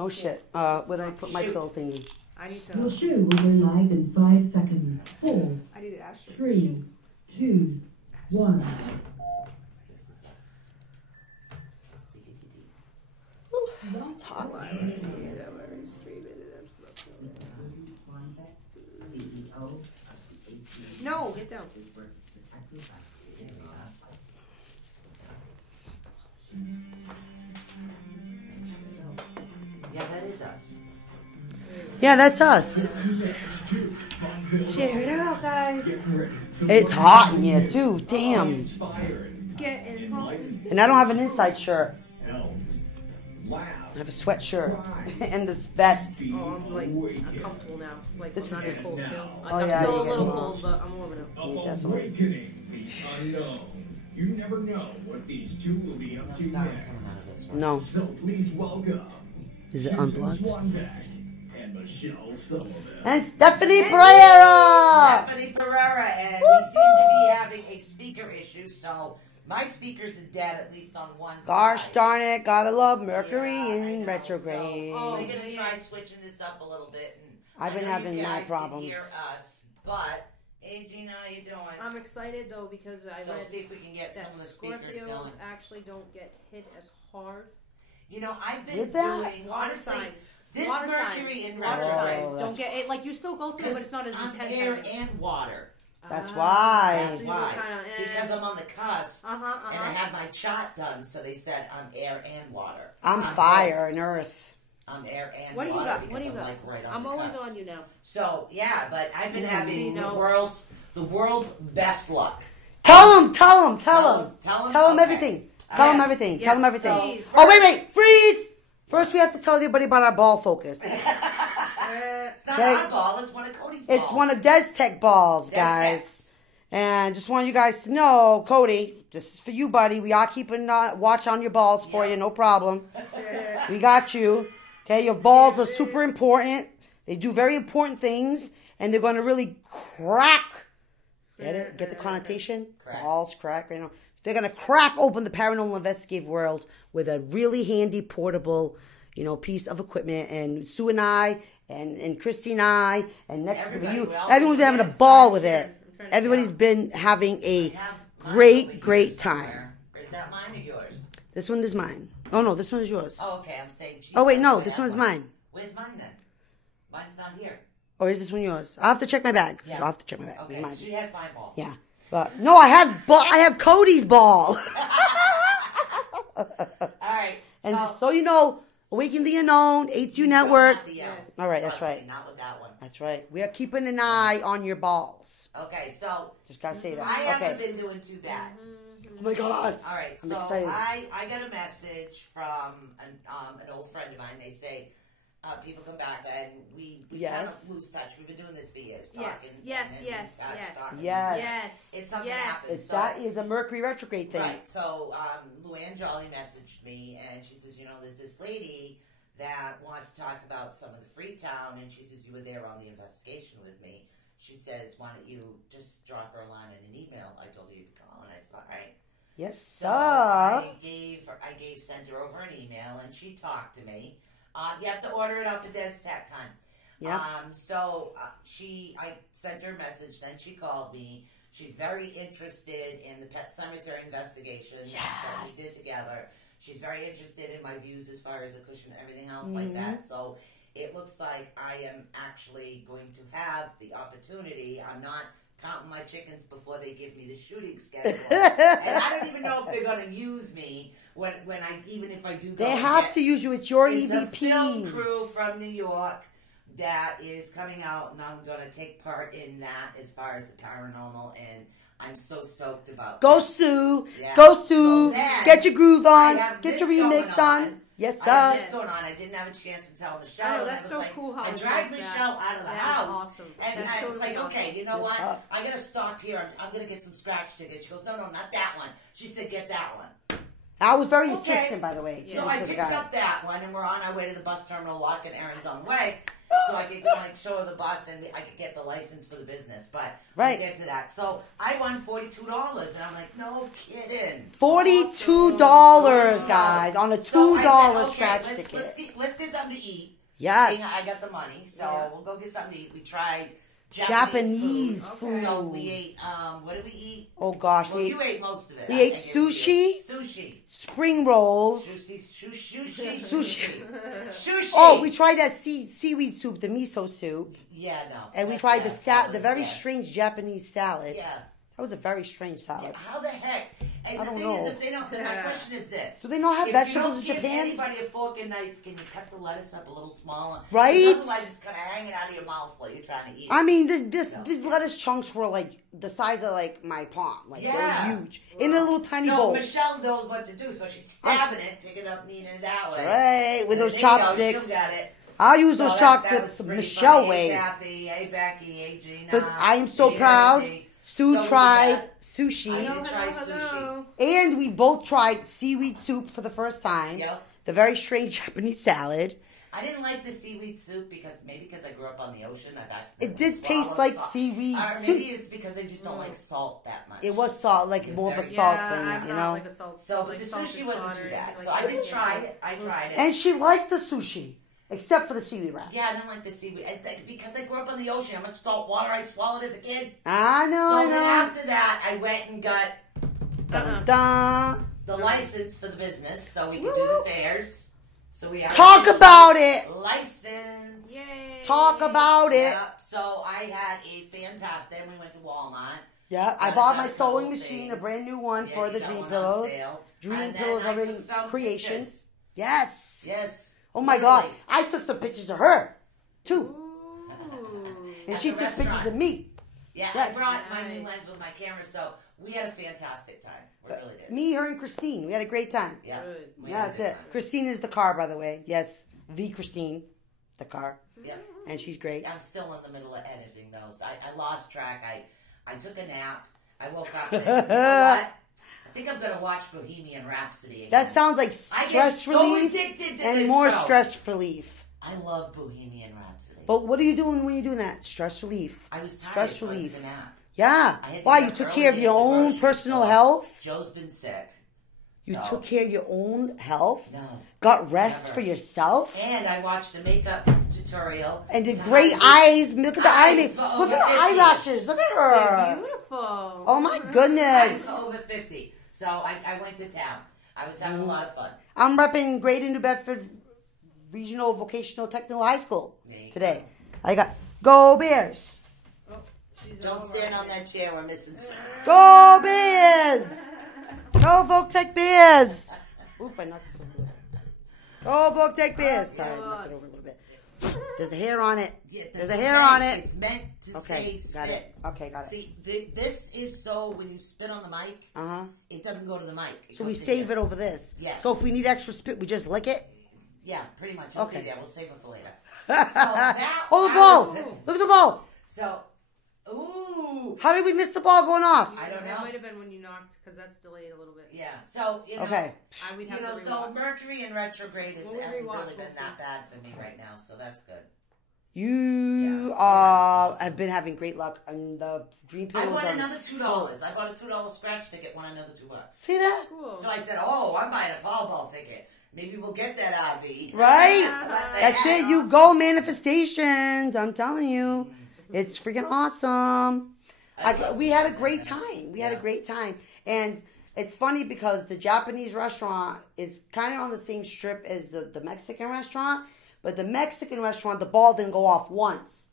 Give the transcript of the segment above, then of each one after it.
No shit. Where did I put my pill thingy? I need to. Your shoe will go live in 5 seconds. 4, I need to ask you. 3, 2, 1. It's hot. No, get down. Yeah, that is us. Yeah, that's us. Share it out, guys. It's hot in here too. Damn. It's getting hot. And I don't have an inside shirt. I have a sweatshirt and this vest. Oh, I'm comfortable now. Like, This not is- as cold. Like, Oh, I'm yeah, still a you get little warm. cold, but I'm warming up. Yeah, definitely. Awakening the unknown. You never know what these two will be up to There's no sound next. coming out of this one. No. So please welcome Is it Susan unplugged? Swanbeck and Michelle Sullivan. And Stephanie Pereira. Stephanie Pereira, and we seem to be having a speaker issue, so my speakers are dead, at least on one Gosh side. darn it. Gotta love Mercury Yeah, I in know. retrograde. So, we're going to try switching this up a little bit. And I've been I know having you my guys problems. Can hear us, but, hey, Gina, how you doing? I'm excited, though, because I So read see if we can get some that of the speakers Scorpios going. actually don't get hit as hard. You know, I've been With that? doing, Water honestly, signs. this water Mercury signs. in Water retrograde. signs don't get it. Like, you still go through it, but it's not as I'm intense. air as- and water. That's Ah, why. so you Why? were kinda, Because I'm on the cusp, and I uh-huh. had my chart done, so they said I'm air and water. I'm fire and earth. I'm air and What do you water got? because What do you I'm got? like right on I'm the always cusp. on you now. So yeah, but I've been Yeah, having see, no. the world's best luck. Tell them. Tell 'em, okay. Everything. Tell them Yes, everything. yes, Tell them everything. please. Oh, wait. Freeze. First, we have to tell everybody about our ball focus. It's not Okay. our ball; it's one of Cody's balls. It's one of Des Tech balls, guys. Des And just want you guys to know, Cody, this is for you, buddy. We are keeping watch on your balls for you, no problem. We got you. Okay, your balls are super important. They do very important things, and they're going to really crack. Get it? Get the connotation? Crack. Balls crack. You know, they're going to crack open the paranormal investigative world with a really handy portable, piece of equipment. And Sue and I, and Christy and I, and next to Everybody, you, we all everyone's been think having a it's ball fun. with it. I'm trying to Everybody's been having a I have mine over here great time. somewhere. Is that mine or yours? This one is mine. Oh, no, this one is yours. Oh, okay. I'm saying. Geez, Oh, wait, I no, have this one's one. mine. Where's mine then? Mine's not here. Or is this one yours? I'll have to check my bag. Yeah. So I'll have to check my bag. Okay, Mine. she has my ball. Yeah. But, no, I have Cody's ball. All right. And so, just so you know, Awaken the Unknown, HU Network. Not the yells. Yes. All right, that's Trust right. me, not with that one. That's right. We are keeping an eye on your balls. Okay, so Just gotta say that. I haven't Okay. been doing too bad. Oh my God. All right, I'm so excited. I got a message from an old friend of mine. They say people come back and we kind Yes. of lose touch. We've been doing this for years. Talking, Yes, and then yes, lose touch, yes. talking. Yes. It's something yes. happens. That is a Mercury retrograde thing. Right. So Luann Jolly messaged me and she says, there's this lady that wants to talk about some of the Freetown, and she says you were there on the investigation with me. She says, why don't you just drop her a line in an email? I told her you'd call, and I said, all right. Yes, So sir. I sent her over an email, and she talked to me. You have to order it off the Des Tech Con. Yeah. I sent her a message. Then she called me. She's very interested in the Pet Cemetery investigation that we did together. She's very interested in my views as far as the cushion and everything else like that. So it looks like I am actually going to have the opportunity. I'm not counting my chickens before they give me the shooting schedule. And I don't even know if they're going to use me even if I do go. They have to use you. It's your It's a film EVPs. crew from New York that is coming out, and I'm going to take part in that as far as the paranormal, and I'm so stoked about Go that. Sue. Yeah. Go Sue. So then, Get your groove I on. have Get your this remix going on. Yes, I have sir. this going on. I didn't have a chance to tell Michelle. I know, and that's was so like, cool how I it's dragged like that. Michelle out of the That is house. awesome. And That's I was totally like, okay, awesome. you know Yes, what? sir. I'm going to stop here. I'm going to get some scratch tickets. She goes, no, not that one. She said, get that one. I was very Okay. insistent, by the way. So I picked up that one, and we're on our way to the bus terminal. Lock and Erin's on the way, so I could show her the bus, and I could get the license for the business. But Right. we'll get to that. So I won $42, and I'm like, no kidding. $42, guys, on a $2 So I said, scratch okay, ticket. let's get something to eat. Yes. Seeing I got the money, so we'll go get something to eat. We tried Japanese food. So food. we ate, what did we eat? Oh gosh, Well, we you ate most of it. we I ate think it was sushi? you. Sushi. spring rolls. Sushi. Sushi. Oh, we tried that seaweed soup, the miso soup, Yeah, no. and we That- tried yeah, the was very bad. strange Japanese salad. Yeah. That was a very strange salad. How the heck? And I the don't thing know. is, if they don't, then my question is this: Do they not have if vegetables in you don't give Japan? anybody a fork and knife, can you cut the lettuce up a little smaller? Right? 'Cause otherwise, it's kind of hanging out of your mouth while you're trying to eat it. I mean, these lettuce chunks were like the size of like my palm, like Yeah. they were huge in a little tiny so bowl. Michelle knows what to do, so she's stabbing it, picking it up, kneading it that way. Right, with those There you go, chopsticks. Still got it. I'll use So those that chopsticks was pretty Michelle funny. way. Hey Kathy, hey Becky, hey Gina. Because I am so hey proud. Andy. Sue So we tried got- sushi. I did try sushi. And we both tried seaweed soup for the first time. Yep. The very strange Japanese salad. I didn't like the seaweed soup because I grew up on the ocean. I've It accidentally did taste swallowed like salt. seaweed Or soup. maybe it's because I just don't like salt that much. It was salt, like You're more of a very- salt I'm thing, not you know. like a salt. So, but like the salted sushi wasn't cod too or bad. anything So like I did that. try it. I tried it. And she liked the sushi, except for the seaweed wrap. Yeah, I didn't like the seaweed. Because I grew up on the ocean. How much salt water I swallowed as a kid. I know, So I then know. after that, I went and got Dun, dun. the license for the business so we could do the fairs. So we have Talk about it. license. Yay. Talk about it. Yep. So I had a fantastic. We went to Walmart. Yeah, I Got bought a my couple sewing things. machine, a brand new one Yeah, for you the got Dream one on Pillows. sale. Dream And then Pillows I are in took some creation. pictures. Yes. Yes. Oh my God. I took some pictures of her, too. Ooh. And At she the took pictures restaurant. of me. Yeah, Yes. I brought my new Nice. lens with my camera, so we had a fantastic time. We really did. Me, her, and Christine. We had a great time. Yeah. Good. We Yeah, had a that's good it. time. Christine is the car, by the way. Yes, the Christine, the car. Yeah. And she's great. I'm still in the middle of editing those. I lost track. I took a nap. I woke up and I said, you know what? I think I'm going to watch Bohemian Rhapsody again. That sounds like I get stress so relief addicted to and this more show. stress relief. I love Bohemian Rhapsody. But what are you doing when you're doing that? Stress relief. I was tired. Stress so I relief. took a nap. Yeah. I had to Why? get You up took early care of to your the own grocery personal store. health? Joe's been sick. You So- took care of your own health? No. Got rest Never. for yourself? And I watched a makeup tutorial. And did to great how to- eyes. Look at the eye Eyes makeup. for Look over at her 50. eyelashes. Look at They're her. beautiful. Oh my I'm goodness. over 50. So I went to town. I was having a lot of fun. I'm repping Greater New Bedford Regional Vocational Technical High School There you today. I got Go Bears. Oh, she's Don't over stand it. on that chair. We're missing some. Go Bears! Go Voc Tech Bears! Oop, I knocked this over a little bit. Go Voc Tech Bears! Sorry, I knocked it over a little bit. There's a hair on it. Yeah, There's that's a hair okay. on it. It's meant to Okay, say got spit. it. Okay, got it. See, this is so when you spit on the mic, Uh-huh. it doesn't go to the mic. It So goes we to save here. it over this. Yeah. So if we need extra spit, we just lick it? Yeah, pretty much. Okay. Okay, yeah, we'll save it for later. that- Oh, the I ball! was- Look at the ball! So, ooh, How did we miss the ball going off? I don't That know. might have been when you knocked, because that's delayed a little bit. Yeah, so you know, Okay. We'd you have know, to so rewatch. Mercury in retrograde We'll hasn't rewatch, really we'll been see. that bad for me right now, so that's good. You Yeah, so that's awesome. have been having great luck on the Dream I Pillows. won are another $2. I bought a $2 scratch ticket, won another $2. See that? Cool. So I said, "Oh, I'm buying a Powerball ticket. Maybe we'll get that RV." Right? What the That's heck? it. You go manifestations. I'm telling you. It's freaking awesome. We had a great time. We had a Yeah. great time. And it's funny because the Japanese restaurant is kind of on the same strip as the Mexican restaurant. But the Mexican restaurant, the ball didn't go off once.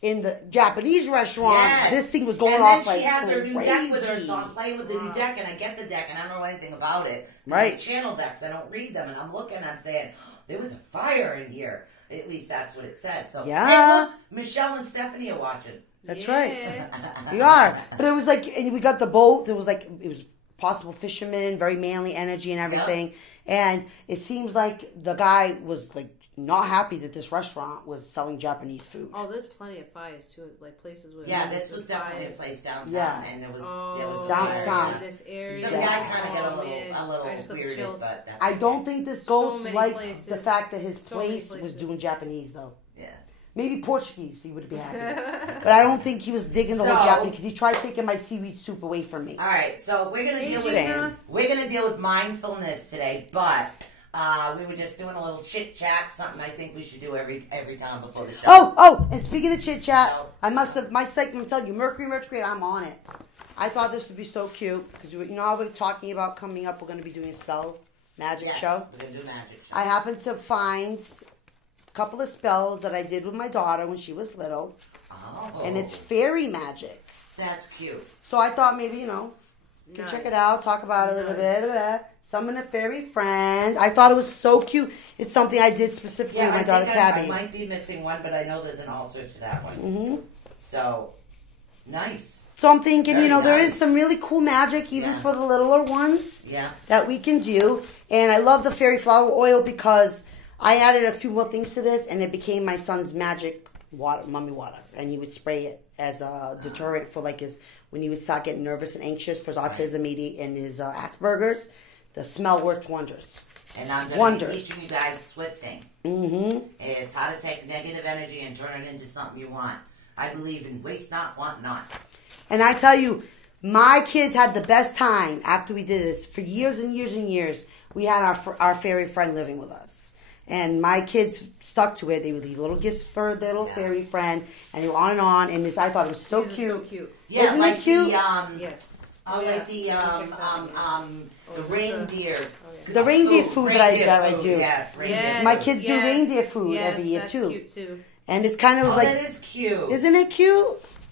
In the Japanese restaurant, Yes. this thing was going and off then like she has her new deck with her, crazy. so I'm playing with the new deck, and I get the deck, and I don't know anything about it. Right. Like channel decks, I don't read them, and I'm looking, I'm saying, there was a fire in here. At least that's what it said. So, Yeah. hey, look, Michelle and Stephanie are watching. That's Yeah. right. We are. But it was like, and we got the boat. It was like, it was possible fishermen, very manly energy and everything. And it seems like the guy was like not happy that this restaurant was selling Japanese food. Oh, there's plenty of fires too, like places with. Yeah, this was definitely a place downtown, Yeah. and there was downtown. This area. So the guy kind of got man. a little I just got the weirded, chills. but that's I don't think this ghost many liked places. the fact that his So many place was places. doing Japanese though. yeah. Maybe Portuguese, he would be happy. But I don't think he was digging the whole So- Japanese because he tried taking my seaweed soup away from me. All right, so we're gonna deal with Sam. mindfulness today, but we were just doing a little chit chat, something I think we should do every time before the show. Oh, and speaking of chit chat, So- I must have my segment. I'm telling you, Mercury retrograde. I'm on it. I thought this would be so cute because you know how we're talking about coming up. We're going to be doing a spell magic Yes, show. we're gonna do magic show. I happened to find a couple of spells that I did with my daughter when she was little, Oh, and it's fairy magic. that's cute. So I thought maybe you could check it out, talk about it a little bit. Summon a fairy friend. I thought it was so cute. It's something I did specifically Yeah, with my I daughter think Tabby. I might be missing one, but I know there's an altar to that one. hmm So nice. So I'm thinking, Very there is nice. some really cool magic even Yeah. for the littler ones Yeah. that we can do. And I love the fairy flower oil because I added a few more things to this and it became my son's magic water, mummy water. And he would spray it as a deterrent for when he would start getting nervous and anxious for his autism and his Asperger's. The smell worked wonders. And I'm going to Wonders. be teaching you guys swifting. Mm-hmm. It's how to take negative energy and turn it into something you want. I believe in waste not, want not. And I tell you, my kids had the best time after we did this. For years and years and years, we had our fairy friend living with us. And my kids stuck to it. They would leave little gifts for their little fairy friend. And they were on and on. And I thought it was so These are cute. so cute. Yeah, Isn't like it cute? Yes. Like the the reindeer. The reindeer food that I food, do. Yes, reindeer Yes. My kids do yes, reindeer food yes, every year, that's too. Cute too. And it's kind of Oh, like, that is cute. isn't it cute?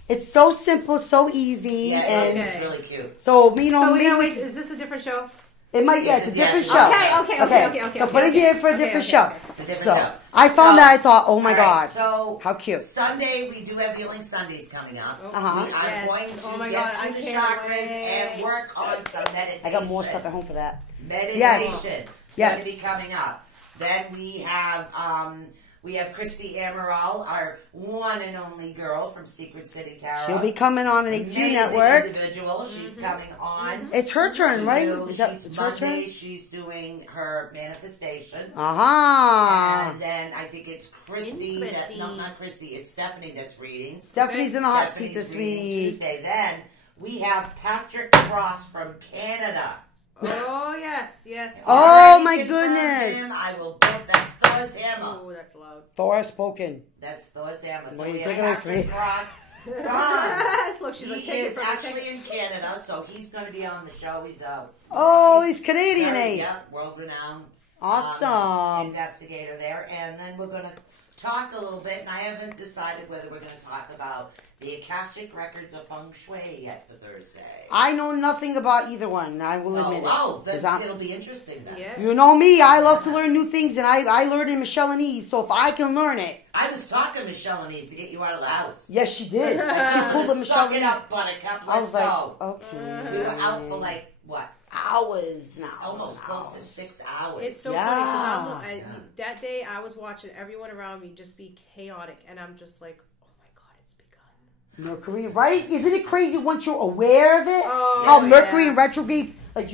It's so simple, so easy. Yeah, and it's really cute. so, So we maybe gotta wait. Is this a different show? it might, it's a different show. Okay. So put it here for a different show. It's a different So show. I found So- that I thought, oh my All right, God, So how cute. Sunday we do have Healing Sundays coming up. Uh-huh. We are Yes. going to Oh my get God, to I the can't chakras wait. and work on some meditation. I got more stuff at home for that. Meditation. Yes. It's Yes. going to be coming up. Then we have Christy Amaral, our one and only girl from Secret City Tarot. She'll be coming on an ATU Amazing network. individual. She's coming on. It's her turn, right? It's It's her turn? Monday. She's doing her manifestation. Uh-huh. And then I think it's Christy. Christy. Not Christy. It's Stephanie that's reading. Stephanie's in the hot Stephanie's seat this reading week. Tuesday. Then we have Patrick Cross from Canada. Oh yes. Oh, Already my confirmed goodness. him. I will put that's Thor's hammer. Oh, that's loud. Thor spoken. That's Thor's hammer. So What are you we taking have away from me? Patrick Cross from. Look, she's He like, take it is from me, actually take it. in Canada, so he's going to be on the show. He's Oh, he's Canadian, eh? yeah, world renowned. Awesome. Investigator there, and then we're going to talk a little bit, and I haven't decided whether we're going to talk about the Akashic Records of Feng Shui yet for Thursday. I know nothing about either one. I will admit it. 'Cause I'm- It'll be interesting then. Yeah. You know me, I love to learn new things, and I learned in Michelinese, so if I can learn it. I was talking to Michelinese to get you out of the house. Yes, she did. She pulled the Suck it Michelinese. up, Buttercup. I Let's was like, go. okay. We were out for like, what? Hours now. Almost close to 6 hours. It's so Yeah. funny because that day I was watching everyone around me just be chaotic, and I'm just like, oh my God, it's begun. Mercury, right? Isn't it crazy once you're aware of it? Oh, How yeah. Mercury in retrograde, like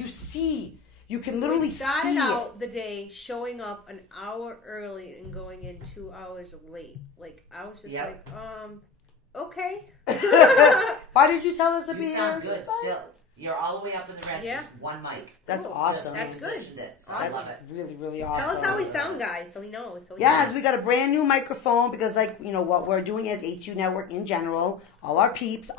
you can literally We see started it. out the day showing up an hour early and going in 2 hours late. Like I was just Yep. like, okay. Why did you tell us to You be sound here? good still. You're all the way up in the red. Yeah. Just one mic. That's Ooh, awesome. That's good. Positioned it, so I Awesome. love it. Really, really awesome. Tell us how we sound, guys, so we know. So we Yeah, know. we got a brand new microphone because, like, what we're doing as ATU Network in general, all our peeps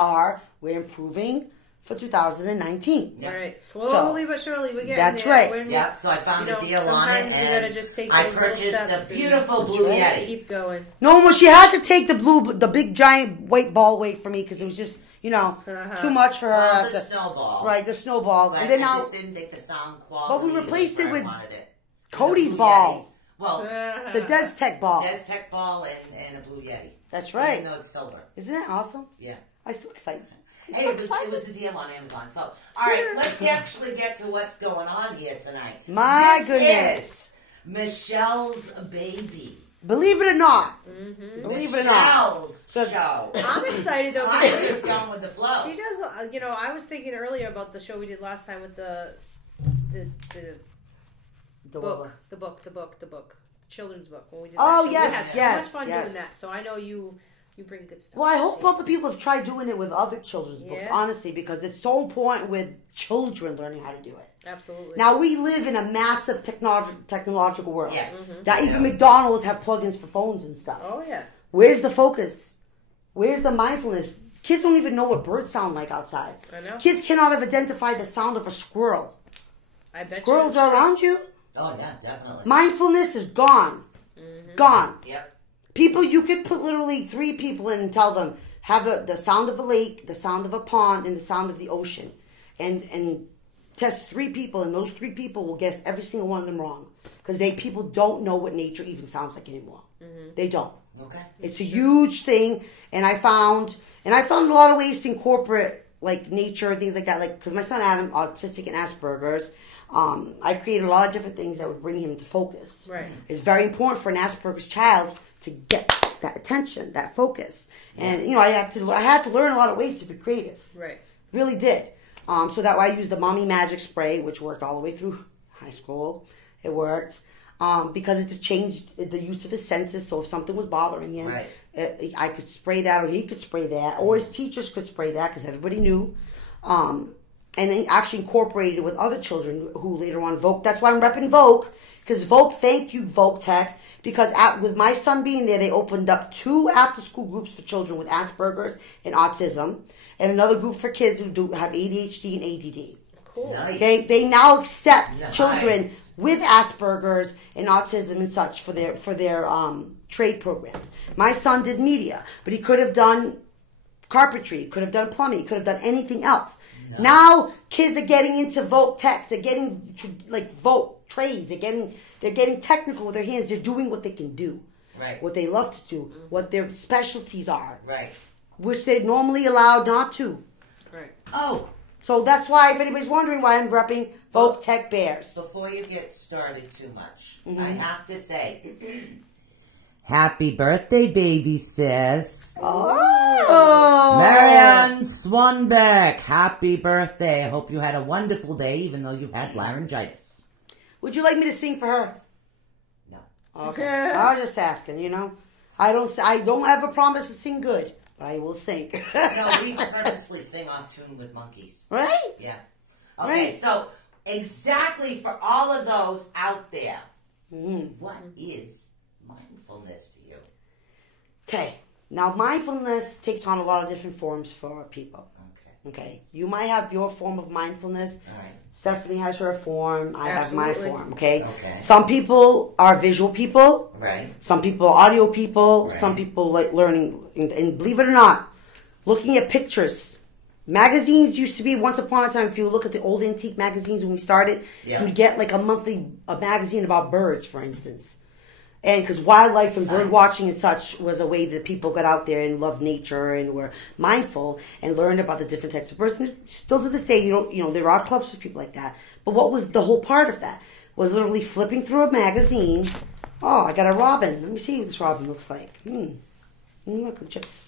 we're improving for 2019. All right, slowly but surely we get. That's there. right. When- Yeah, so I found a deal on it, sometimes you gotta and just take I those little purchased steps a and beautiful blue right. Yeti. keep going. No, well, she had to take the big giant white ball away from me because it was just, too much for her. Well, after- the snowball. Right, the snowball. But and then I now just didn't think the sound quality. But we replaced was it where I with wanted it. Cody's And a blue ball. Yeti. Well, the Des Tech ball. Des Tech ball and a blue Yeti. That's right. Even though it's silver. Isn't that awesome? Yeah. I'm so excited. Hey, it was a deal on Amazon. So, all right, let's actually get to what's going on here tonight. My This goodness. is Michelle's baby. Believe it or not. Mm-hmm. Believe it or not. Michelle's show. I'm excited though I'm because just going with the flow. she does. I was thinking earlier about the show we did last time with the book, the children's book when we did. Oh, that show. yes, we had so yes, much fun yes. doing that. So I know you bring good stuff. Well, I hope other people have tried doing it with other children's books, Yeah. honestly, because it's so important with children learning how to do it. Absolutely. Now, we live in a massive technological world. Yes. That even McDonald's have plugins for phones and stuff. Oh yeah. Where's the focus? Where's the mindfulness? Kids don't even know what birds sound like outside. I know. Kids cannot have identified the sound of a squirrel. I bet Squirrels you are around you. Oh, yeah, definitely. Mindfulness is gone. Mm-hmm. Gone. Yep. People, you could put literally 3 people in and tell them, have the sound of a lake, the sound of a pond, and the sound of the ocean. And test 3 people, and those 3 people will guess every single one of them wrong. Because people don't know what nature even sounds like anymore. Mm-hmm. They don't. Okay. It's a huge thing, and I found a lot of ways to incorporate like nature and things like that. Like, because my son Adam, autistic and Asperger's, I created a lot of different things that would bring him into focus. Right. It's very important for an Asperger's child to get that attention, that focus, and I had to learn a lot of ways to be creative. Right. Really did. So that way I used the Mommy Magic Spray, which worked all the way through high school. It worked. Because it changed the use of his senses. So if something was bothering him, Right. I could spray that, or he could spray that, or his teachers could spray that, because everybody knew. And then actually incorporated it with other children who later on Vogue. That's why I'm repping Vogue, because Vogue, thank you, Vogue Tech, because with my son being there, they opened up 2 after-school groups for children with Asperger's and autism, and another group for kids who have ADHD and ADD. Cool. Nice. They now accept Nice. children with Asperger's and autism and such for their trade programs. My son did media, but he could have done carpentry, could have done plumbing, could have done anything else. Nice. Now kids are getting into Vogue techs. They're getting like Vogue trades. They're getting technical with their hands. They're doing what they can do, Right. what they love to do, what their specialties are, Right. which they're normally allowed not to. Right. Oh, So that's why, if anybody's wondering why I'm repping Vogue Tech Bears. before you get started too much, Mm-hmm. I have to say, happy birthday, baby sis. Oh! Marianne Swanbeck, happy birthday. I hope you had a wonderful day, even though you had laryngitis. Would you like me to sing for her? No. Okay. I was just asking, I don't ever promise to sing good, but I will sing. No, we purposely sing off tune with monkeys. Right? Yeah. Okay, Right. so exactly for all of those out there, Mm. what is mindfulness to you? Okay. Now, mindfulness takes on a lot of different forms for people. Okay. Okay. You might have your form of mindfulness. All right. Stephanie has her form. I have my Absolutely. form. Okay? Okay. Some people are visual people. Right. Some people are audio people. Right. Some people like learning. And believe it or not, looking at pictures. Magazines used to be, once upon a time, if you look at the old antique magazines when we started, Yeah. you'd get like a magazine about birds, for instance. And because wildlife and bird watching and such was a way that people got out there and loved nature and were mindful and learned about the different types of birds. And still to this day, there are clubs for people like that. But what was the whole part of that? Was literally flipping through a magazine. Oh, I got a robin. Let me see what this robin looks like. Look,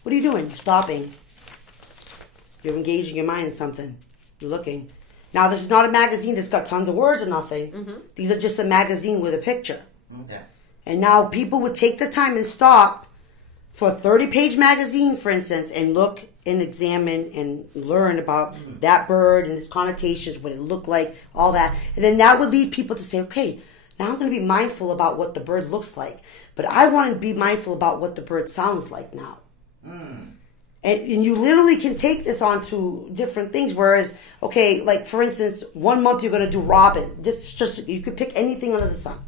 what are you doing? You're stopping. You're engaging your mind in something. You're looking. Now, this is not a magazine that's got tons of words or nothing. Mm-hmm. These are just a magazine with a picture. Okay. And now people would take the time and stop for a 30-page magazine, for instance, and look and examine and learn about that bird and its connotations, what it looked like, all that. And then that would lead people to say, okay, now I'm going to be mindful about what the bird looks like. But I want to be mindful about what the bird sounds like now. And you literally can take this onto different things. Whereas, okay, like for instance, 1 month you're going to do robin. You could pick anything under the sun.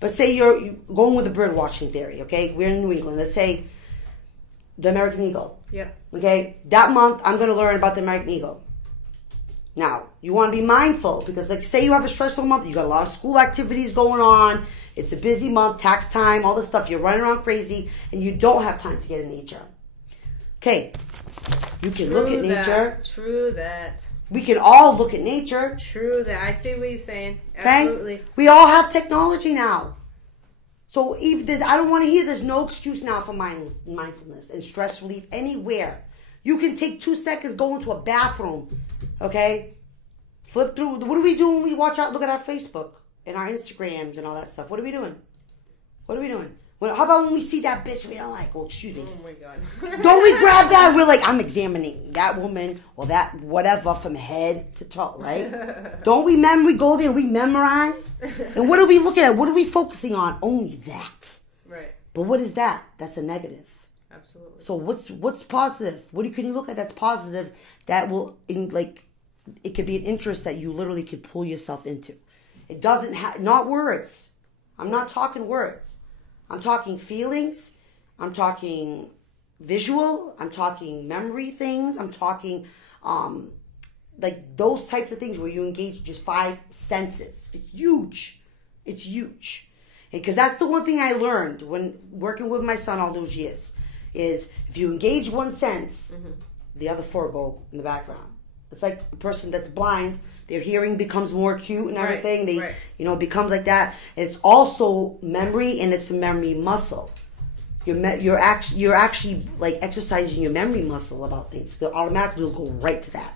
But say you're going with the bird watching theory, okay? We're in New England. Let's say the American eagle. Yeah. Okay? That month, I'm going to learn about the American eagle. Now, you want to be mindful because, like, say you have a stressful month. You got a lot of school activities going on. It's a busy month, tax time, all this stuff. You're running around crazy, and you don't have time to get in nature. Okay. You can look at nature. True that. We can all look at nature. True that. I see what you're saying. Okay? Absolutely. We all have technology now. So even I don't want to hear there's no excuse now for mindfulness and stress relief anywhere. You can take 2 seconds, go into a bathroom, okay? Flip through. What do we do when we look at our Facebook and our Instagrams and all that stuff? What are we doing? What are we doing? How about when we see that bitch we don't like? Well, excuse me. Oh my God. Don't we grab that? We're like, I'm examining that woman or that whatever from head to toe, right? Don't we go there and we memorize? And what are we looking at? What are we focusing on? Only that. Right. But what is that? That's a negative. Absolutely. So what's positive? Can you look at that's positive that will, it could be an interest that you literally could pull yourself into. It doesn't have, not words. I'm not talking words. I'm talking feelings. I'm talking visual. I'm talking memory things. I'm talking those types of things where you engage just 5 senses. It's huge. It's huge. Because that's the one thing I learned when working with my son all those years is if you engage 1 sense, the other 4 go in the background. It's like a person that's blind. Their hearing becomes more acute and everything. It becomes like that. It's also memory, and it's a memory muscle. You're actually like exercising your memory muscle about things. They'll automatically go right to that.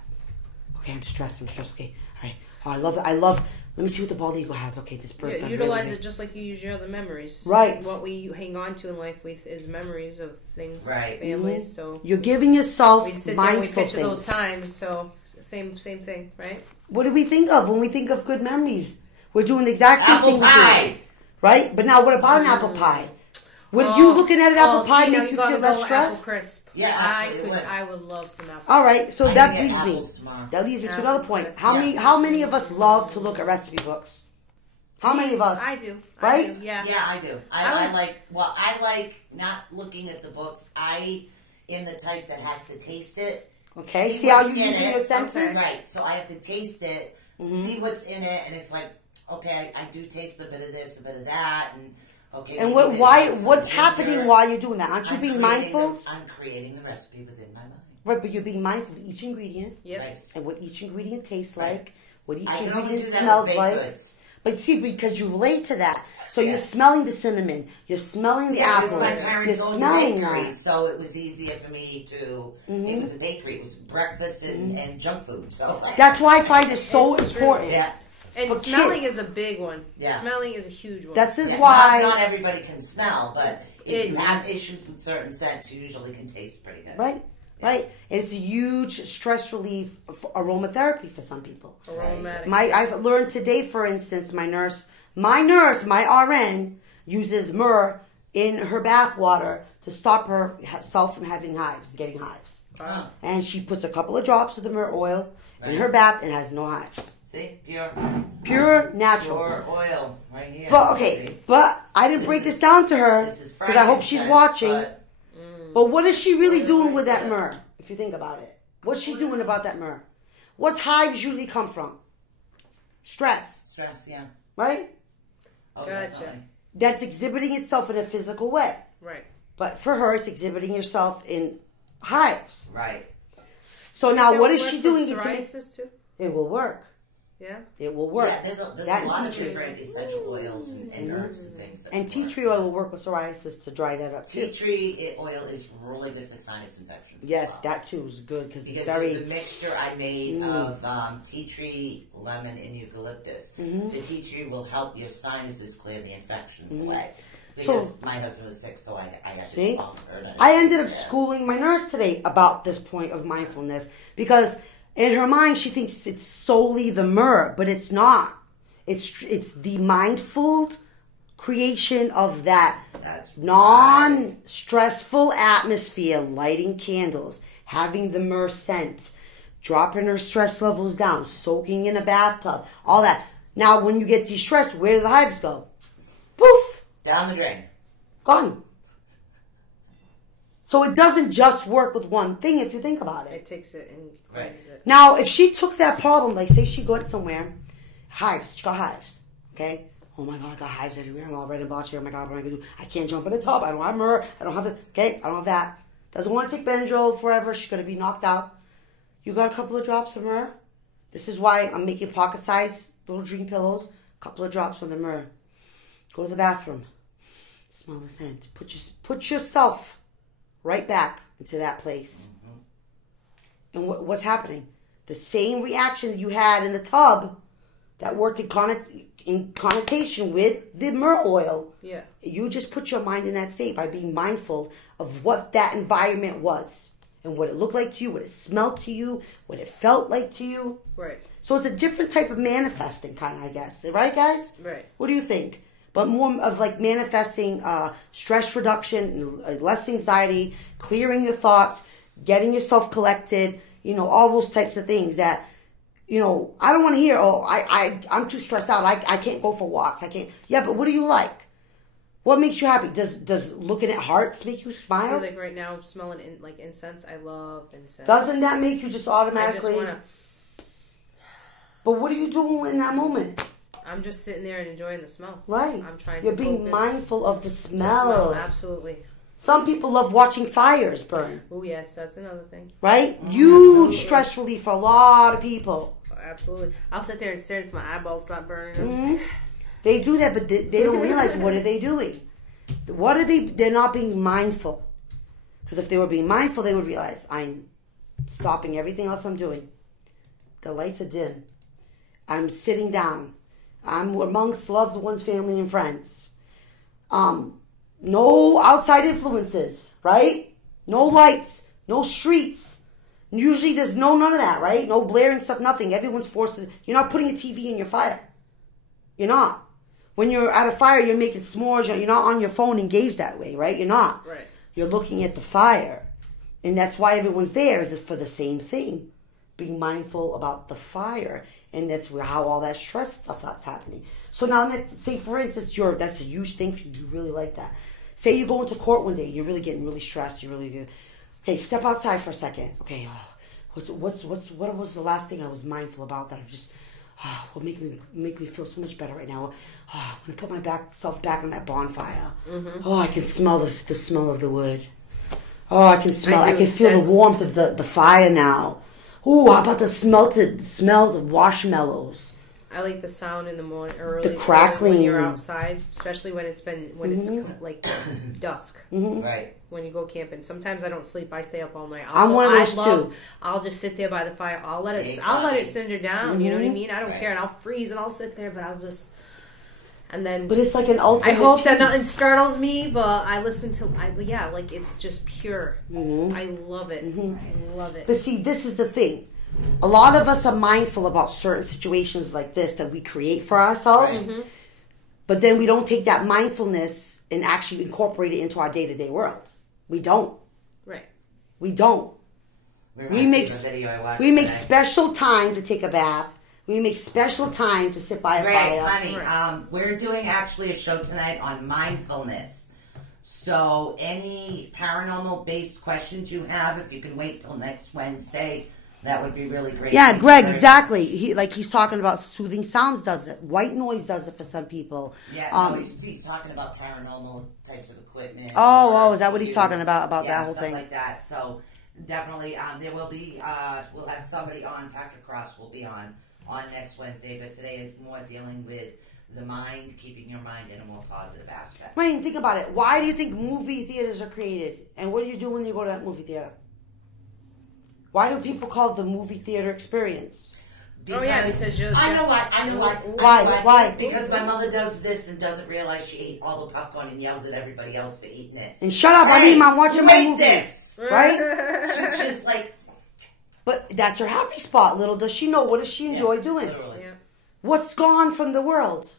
Okay, I'm stressed. Okay, all right. Oh, I love. Let me see what the bald eagle has. Okay, this person. Yeah, utilize it just like you use your other memories. Right. What we hang on to in life with is memories of things, right. families. So you're giving yourself mindful mindful things. things. Those times, so same thing, right? What do we think of when we think of good memories? We're doing the exact same Apple thing. pie. Right? But now, what about an apple pie? Would you looking at an apple pie make you feel less stressed? Apple crisp. Yeah, I would love some apple. All right, so I that can get leads apples tomorrow. me to Apple another point. crisp. How many of us love to look at recipe books? How many of us? I do. Right? I do, yeah. Yeah, I do. I like not looking at the books. I am the type that has to taste it. Okay, see how you what's in using it. your senses? Okay. Right, so I have to taste it, see what's in it, and it's like, okay, I do taste a bit of this, a bit of that, and okay. And maybe what's happening ginger. while you're doing that? Aren't you being mindful? I'm creating the recipe within my mind. Right, but you're being mindful of each ingredient Yep. Right. and what each ingredient tastes Right. like, what each I can only ingredient do that smells with baked like. goods. But see, because you relate to that, so Yeah. you're smelling the cinnamon, you're smelling the Because apples, my you're parents owned a smelling bakery, that. so it was easier for me to. It was a bakery. It was breakfast and junk food. So That's why I find it so It's true. important. yeah. And For smelling kids. is a big one. Yeah. Smelling is a huge one. That's Yeah, why. not everybody can smell, but if you It's- have issues with certain scents, you usually can taste pretty good. Right? Right? And it's a huge stress relief for aromatherapy for some people. aromatic. I've learned today, for instance, my my RN uses myrrh in her bath water to stop herself from having getting hives. Wow. And she puts a couple of drops of the myrrh oil in her bath and has no hives. See, Pure, natural. pure oil right here. But okay, See? but I didn't break this down to her This is because I hope she's frankincense, watching. but But what is she really Oil doing like with that that. myrrh? If you think about it, what's she doing about that myrrh? What's hives usually come from? Stress, stress, yeah. right? Oh, Gotcha. definitely. That's exhibiting itself in a physical way. Right. But for her, it's exhibiting herself in hives. Right. So now, That what would is work she for doing to make psoriasis too? it will work? Yeah. It will work. Yeah, there's a That lot and of tea tree. different essential oils and herbs and things. That And can tea work. tree oil will work with psoriasis to dry that up Tea too. tree oil is really good for sinus infections. as Yes, well. that too is good because Because it's very. it's a mixture I made of tea tree, lemon, and eucalyptus. The tea tree will help your sinuses clear the infections away. Because my husband was sick, so I had See? to bump her. I ended up schooling my nurse today about this point of mindfulness because in her mind she thinks it's solely the myrrh, but it's not. It's the mindful creation of that That's non-stressful atmosphere, lighting candles, having the myrrh scent, dropping her stress levels down, soaking in a bathtub, all that. Now, when you get de-stressed, where do the hives go? Poof! down the drain. Gone. So it doesn't just work with one thing if you think about it. It takes it and Right. cleanses it. Now, if she took that problem, like say she got somewhere, hives, she got hives, okay? Oh my God, I got hives everywhere. I'm all red and blotchy. Oh my God, what am I going to do? I can't jump in the tub. I don't have myrrh. I don't have the, okay? I don't have that. Doesn't want to take Benadryl forever. She's going to be knocked out. You got a couple of drops of myrrh? This is why I'm making pocket-sized little dream pillows. A couple of drops on the mirror. Go to the bathroom. Smell the scent. Put yourself right back into that place. And what's happening? The same reaction you had in the tub that worked in connotation with the myrrh oil. Yeah. You just put your mind in that state by being mindful of what that environment was and what it looked like to you, what it smelled to you, what it felt like to you. Right. So it's a different type of manifesting kind of, I guess. Right, guys? Right. What do you think? But more of like manifesting stress reduction, less anxiety, clearing your thoughts, getting yourself collected, all those types of things that, I don't want to hear, I'm too stressed out. I can't go for walks. I can't. Yeah, but what do you like? What makes you happy? Does looking at hearts make you smile? See, like right now, smelling incense. I love incense. Doesn't that make you just automatically? I just wanna. But what are you doing in that moment? I'm just sitting there and enjoying the smell. Right. I'm trying. You're to being focus. mindful of the The smell. absolutely. Some people love watching fires burn. Oh yes, that's another thing. Right? Huge Absolutely. stress relief for a lot of people. Absolutely. I'll sit there and stare until my eyeballs stop burning. I'm just Mhm. like, They do that, but they don't realize what are they doing. What are they? They're not being mindful. Because if they were being mindful, they would realize I'm stopping everything else I'm doing. The lights are dim. I'm sitting down. I'm amongst loved ones, family, and friends. No outside influences, right? No lights, no streets. Usually there's none of that, right? No blaring stuff, nothing. Everyone's forced to, you're not putting a TV in your fire. You're not. When you're at a fire, you're making s'mores. You're not on your phone engaged that way, right? You're not. Right. You're looking at the fire. And that's why everyone's there, is for the same thing. Being mindful about the fire. And that's how all that stress stuff that's happening. So now, say for instance, that's a huge thing for you. You really like that. Say you go into court one day, you're really getting really stressed. You're really good. Okay, step outside for a second. Okay, what was the last thing I was mindful about that I've just will make me feel so much better right now? I'm gonna put myself back on that bonfire. Mm-hmm. Oh, I can smell the smell of the wood. Oh, I can smell. I can feel That's- the warmth of the fire now. Ooh, how about the smell of marshmallows? I like the sound in the morning, early The crackling. when you're outside, especially when it's like dusk. Mm-hmm. Right. When you go camping, sometimes I don't sleep. I stay up all night. I'm one of those too. I'll just sit there by the fire. I'll let it Exactly. cinder down. You know what I Mhm. mean? I don't Right. care, and I'll freeze and I'll sit there, but I'll just. And then But it's like an ultimate I hope that peace. nothing startles me, but I listen to like it's just pure. Mhm. I love it. Mhm. I love it. But see, this is the thing. A lot of us are mindful about certain situations like this that we create for ourselves. Right. Mm-hmm. But then we don't take that mindfulness and actually incorporate it into our day-to-day world. We don't. Right. We don't. We make We make special time to take a bath. We make special time to sit by a Great, fire. honey. Right. We're doing actually a show tonight on mindfulness. So any paranormal-based questions you have, if you can wait till next Wednesday, that would be really great. Yeah, Greg, exactly. He's talking about soothing sounds does it. White noise does it for some people. Yeah, no, he's talking about paranormal types of equipment. Oh, is that what he's talking about yeah, that whole stuff thing? like that. So definitely, there will be. We'll have somebody on. Patrick Cross will be on next Wednesday. But today is more dealing with the mind, keeping your mind in a more positive aspect. Rain, think about it. Why do you think movie theaters are created? And what do you do when you go to that movie theater? Why do people call it the movie theater experience? Oh, yeah, because you're- I know why. Why? Because my mother does this and doesn't realize she ate all the popcorn and yells at everybody else for eating it. And shut up, Hey, I'm watching you my ate movie. this. Right? She's just like, But that's her happy spot. Little does she know. What does she enjoy yes, doing? literally. Yeah. What's gone from the world?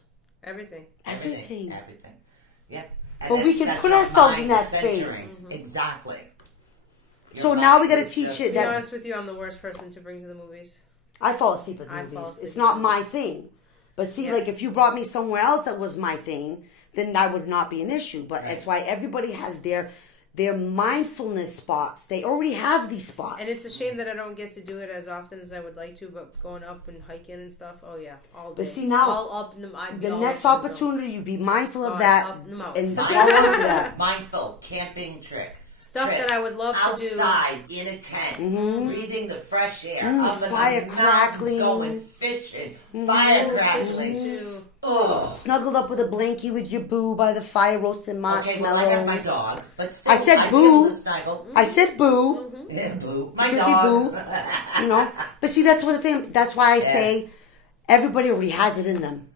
Everything. Everything. Everything. Yeah. And But we can that's put what ourselves in mind that space. centering. Exactly. So Your now we mind gotta is teach just- it To be that honest with you, I'm the worst person to bring to the movies. I fall asleep at I movies. fall asleep It's at not movies. my thing. But see, Yeah. like if you brought me somewhere else that was my thing, then that would not be an issue. But that's why everybody has their mindfulness spots. They already have these spots. And it's a shame that I don't get to do it as often as I would like to, but going up and hiking and stuff, oh yeah, all day. But see, now, all up in I'd be the all next up in the opportunity, you be mindful of All that up in the and mountains. follow into that. Mindful camping trick. Stuff trip that I would love to do. outside in a tent, breathing the fresh air, up in fire the mountains, crackling. going fishing, fire crackling. Too. Ugh. Snuggled up with a blankie with your boo by the fire, roasting marshmallows. Okay, well, I have my dog, but still, I said I'm boo. able to snuggle. I said boo. Yeah, boo. My Could dog. be boo. You know, but see, that's what the thing. That's why I say everybody already has it in them.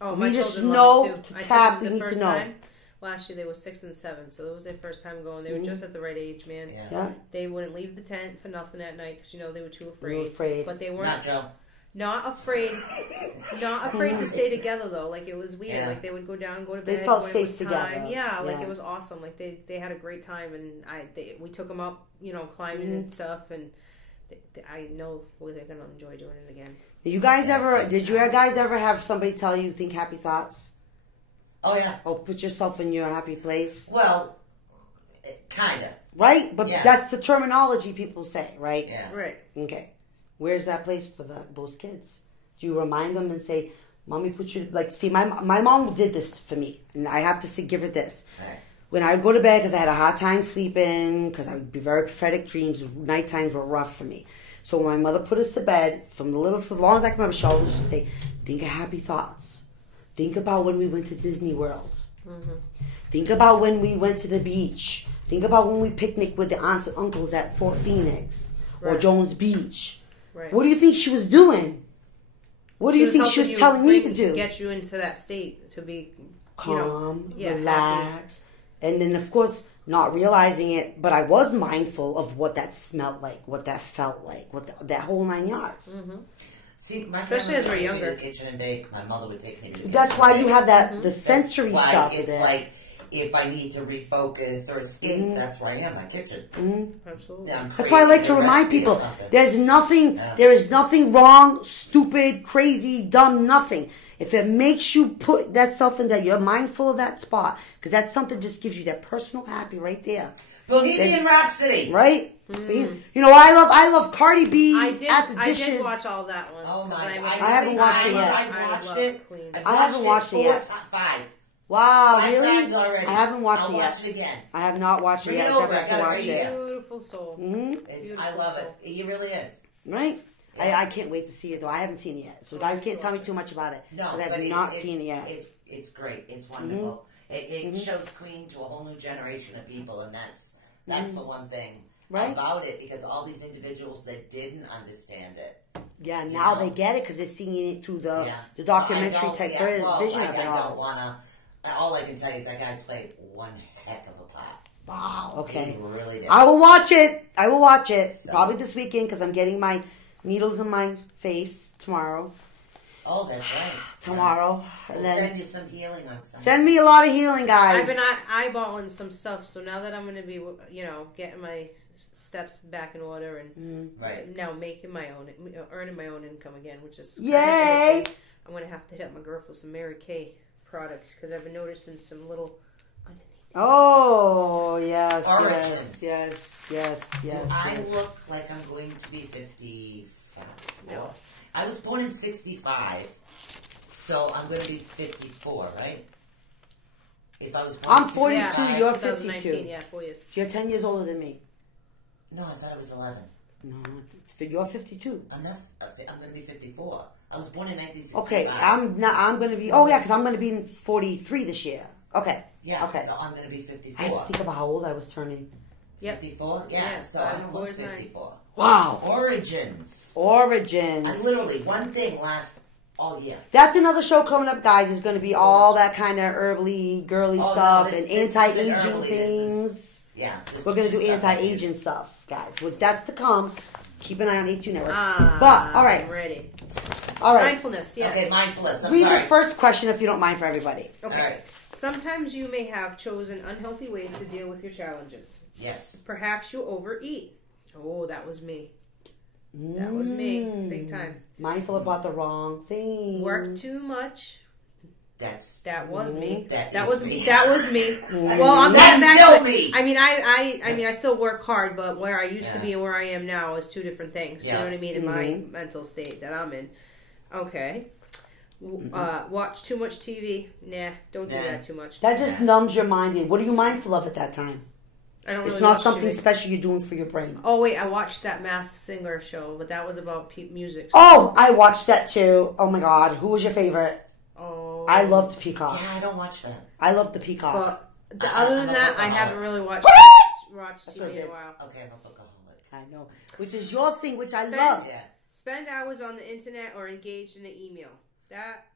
Oh, We my just children know love it too. to I took tap, them we the need to first know. time. Last year they were 6 and 7, so it was their first time going. They were just at the right age, man. Yeah. They wouldn't leave the tent for nothing at night because they were too afraid. They were afraid. But they weren't Not Joe. not afraid to stay together though. Like it was weird. Yeah. Like they would go down, go to They bed. felt when it safe was together. time. Yeah, like Yeah. it was awesome. Like they had a great time, and we took them up, climbing and stuff, and I know they're gonna enjoy doing it again. Did you guys ever have somebody tell you think happy thoughts? Oh, yeah. Oh, put yourself in your happy place. Well, kind of. Right? But Yeah. that's the terminology people say, right? Yeah. Right. Okay. Where's that place for those kids? Do you remind them and say, Mommy, put you, see, my mom did this for me. And I have to say, give her this. Right. When I would go to bed, because I had a hard time sleeping, because I would be very prophetic dreams, night times were rough for me. So when my mother put us to bed, from as long as I can remember, she always used to say, think of happy thoughts. Think about when we went to Disney World. Think about when we went to the beach. Think about when we picnicked with the aunts and uncles at Fort Phoenix or Right. Jones Beach. Right. What do you think she was doing? What do you think she helping was telling me to bring- do? Get you into that state to be Calm, happy. relax. And then, of course, not realizing it, but I was mindful of what that smelled like, what that felt like, that whole 9 yards. See, my Especially as we're grandmother would take me younger. to the kitchen and bake. My mother would take me to the kitchen. That's why and you bake. have that the sensory That's why stuff. It's there. like if I need to refocus or escape, that's where I am, my kitchen. Absolutely. I'm That's why I like creating to a remind recipe or people something. there is nothing wrong, stupid, crazy, dumb, nothing. If it makes you put that stuff in that, you're mindful of that spot, because that something just gives you that personal happy right there. Bohemian Rhapsody. Right? I love Cardi B I did. at the I dishes. did watch all that one. Oh my 'cause I'm God. a- I haven't watched it yet. I've I watched love it. Queen. I haven't watched it yet. 5. Wow, 5 really? times already. I haven't watched I'll it yet. watch it again. I have not watched it Bring yet. it I over. definitely I have to got it watch right it. here. Beautiful soul. I love it. It really is. Right? Yeah. I can't wait to see it though. I haven't seen it yet, so guys can't tell me too much about it No, because but I've not seen it yet. It's great. It's wonderful. It shows Queen to a whole new generation of people, and that's the one thing Right. about it, because all these individuals that didn't understand it. Yeah, now know? they get it because they're seeing it through the Yeah. documentary I type don't- yeah, vision well, of it I don't all. wanna. All I can tell you is that guy played one heck of a part. Wow. Okay. He really did. I will watch it. I will watch it So- probably this weekend because I'm getting my needles in my face tomorrow. Oh, that's right. Tomorrow, We'll and then send you some healing on Sunday. send me a lot of healing, guys. I've been eyeballing some stuff, so now that I'm going to be, getting my steps back in order and Right. now making my own, earning my own income again, which is Yay! I'm going to have to hit my girl for some Mary Kay products because I've been noticing some little underneath. Oh yes, Origins. yes. I look like I'm going to be 55. No. I was born in 65, so I'm going to be 54, right? If I was born I'm in 42, 65 you're 2019, 52. yeah, 4 years. You're 10 years older than me. No, I thought I was 11. No, you're 52. I'm not. I'm going to be 54. I was born in 1965. Okay, I'm going to be. Oh yeah, because I'm going to be 43 this year. Okay. Yeah, Okay. so I'm going to be I had 54. to think about how old I was turning. Yep. 54? Yeah, Yeah, so 5 I and look 4 is 9. 54. Wow. Origins. Origins. I literally, one thing lasts all year. That's another show coming up, guys. Is going to be all that kind of herbally, girly Oh, no, stuff this and isn't anti-aging herbally, this is- things. Yeah. this We're going to is do stuff I anti-aging use. stuff, guys. Which that's to come. Keep an eye on A2 Network. Ah, But all right, I'm ready. all right. Mindfulness, yes. Okay, mindfulness. I'm Read sorry. the first question if you don't mind for everybody. Okay. All right. Sometimes you may have chosen unhealthy ways to deal with your challenges. Yes. Perhaps you overeat. Oh, that was me. That was me, big time. Mindful about the wrong thing. Work too much. That was me. That was is me. That was me. Well, I'm That's getting back still to- me. I mean, I still work hard, but where I used to Yeah. be and where I am now is two different things. You Yeah. know what I mean? In my mental state that I'm in. Okay. Watch too much TV. Nah, don't do Nah. that too much. That just numbs your mind in. What are you mindful of at that time? I don't It's really not watch something TV. special you're doing for your brain. Oh wait, I watched that Masked Singer show, but that was about music. Oh, I watched that too. Oh my God, who was your favorite? Oh, I loved Peacock. Yeah, I don't watch that. I loved the Peacock. But other than that, I bookaholic. haven't really watched That's what I TV in did. a while. Okay, I'm a bookaholic. I know, which is your thing, which I Spend- love. Yeah. Spend hours on the internet or engaged in an email. That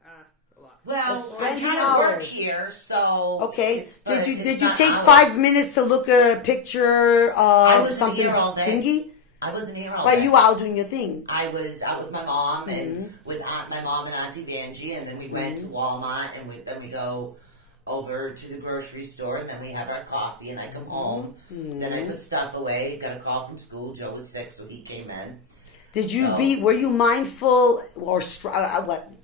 a lot. Well, I spending kind of work hours. here, so Okay, but did it's you not take hours. 5 minutes to look at a picture I of wasn't something here all day. dingy? I wasn't here all Right, day. you were out doing your thing. I was out with my mom and with my mom and Auntie Vanjie, and then we went to Walmart, and then we go over to the grocery store, and then we have our coffee, and I come home. Then I put stuff away. Got a call from school. Joe was sick, so he came in. Did you So- were you mindful or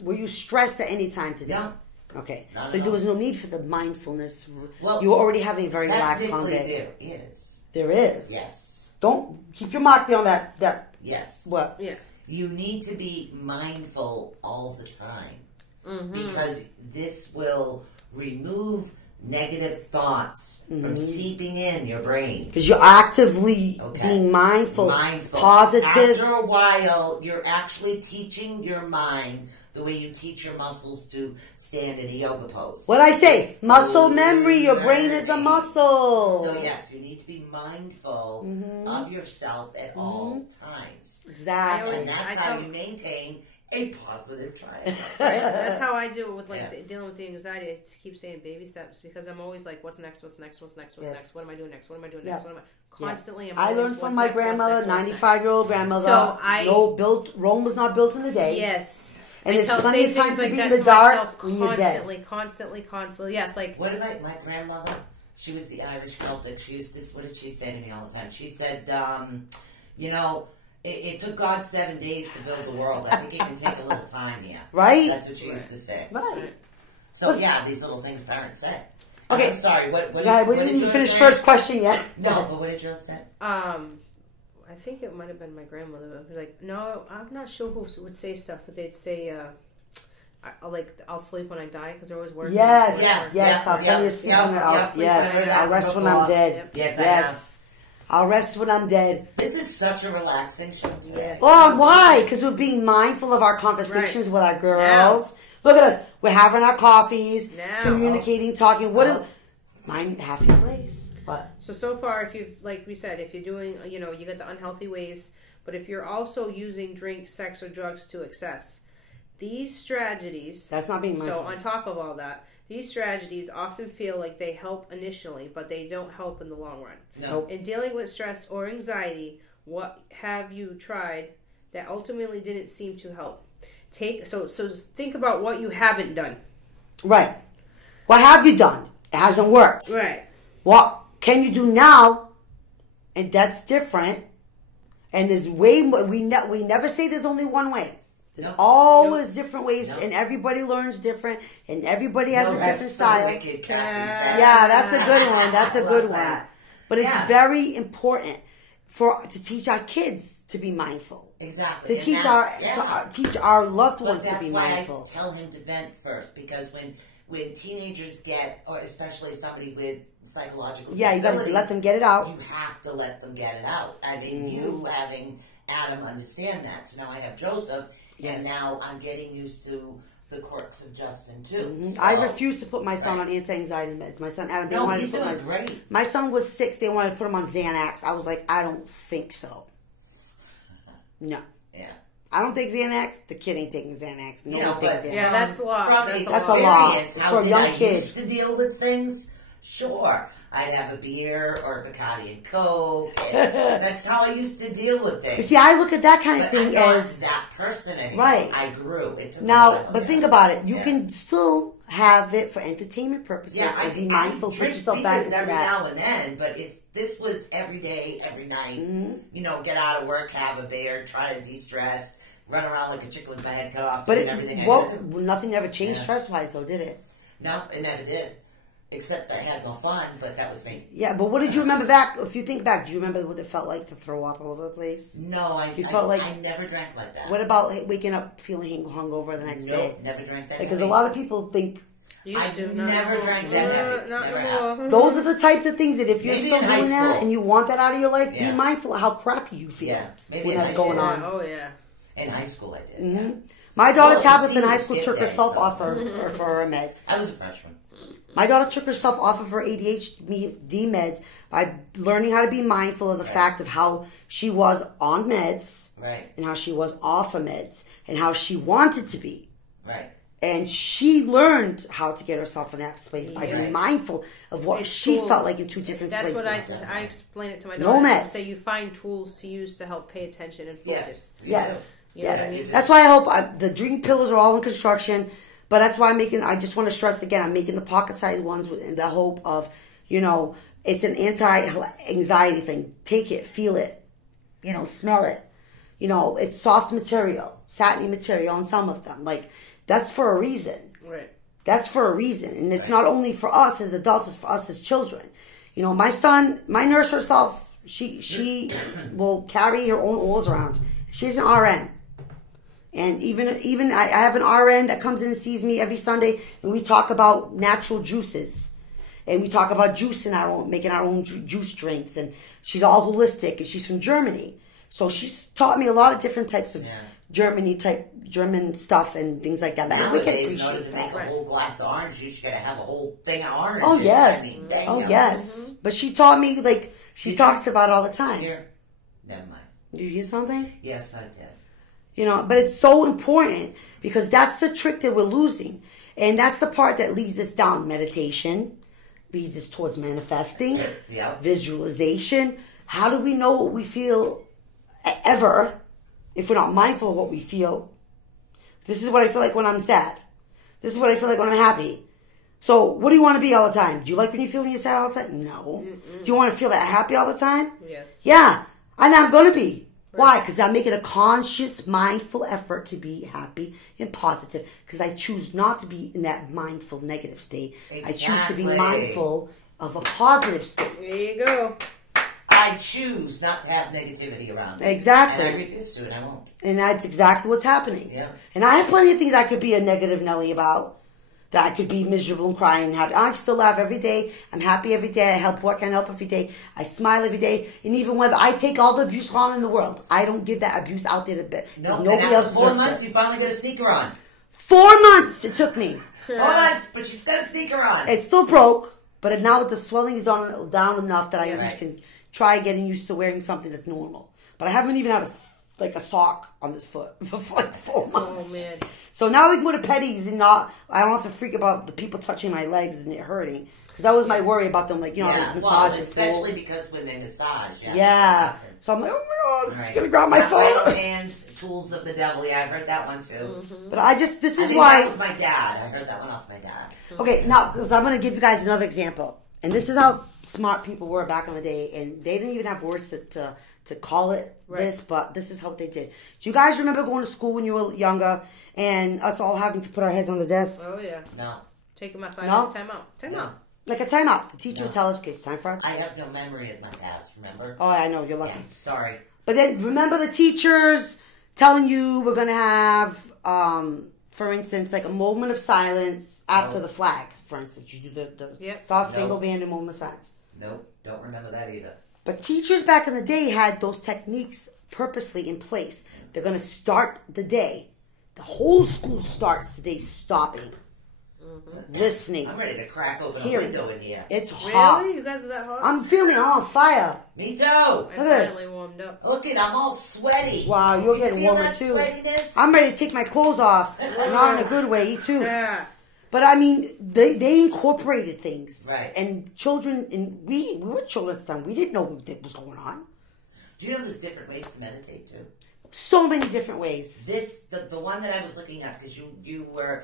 were you stressed at any time today? No. Okay, Not so at there all. was no need for the mindfulness. Well, you were already having a very relaxed, calm technically day. there is. There is. Yes. Don't keep your mark there on that. Yes. What? Yeah. You need to be mindful all the time Mm-hmm. because this will remove negative thoughts from seeping in your brain. Because you're actively Okay. being mindful, Mindful. positive. After a while, you're actually teaching your mind the way you teach your muscles to stand in a yoga pose. What I say? Muscle memory. Your brain is a learning. muscle. So yes, you need to be mindful of yourself at all times. Exactly. And that's I how tell- you maintain a positive triangle. Right? That's how I do it with Yeah. dealing with the anxiety. I just keep saying baby steps because I'm always like, what's next? What's next? What's next? What's Yes. next? What am I doing next? What am I doing Yeah. next? What am I constantly? I'm I always, learned from what's my next, what's grandmother, next, what's next? 95-year-old grandmother. So I- Rome was not built in a day. Yes. And I there's tell plenty same of time things to like be that in the to dark myself when you're dead. constantly. Yes, like What about my grandmother? She was the Irish Celtic. She used this. What did she say to me all the time? She said, you know, it took God 7 days to build the world. I think it can take a little time here. Right? That's what she used to say. Right. So yeah, these little things parents say. Okay. I'm sorry. What We did didn't yours finish say? first question yet. No, but what did yours say? I think it might have been my grandmother. But like, no, I'm not sure who would say stuff, but they'd say, I'll sleep when I die because they're always working. Yes, Yeah, yes. I'll tell you sleep when yeah, sleep when I Yes, I'll rest when I'm before. dead. Yes, Yes. I'll rest when I'm dead. This is such a relaxing show today. Yes. Well, why? Because we're being mindful of our conversations with our girls. Look at us. We're having our coffees, Now. communicating, talking. Mind half your place. What? So far, if you like we said, if you're doing, you got the unhealthy ways, but if you're also using drink, sex, or drugs to excess, these strategies. That's not being mindful. So on top of all that, these strategies often feel like they help initially, but they don't help in the long run. No. In dealing with stress or anxiety, what have you tried that ultimately didn't seem to help? So think about what you haven't done. Right. What have you done? It hasn't worked. Right. What can you do now? And that's different. And there's way more. We never say there's only one way. There's No. always different ways, No. and everybody learns different, and everybody has No a rest different for style. wicked Captain Yeah, that's a good one. That's a I good love one. that. But it's Yeah. very important to teach our kids to be mindful. Exactly. To And teach that's- teach our loved But ones to that's be why mindful. I tell him to vent first, because when teenagers get, or especially somebody with psychological Yeah, you got to disabilities, let them get it out. You have to let them get it out. I mean, you having Adam understand that. So now I have Joseph, Yes. and now I'm getting used to the quirks of Justin too. So, I refuse to put my son Right. on anti-anxiety meds. My son Adam, they No, wanted he's to put doing great. My son was 6. They wanted to put him on Xanax. I was like, I don't think so. No. Yeah. I don't take Xanax. The kid ain't taking Xanax. No You know, one's taking but Xanax. Yeah, that's a lot. From That's a That's lot. a lot. experience, how For a did young I kid. used to deal with things? Sure. I'd have a beer or a Bacardi and Coke. And that's how I used to deal with You things. see, I look at that kind of But I'm thing not as that person anymore. Right. I grew. It took a now. while, But yeah. think about it. You Yeah. can still have it for entertainment purposes Yeah, and be mindful. Put yourself back into every that. now and then, but this was every day, every night. You know, get out of work, have a beer, try to de-stress, run around like a chicken with my head cut off, But doing everything I did. nothing ever changed Yeah. stress-wise, though, did it? No, it never did. Except I had more fun, but that was me. Yeah, but what did you remember back? If you think back, do you remember what it felt like to throw up all over the place? No, You felt like- I never drank like that. What about waking up feeling hungover the next Nope, day? never drank that. Because a heavy. lot of people think Used to, I've not never anymore. drank that heavy. Not Never anymore. have. Those are the types of things that if you're Maybe still in high doing that school. and you want that out of your life, Yeah. be mindful of how crappy you feel Yeah. Maybe when in that's high going school. on. Oh yeah. In high school, I did. Mm-hmm. Yeah. My daughter Well, Tabitha in the high senior school skip took day, herself so- off her for her meds. I was a freshman. My daughter took herself off of her ADHD meds by learning how to be mindful of the fact of how she was on meds Right. and how she was off of meds and how she wanted to be. Right. And she learned how to get herself in that space by Yeah. being mindful of what It's she tools. felt like in two different That's places. what I explain it to my No daughter. meds. Say you find tools to use to help pay attention and focus. Yes. Yes. You know what I Yes. mean? That's why I hope the dream pillars are all in construction. But that's why I just want to stress again, I'm making the pocket-sized ones in the hope of, it's an anti-anxiety thing. Take it, feel it, smell it. It's soft material, satiny material on some of them. Like, that's for a reason. Right. That's for a reason. And it's not only for us as adults, it's for us as children. My nurse herself, she will carry her own oils around. She's an RN. And even I have an RN that comes in and sees me every Sunday, and we talk about natural juices. And we talk about making our own juice drinks. And she's all holistic, and she's from Germany. So she's taught me a lot of different types of German stuff and things like that. And we can Nowadays, in order appreciate to make that. a whole glass of orange juice, you gotta have a whole thing of oranges. Oh, yes. I mean, dang, Oh, you know. yes. But she taught me, she Did talks you- about it all the time. Here. Never mind. Did you hear something? Yes, I did. But it's so important because that's the trick that we're losing. And that's the part that leads us down. Meditation leads us towards manifesting, Yeah. visualization. How do we know what we feel ever if we're not mindful of what we feel? This is what I feel like when I'm sad. This is what I feel like when I'm happy. So what do you want to be all the time? Do you like when you feel when you're sad all the time? No. Do you want to feel that happy all the time? Yes. Yeah. And I'm going to be. Why? Because I'm making a conscious, mindful effort to be happy and positive. Because I choose not to be in that mindful, negative state. I choose to be Exactly. mindful of a positive There state. you go. I choose not to have negativity around me. Exactly. And I refuse to, and I won't. And that's exactly what's happening. Yeah. And I have plenty of things I could be a negative Nelly about. That I could be miserable and crying and happy. I still laugh every day. I'm happy every day. I help where I can help every day. I smile every day. And even whether I take all the abuse on in the world, I don't give that abuse out there to bed. No, Nobody and else after 4 deserves months, it. you finally got a sneaker on. 4 months it took me. 4 months, but she's got a sneaker on. It still broke, but now the swelling is down enough that I at Yeah, least right. can try getting used to wearing something that's normal. But I haven't even had a sock on this foot for like 4 months. Oh man. So now we can go to petties and I don't have to freak about the people touching my legs and it hurting. Because that was my worry about them, like, Yeah, like well, massage and especially pool. because when they massage. Yeah. So I'm like, oh my God, Right. she's going to grab my Right foot. hands, tools of the devil. Yeah, I've heard that one too. But this I is think why. that was my dad. I heard that one off my dad. Okay, now, because I'm going to give you guys another example. And this is how smart people were back in the day. And they didn't even have words to call it this, but this is how they did. Do you guys remember going to school when you were younger and us all having to put our heads on the desk? Oh yeah. No, Taking my 5 No? minute time out. Time no. out. Like a timeout. The teacher would tell us, okay, it's time for our... I have no memory of my past, remember? Oh, I know, you're lucky. Yeah, sorry. But then remember the teachers telling you we're going to have, for instance, like a moment of silence after the flag, for instance. You do the Yep. Star Spangled No. Banner and moment of silence. Nope, don't remember that either. But teachers back in the day had those techniques purposely in place. They're going to start the day. The whole school starts the day stopping, listening. I'm ready to crack open Hearing. a window in here. It's hot. Really? You guys are that hot? I'm feeling I'm on fire. Me too. I Look at this. finally warmed up. Look it, I'm all sweaty. Wow, you're You getting feel warmer that too. sweatiness? I'm ready to take my clothes off. Not in a good way, too. Yeah. But I mean, they incorporated things. Right. And children, and we were children at the time. We didn't know what was going on. Do you know there's different ways to meditate too? So many different ways. The one that I was looking at because you were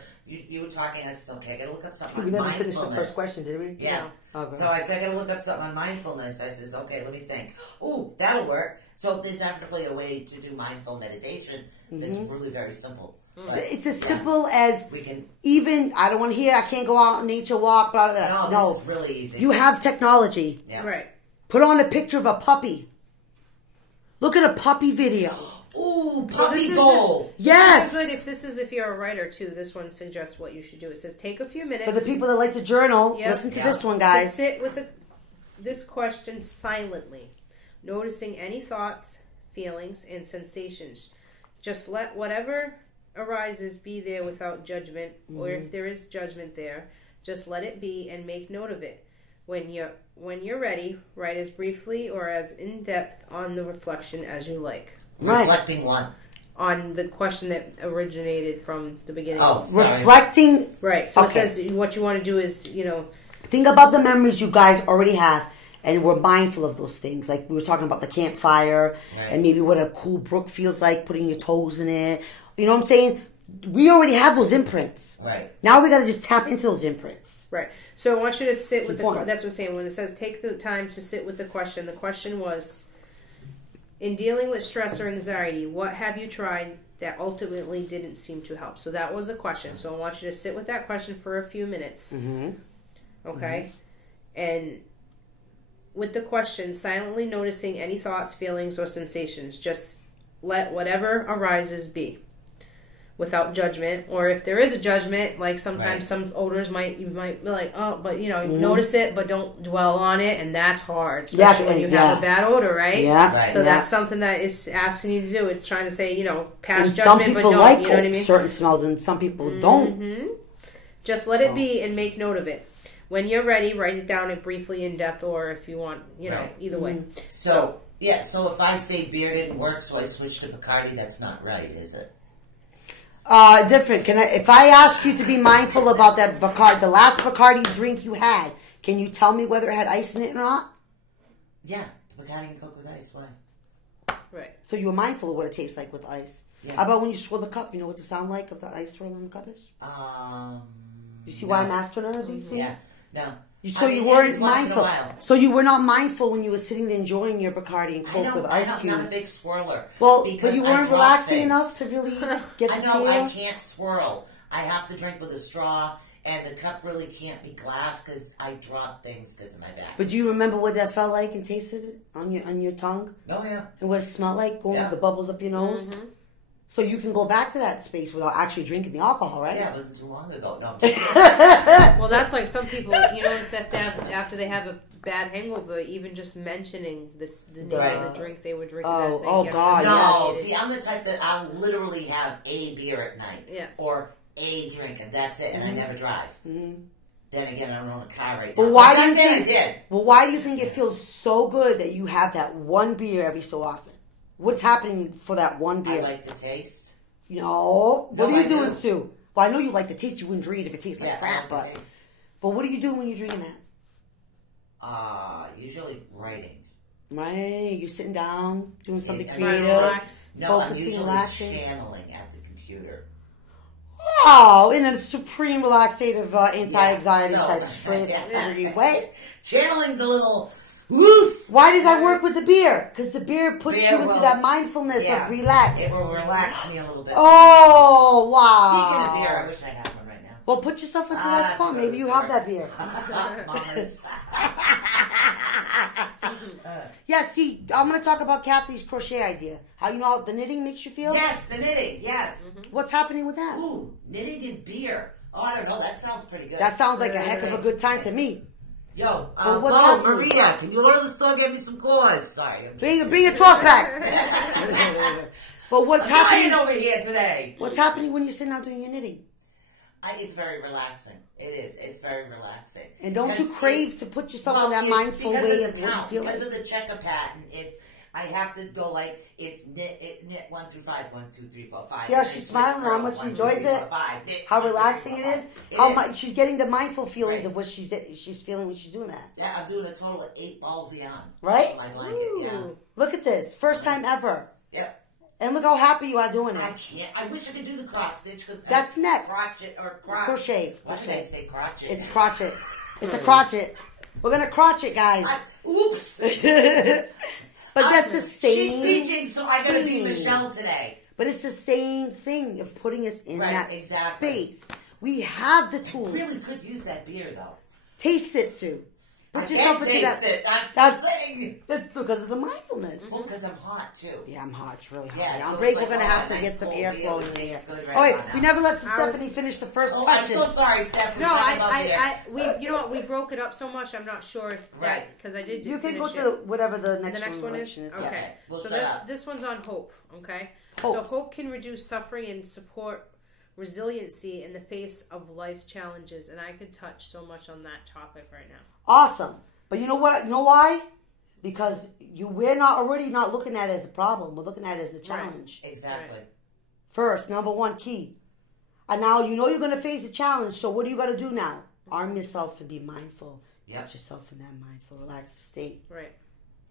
talking. I said, okay, I gotta look up something We on never finished mindfulness. the first question, did we? Yeah. Okay. So I said, I gotta look up something on mindfulness. I says, okay, let me think. Ooh, that'll work. So there's definitely a way to do mindful meditation that's really very simple. But, It's as yeah, simple as we can. even, I don't want to hear, I can't go out on nature walk, blah, blah, blah. No, this is really easy. You have technology. Yeah. Right. Put on a picture of a puppy. Look at a puppy video. Ooh, So puppy this is bowl. Yes. This is if you're a writer too. This one suggests what you should do. It says take a few minutes For the people that like to journal, Yep. listen to Yeah. this one, to guys. sit with this question silently, noticing any thoughts, feelings, and sensations. Just let whatever arises be there without judgment, or if there is judgment there, just let it be and make note of it. When you're ready, write as briefly or as in depth on the reflection as you like. Right. Reflecting one. On the question that originated from the beginning. Oh, sorry. Reflecting. Right. So Okay. it says what you want to do is, Think about the memories you guys already have, and we're mindful of those things. Like we were talking about the campfire, Right. and maybe what a cool brook feels like, putting your toes in it. You know what I'm saying? We already have those imprints. Right. Now we got to just tap into those imprints. right. So I want you to sit with Good point. that's what I'm saying. When it says take the time to sit with the question was, in dealing with stress or anxiety, what have you tried that ultimately didn't seem to help? So that was the question. So I want you to sit with that question for a few minutes. Mm-hmm. Okay? And with the question, silently noticing any thoughts, feelings, or sensations. Just let whatever arises be. Without judgment, or if there is a judgment, like sometimes Right. some odors you might be like, oh, but notice it, but don't dwell on it, and that's hard, especially when you have a bad odor, right? Yeah. Right. So yeah. that's something that is asking you to do. It's trying to say, past And some judgment, but people don't. like You know what I mean? certain smells, and some people don't. Mm-hmm. Just let it be and make note of it. When you're ready, write it down in briefly, in depth, or if you want, Right. either way. Mm-hmm. So if I say beer didn't work, so I switched to Bacardi, that's not right, is it? Different. If I ask you to be mindful about that Bacardi, the last Bacardi drink you had, can you tell me whether it had ice in it or not? Yeah, Bacardi and Coke with ice. Why? Right. So you were mindful of what it tastes like with ice. Yeah. How about when you swirl the cup? You know what the sound like of the ice swirling in the cup is? You see why I'm asking her these things? Yes. No. So I mean, you weren't every once in a mindful. while. So you were not mindful when you were sitting there enjoying your Bacardi and Coke with ice I'm not a cubes. big swirler. Well, because but you I weren't drop relaxing things. enough to really get the I know feel. I can't swirl. I have to drink with a straw, and the cup really can't be glass because I drop things because of my back. But do you remember what that felt like and tasted on your tongue? Oh yeah. And what it smelled like going Yeah. with the bubbles up your nose? Mm-hmm. So you can go back to that space without actually drinking the alcohol, right? Yeah, it wasn't too long ago. No. Well, that's like some people, instead after they have a bad hangover, even just mentioning the name of the drink they were drinking. Oh, gets God, them No, nauseated. see, I'm the type that I'll literally have a beer at night. Yeah. Or a drink, and that's it, and I never drive. Mm-hmm. Then again, I don't own a car right But now. why But do you back then think? I did. Well, why do you think it feels so good that you have that one beer every so often? What's happening for that one beer? I like the taste. No. What No, are you I doing, do. Sue? Well, I know you like the taste. You wouldn't drink it if it tastes like Yeah, I crap, like but the taste. what are you doing when you're drinking that? Usually writing. Right? You're sitting down, doing something Yeah, creative, relax. No, I'm focusing, usually relaxing. channeling at the computer. Oh, in a supreme relaxative, anti-anxiety Yeah, so- type stress free way. Channeling's a little woof. Why does that work with the beer? Because the beer puts Beer you into will- that mindfulness Yeah. of relax. It will relax me a little bit. Oh, wow. Speaking of beer, I wish I had one right now. Well, put yourself into that spot. Maybe you have that beer. Mamas. Yeah, see, I'm going to talk about Kathy's crochet idea. How the knitting makes you feel? Yes, the knitting, yes. What's happening with that? Ooh, knitting and beer. Oh, I don't know, that sounds pretty good. That sounds like a heck of a good time to me. Yo, Well, what's Bo, happening? Maria, can you go to the store and get me some cords? Sorry. I'm Bring your talk back. But what's trying happening? over here today. What's happening when you're sitting out doing your knitting? It's very relaxing. It is. It's very relaxing. And don't you Because crave to put yourself in that it's mindful because way of of the what you count, feel because like? of the checker pattern. I have to go like it's knit 1 through 5, 1, 2, 3, 4, 5. See how she's smiling, how much she enjoys it? How relaxing it is? How much she's getting the mindful feelings Right. of what she's feeling when she's doing that. Yeah, I'm doing a total of 8 balls beyond. Right? For my blanket, yeah. Look at this. First time ever. Yep. And look how happy you are doing I it. can't. I wish I could do the cross stitch because That's next. Crochet or Crochet. Why did I say crochet? It's crotchet. It's a crotchet. We're going to crotchet, guys. Oops. But that's the same She's teaching, so I gotta be thing. Michelle today. But it's the same thing of putting us in Right, that exactly. space. We have the tools. Really could use that beer though. Taste it, Sue. I Put yourself can't into taste that. it. That's That's- the thing. That's because of the mindfulness. Well, because I'm hot too. Yeah, I'm hot. It's really hot. Yeah, Yeah, so on it's break, like, we're going to oh, have to nice get some cold air beer flowing would in here. taste good right Oh, wait, about we now. never let I was- Stephanie finish the first Oh, I'm question. so sorry, Steph. No, you know what? We broke it up so much. I'm not sure Right. because I did. You can go finish to it. whatever the The next, next one is is. okay. Yeah. We'll So set up. this one's on hope. Okay. Hope. So hope can reduce suffering and support resiliency in the face of life's challenges, and I could touch so much on that topic right now. Awesome. But you know what? You know why? Because we're not looking at it as a problem. We're looking at it as a challenge. Exactly. Right. First, number one key. And now you know you're going to face a challenge. So what do you got to do now? Arm yourself and be mindful. Yep. Put yourself in that mindful, relaxed state. Right.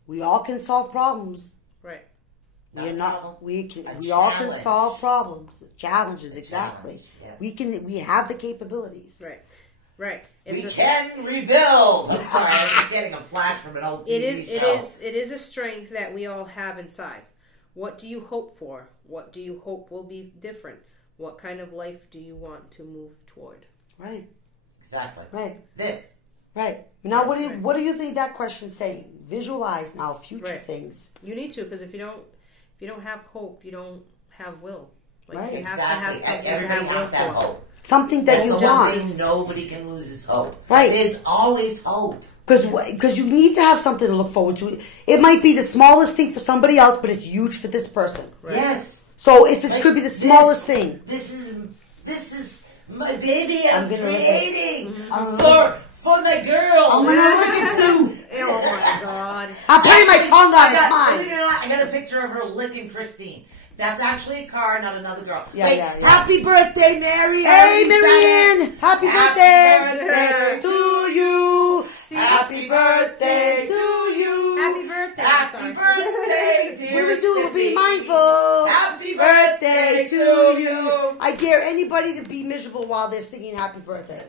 We all can solve problems. Right. We're Not a not. problem. We all can challenge. solve problems. Challenges, A exactly. challenge, yes. We have the capabilities. Right. Right. We It's can rebuild. I'm sorry, I was just getting a flash from an old TV show. It is a strength that we all have inside. What do you hope for? What do you hope will be different? What kind of life do you want to move toward? Right. Exactly. Right. This. Right. Now, what do you think that question's saying? Visualize now future Right. things. You need to, because if you don't have hope, you don't have will. Right. You Exactly. have to have something to Everybody have has to have will for. hope. Something that That's you the one want. thing nobody can lose is hope. Right. There's always hope. Because you need to have something to look forward to. It might be the smallest thing for somebody else, but it's huge for this person. Right. Yes. So if it Like could be the smallest thing. This is my baby I'm gonna look at- creating I'm for my girl. I'm gonna look at Sue. Oh my God. I'm putting my tongue on I its got, believe it mine. or not, I got a picture of her licking Christine. That's actually a car, not another girl. Yeah, Wait, yeah, yeah. happy birthday, Mary! Hey, I Marianne! Happy Happy birthday birthday to you! See? Happy birthday to you! Happy birthday. Happy Sorry. birthday, What do dear we do? sissy. Be mindful. Happy Birthday to you. I dare anybody to be miserable while they're singing happy birthday.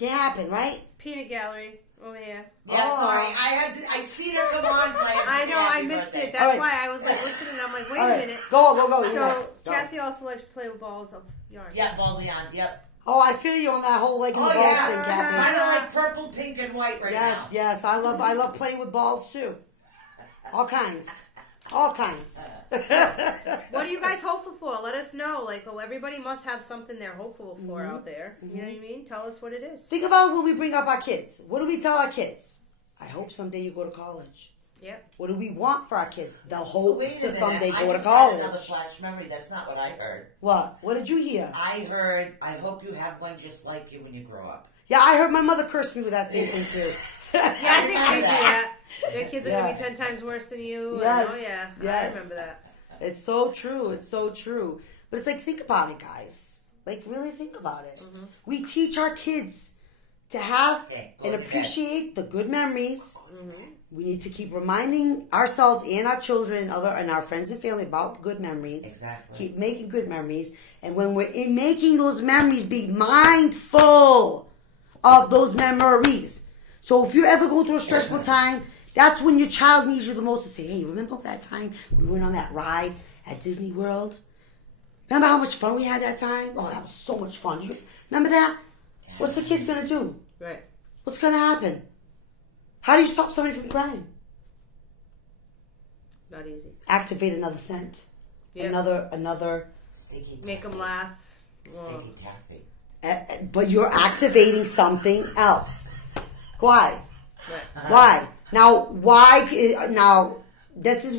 Can't happen, right? Peanut gallery over here. Yeah, Oh. sorry. I seen her come on, so I know, I missed it. That's All right. why I was like listening. I'm like, wait All a right. minute. Go. So Go. Kathy also likes to play with balls of yarn. Yeah, ballsy on. Yep. Oh, I feel you on that whole leg in the Oh balls yeah, thing, Kathy. kind of like purple, pink, and white right now. Yes. I love playing with balls too. All kinds. What are you guys hopeful for? Let us know. Like, oh, everybody must have something they're hopeful for out there. You know what I mean? Tell us what it is. Think about when we bring up our kids. What do we tell our kids? I hope someday you go to college. Yep. What do we want for our kids? The hope Wait a to minute. someday I go to just had another college. flash memory. That's not what I heard. What? What did you hear? I heard, I hope you have one just like you when you grow up. Yeah, I heard my mother curse me with that same thing too. Yeah, I think they do that. Their kids are Yeah. going to be 10 times worse than you. and- Yes. oh, yeah. I Yes. remember that. It's so true. It's so true. But it's like, think about it, guys. Like, really think about it. Mm-hmm. We teach our kids to have Okay, and go ahead. appreciate the good memories. Mm-hmm. We need to keep reminding ourselves and our children and our friends and family about good memories. Exactly. Keep making good memories. And when we're in making those memories, be mindful of those memories. So if you're ever going through a stressful time, that's when your child needs you the most to say, hey, remember that time we went on that ride at Disney World? Remember how much fun we had that time? Oh, that was so much fun. You remember that? What's the kid going to do? Right. What's going to happen? How do you stop somebody from crying? Not easy. Activate another scent. Yep. Another. Sticky taffy. Make them laugh. Sticky taffy. But you're activating something else. Why? Right. Why? Now, why? Now, this is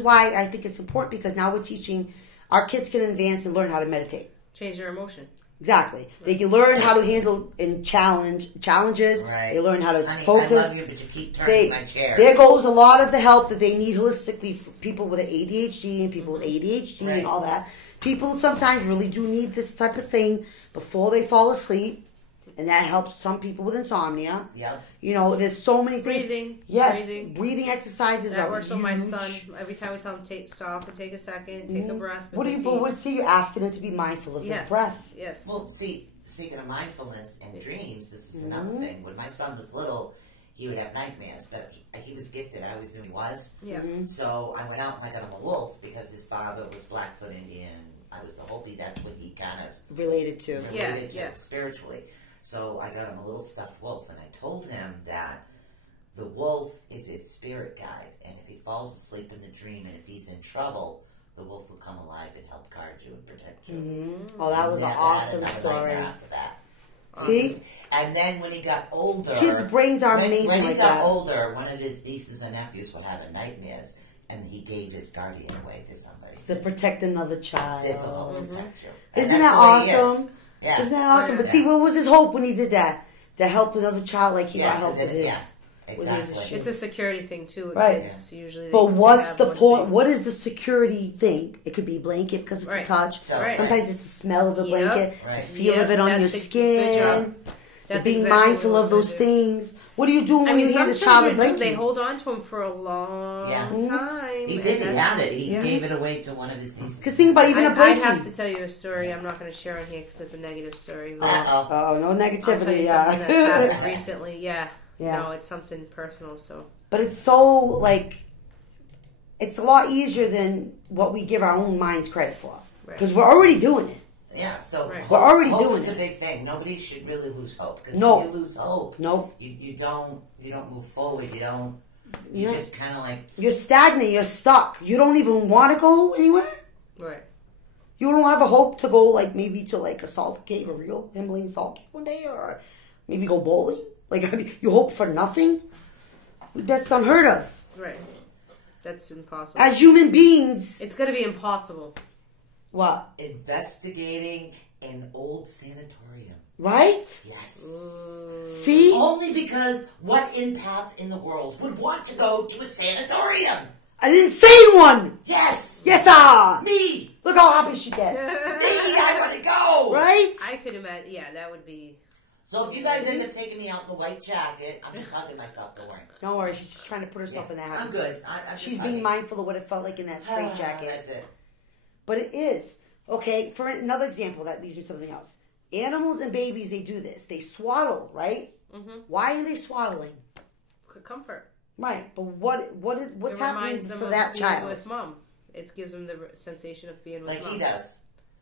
why I think it's important, because now we're teaching our kids can advance and learn how to meditate. Change their emotion. Exactly. They can learn how to handle and challenges. Right. They learn how to Honey, focus. I love you, but you keep turning my chair. There goes a lot of the help that they need holistically for people with ADHD and people with ADHD Right. and all that. People sometimes really do need this type of thing before they fall asleep, and that helps some people with insomnia. Yep. You know, there's so many things. Breathing. Yes, Breathing. breathing exercises That are works with my huge. son. Every time we tell him stop and take a second, take a breath. What do you? because But see, you're asking him to be mindful of Yes. his breath. Yes. Well, see, speaking of mindfulness and dreams, this is another Mm-hmm. thing. When my son was little, he would have nightmares, but he was gifted. I always knew he was. Yeah. So I went out and I got him a wolf because his father was Blackfoot Indian. I was the Hopi. That's what he kind of Related to. related Yeah, to yeah. spiritually. So I got him a little stuffed wolf, and I told him that The wolf is his spirit guide, and if he falls asleep in the dream, and if he's in trouble, the wolf will come alive and help guard you and protect you. Mm-hmm. Oh, that was an awesome story. After that. See? And then when he got older... Kids' brains are amazing when he like got that. older, one of his nieces and nephews would have nightmares, and he gave his guardian away to somebody. To protect another child. This will help protect you. Isn't that awesome? Yeah. Isn't that awesome? But see, what was his hope when he did that? To help another child like he got help with his... Yeah, exactly. It's a security thing too. With Right. kids, usually. But what's the point? Thing. What is the security thing? It could be blanket because of the touch. Right. Sometimes it's the smell of the blanket, Right. the feel of it on your Good skin. job. The That's being exactly mindful what of those do. things. What do you do when I mean, you some hand a child a children do. blanket? They hold on to him for a long time. He did. He and had that's- it. He gave it away to one of his nieces. Because think about even a I blanket. have to tell you a story. I'm not going to share on here because it's a negative story. But Uh-oh. Oh, no I'll tell negativity. you Yeah. something that's happened recently. Yeah. Yeah. No, it's something personal. So. But it's so, like, it's a lot easier than what we give our own minds credit for. Because we're already doing it. Yeah, so Right. We're already hope doing is a it. big thing. Nobody should really lose hope. Because No. when you lose hope, Nope. you don't move forward. You don't. You You know- just kind of like You're stagnant. You're stuck. You don't even want to go anywhere. Right. You don't have a hope to go, like, maybe to, like, a salt cave, a real Himalayan salt cave one day, or maybe go bowling. Like, I mean, you hope for nothing? That's unheard of. Right. That's impossible. As human beings, It's going to be impossible. what? investigating an old sanatorium. Right? Yes. See? Only because what empath in the world would want to go to a sanatorium? I didn't say one! Yes. Yes, ah! Me. Look how happy she gets. Me. I want to go. Right? I could imagine. Yeah, that would be. So if you guys end up taking me out in the white jacket, I'm just hugging myself. Don't worry. Don't worry, she's just trying to put herself in that happy I'm good. place. I'm She's just being hugging. mindful of what it felt like in that straight jacket. That's it. But it is. Okay, for another example, that leads me to something else. Animals and babies, they do this. They swaddle, right? Mm-hmm. Why are they swaddling? Comfort. Right, but what's It happening reminds them for of that being child? with mom. It gives them the sensation of being with Like mom. he does.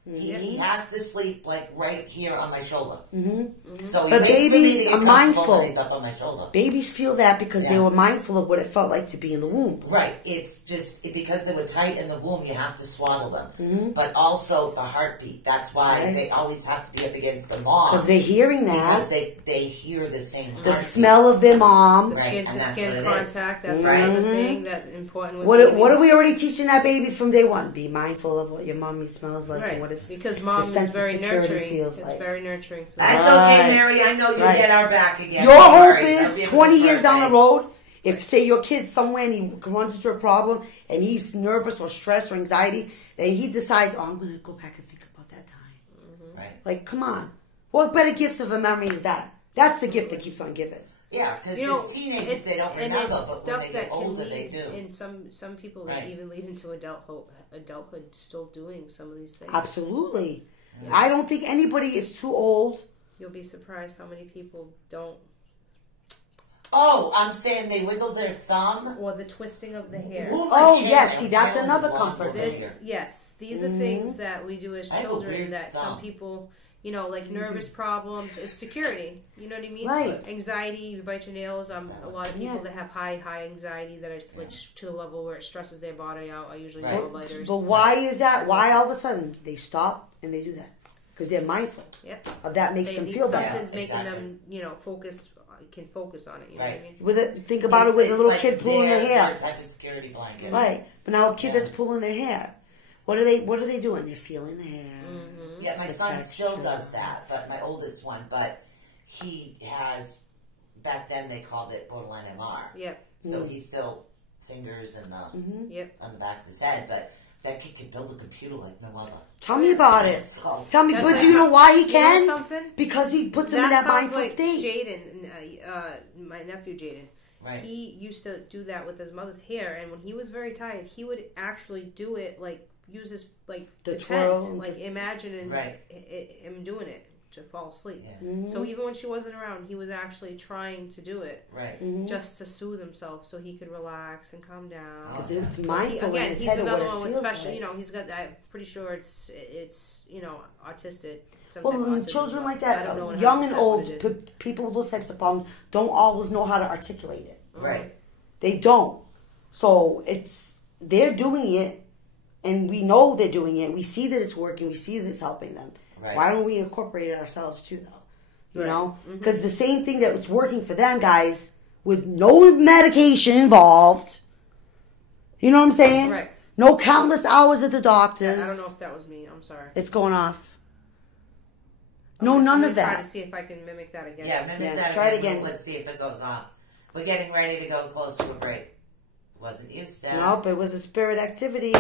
Mm-hmm. He has to sleep like right here on my shoulder. Mm-hmm. So he But waits for me babies to get are comfortable mindful. when he's up on my shoulder. Babies feel that because they Yeah. were mindful of what it felt like to be in the womb. Right. It's just because they were tight in the womb, you have to swaddle them. Mm-hmm. But also the heartbeat. That's why Right. they always have to be up against the mom. Because they're hearing Because that. they hear the same The heartbeat. smell of their mom. The Right, skin and to that's skin what it is. contact. That's Right. another Mhm. thing that's important. With What babies. are we already teaching that baby from day one? Be mindful of what your mommy smells like Right. and what it's Because the mom sense is of very security nurturing. feels It's like. very nurturing. For That's them. Right. okay, Mary. I know you'll Right. get our back again. Your Don't hope worry. That'll is be a 20 good years down the birthday. road, if say your kid's somewhere and he runs into a problem and he's nervous or stressed or anxiety, and he decides, oh, I'm going to go back and think about that time. Right. Like, come on. What better gift of a memory is that? That's the gift that keeps on giving. Yeah, because You know, as teenagers, they don't remember, it's but when stuff they that get can older, lead, they do. And some people Right. they even lead into adulthood, still doing some of these things. Absolutely. I don't think anybody is too old. You'll be surprised how many people don't, Oh, I'm saying they wiggle their thumb. or the twisting of the hair. Ooh, Oh, my yes, chin, see, my that's chin another belongs comfort. over This, here. yes, these are things that we do as I have a children weird that some thumb. people, you know, like nervous problems. It's security. You know what I mean? Right. Anxiety. You bite your nails. A lot of people Yeah. that have high anxiety that are like to the level where it stresses their body out are usually Right. nail biters. But why is that? Why all of a sudden they stop and they do that? Because they're mindful Yep. of that makes They them need feel better. something's making exactly. them, you know, can focus on it. You know what I Right. mean? With it, think about it with a little kid pulling their hair. type of security blanket. Right. But now a kid Yeah. that's pulling their hair. What are they doing? They're feeling the hair. Mm-hmm. Yeah, my The son still texture. does that, but my oldest one, but he has, back then they called it borderline MR. Yep. So he still fingers in the, Yep. on the back of his head, but that kid can build a computer like no other. Tell me about it. So, Tell me, That's but like- do you know why he You know can? something? Because he puts him in that sounds mindful like state. Jaden, my nephew Jaden. right. He used to do that with his mother's hair, and when he was very tired, he would actually do it like use his like The pretend, twirl. like imagining Right. him doing it to fall asleep. Yeah. Mm-hmm. So even when she wasn't around, he was actually trying to do it Right. Mm-hmm. just to soothe himself, so he could relax and calm down. Because it's He- mindful in again, his he's head of what another it one with feels special. like. You know, he's got. I'm pretty sure it's you know autistic. some Well, type of and autism, children but like I that, don't know young and 100% what old, it is. people with those types of problems don't always know how to articulate it. Right. They don't. So they're doing it, and we know they're doing it. We see that it's working. We see that it's helping them. Right. Why don't we incorporate it ourselves too, though? You Right. know? Because the same thing that it's working for them, guys, with no medication involved. You know what I'm saying? Right. No countless hours at the doctor's. I don't know if that was me. I'm sorry. It's going off. No, I'm none gonna of Try that. to see if I can mimic that again. Yeah, mimic Yeah, that try it again. Let's see if it goes on. We're getting ready to go close to a break. Wasn't you, Steph? Nope, it was a spirit activity.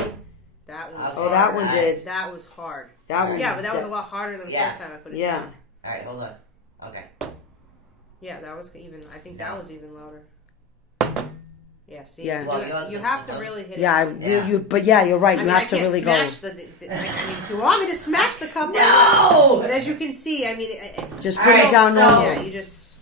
That one. Was Oh, that one did. That was hard. That one. Yeah, but that was a lot harder than the Yeah. first time I put it. Yeah. down. All right, hold on. Okay. Yeah, that was even. I think No. that was even louder. Yeah. See. Yeah. You, Well, yours you was have to loud. really hit. Yeah, it. but yeah, you're right. I You mean, have I to can't really go. smash the. I mean, if you want me to smash the cup, No! But as you can see, I mean, Just All put right, it down so- normal. yeah, you just.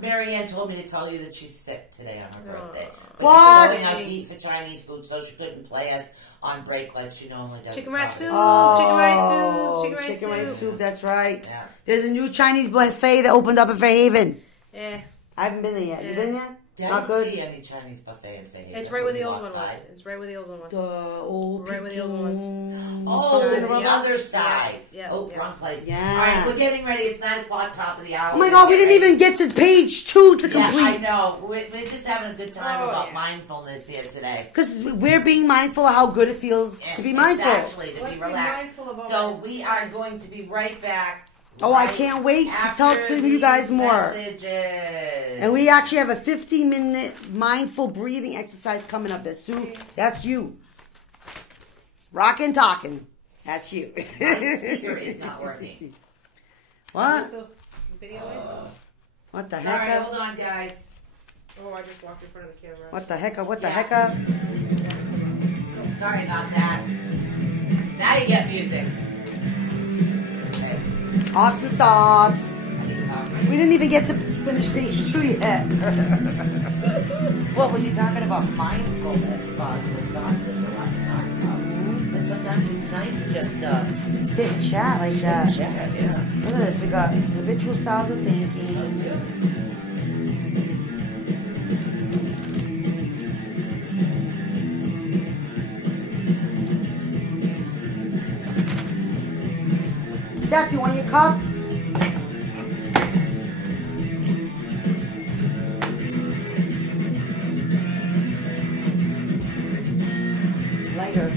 Mary Ann told me to tell you that she's sick today on her birthday. But What? She's going out to eat for Chinese food, so she couldn't play us on break like she normally does. Chicken rice soup. Oh, Chicken rice soup. That's right. Yeah. There's a new Chinese buffet that opened up in Fairhaven. Eh, I haven't been there yet. You been there? I Not didn't good. see any Chinese buffet in Fayetteville. it's right where the when we old one walked was. by. It's right where the old one was. The old Right where the old one was. Oh, something the around- other side. Yeah, Oh, yeah. wrong place. Yeah. All right, we're getting ready. It's 9 o'clock, top of the hour. Oh my God, we didn't even get to page 2 to Yeah, I complete. know. We're just having a good time Oh, about yeah. mindfulness here today. Because we're being mindful of how good it feels Yes, to be mindful. Exactly, to Let's be be relaxed. mindful about So it. we are going to be right back. Oh, I right can't wait to after talk to you guys these more. Messages. And we actually have a 15-minute mindful breathing exercise coming up. That's Sue. That's you. Rockin' talking. That's you. My speaker is not working. What? Is the video in? What the Sorry, heck? hold on, guys. Oh, I just walked in front of the camera. What the heck? What the Yeah. heck? Sorry about that. Now you get music. Okay. Awesome sauce. I need coffee. We didn't even get to finish page 2 yet. Well, when you're talking about mindfulness, boss, there's a lot to talk about. And sometimes it's nice just to Sit and chat like that. chat, yeah. Look at this. We got habitual styles of thinking. Steph, you want your cup? Lighter.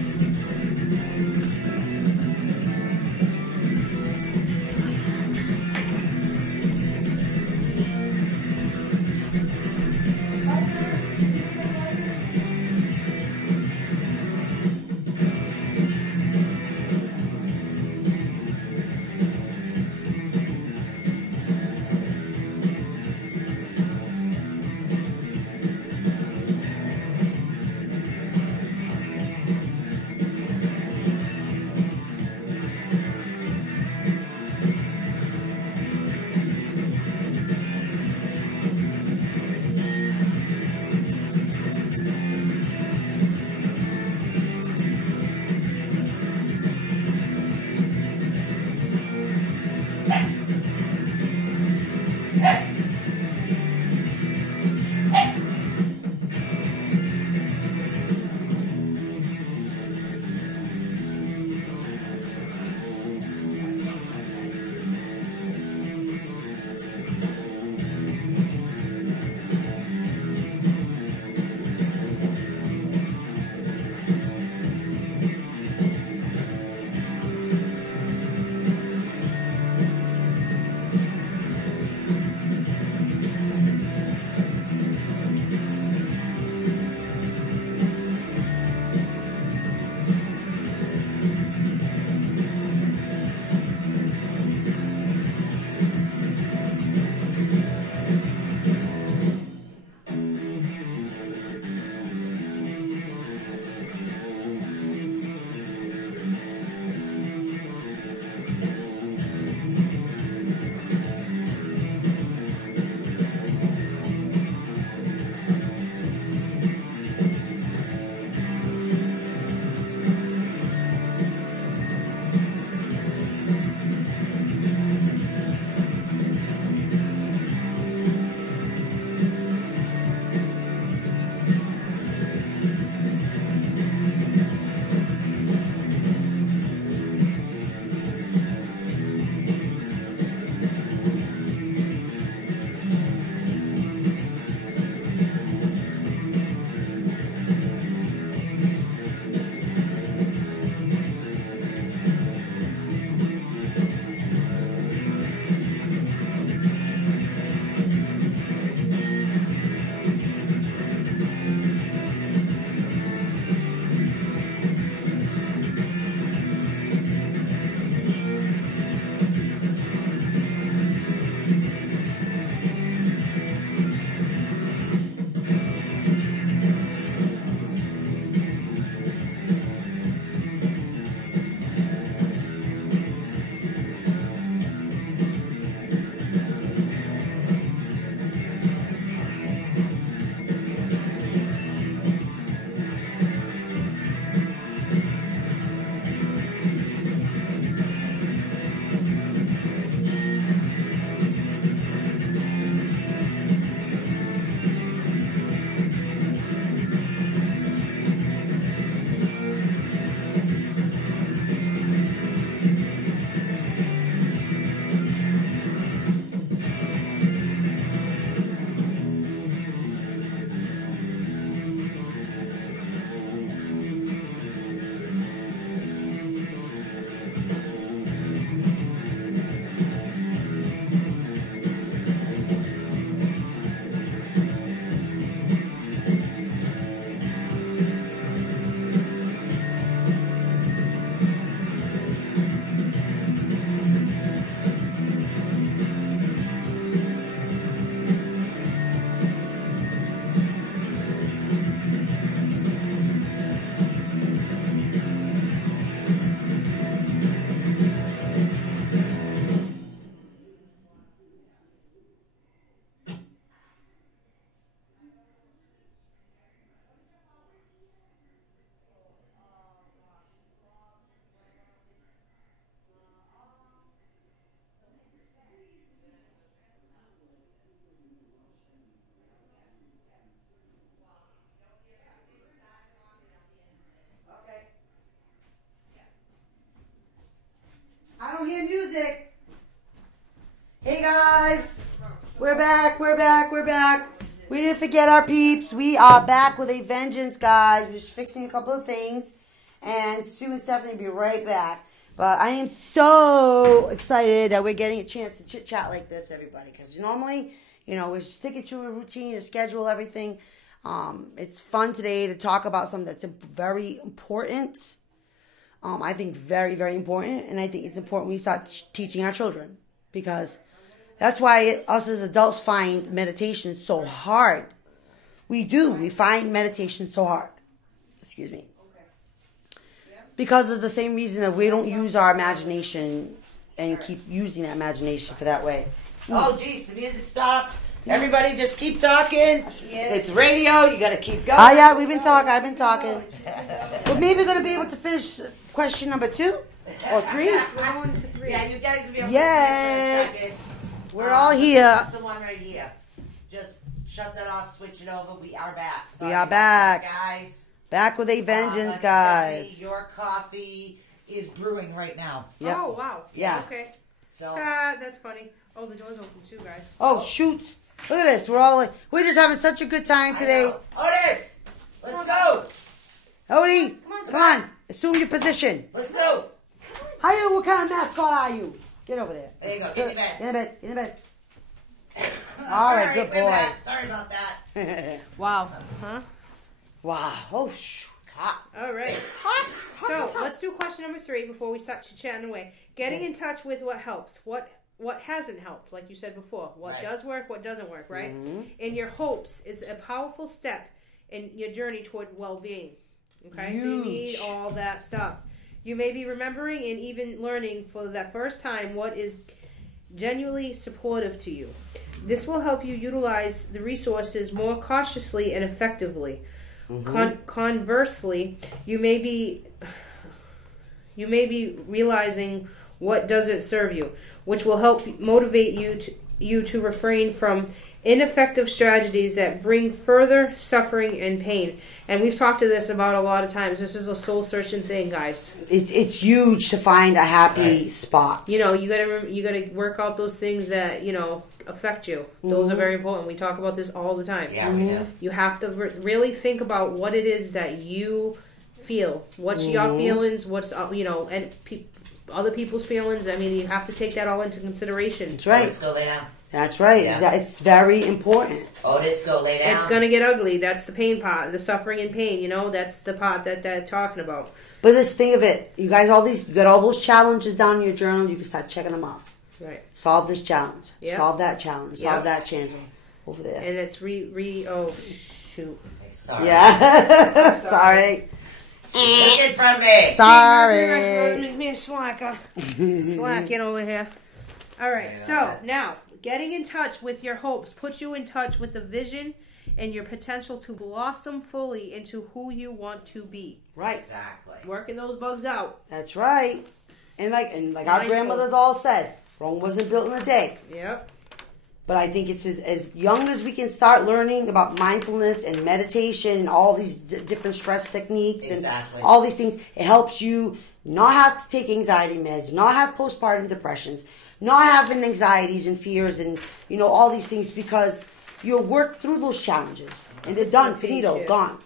back. We're back. We're back. We didn't forget our peeps. We are back with a vengeance, guys. We're just fixing a couple of things. And Sue and Stephanie will be right back. But I am so excited that we're getting a chance to chit-chat like this, everybody. Because normally, we're sticking to a routine, a schedule, everything. It's fun today to talk about something that's very important. I think very, very important. And I think it's important we start teaching our children. Because that's why us as adults find meditation so hard. We do. We find meditation so hard. Excuse me. Because of the same reason that we don't use our imagination and keep using that imagination for that way. Oh, geez, the music stopped. Everybody just keep talking. Yes. It's radio. You got to keep going. Oh, yeah, we've been talking. I've been talking. We're maybe going to be able to finish question number 2 or 3. Yes, we're going to 3. Yeah, you guys will be able to Yes. finish for a second. We're all here. This is the one right here. Just shut that off, switch it over. We are back. We are back. Guys. Back with a vengeance, Stephanie, guys. your coffee is brewing right now. Yep. Oh, wow. Yeah. Okay. So That's funny. Oh, the door's open too, guys. Oh, shoot. Look at this. We're just having such a good time today. Otis, let's go. Odie, come on. Assume your position. Let's go. What kind of mascot are you? Get over there. There you go. Get in bed. Get in bed. Get in bed. All right, good we're boy. back. Sorry about that. Wow. Huh? Wow. Oh, shoot. Hot. All right. Hot. So let's do question number 3 before we start chatting away. Getting in touch with what helps. What hasn't helped, like you said before. What Right. does work, what doesn't work, right? Mm-hmm. And your hopes is a powerful step in your journey toward well-being. Okay? So you need Huge. all that stuff. You may be remembering and even learning for the first time what is genuinely supportive to you. This will help you utilize the resources more cautiously and effectively. Conversely, you may be realizing what doesn't serve you, which will help motivate you to refrain from ineffective strategies that bring further suffering and pain. And we've talked to this about a lot of times. This is a soul-searching thing, guys. It's huge to find a happy spot. You gotta work out those things that affect you. Those are very important. We talk about this all the time. Yeah, we do. You have to really think about what it is that you feel. What's your feelings? What's and other people's feelings. I mean, you have to take that all into consideration. That's right. Let's go lay down. That's right. Yeah. It's very important. Otis, go lay down. It's gonna get ugly. That's the pain part, the suffering and pain. That's the part that they're talking about. But this thing of it, you guys, you got all those challenges down in your journal. You can start checking them off. Right. Solve this challenge. Yep. Solve that challenge. Yep. Solve that challenge. Over there. And it's oh shoot. Sorry. Yeah. Sorry. Take it from me. Sorry. Make me a slacker. Slacking over here. All right. So now, getting in touch with your hopes puts you in touch with the vision and your potential to blossom fully into who you want to be. Right. Exactly. Working those bugs out. That's right. And like our grandmothers all said, Rome wasn't built in a day. Yep. But I think it's as young as we can start learning about mindfulness and meditation and all these different stress techniques Exactly. and all these things. It helps you not have to take anxiety meds, not have postpartum depressions, not having anxieties and fears and, all these things because you'll work through those challenges. And they're done, finito, gone.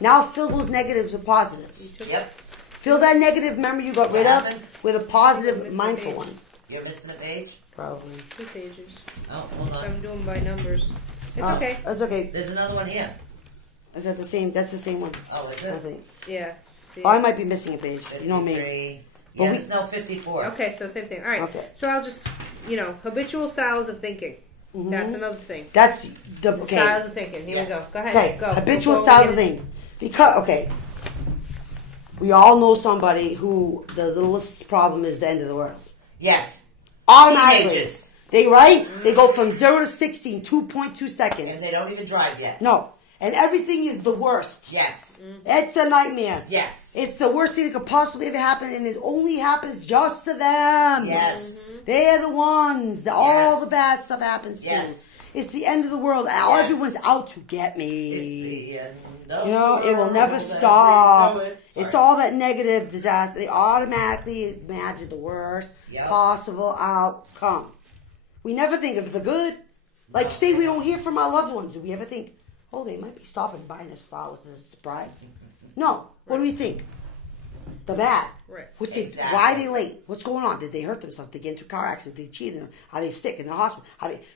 Now fill those negatives with positives. Yep. Fill that negative memory you got rid of happened? with a positive, mindful one. You're missing a page? Probably. 2 pages. Oh, hold on. I'm doing by numbers. It's Oh, okay. That's okay. There's another one here. Is that the same? That's the same one. Oh, is I it? think. Yeah. See? Oh, I might be missing a page. You know me. 53. But Yeah, we- there's no 54. Okay, so same thing. All right. Okay. So I'll just, habitual styles of thinking. That's another thing. That's the okay. Styles of thinking. Here we go. Go ahead. Okay, Go. habitual Before we style get of thing. Because we all know somebody who the littlest problem is the end of the world. Yes. Automatically, Teenagers. they go from 0 to 60 in 2.2 seconds. And they don't even drive yet. No, and everything is the worst. Yes. It's a nightmare. Yes. It's the worst thing that could possibly ever happen, and it only happens just to them. Yes. They're the ones that all Yes. the bad stuff happens Yes. to. It's the end of the world. Yes. Everyone's out to get me. It's the end of It will the never world. stop. Sorry. It's all that negative disaster. They automatically imagine the worst Yep. possible outcome. We never think of the good. Like, say we don't hear from our loved ones. Do we ever think, oh, they might be stopping buying us flowers as a surprise? No. What do we think? The bad. Right. What's Exactly. Why are they late? What's going on? Did they hurt themselves? Did they get into a car accident? Did they cheated? Are they sick in the hospital?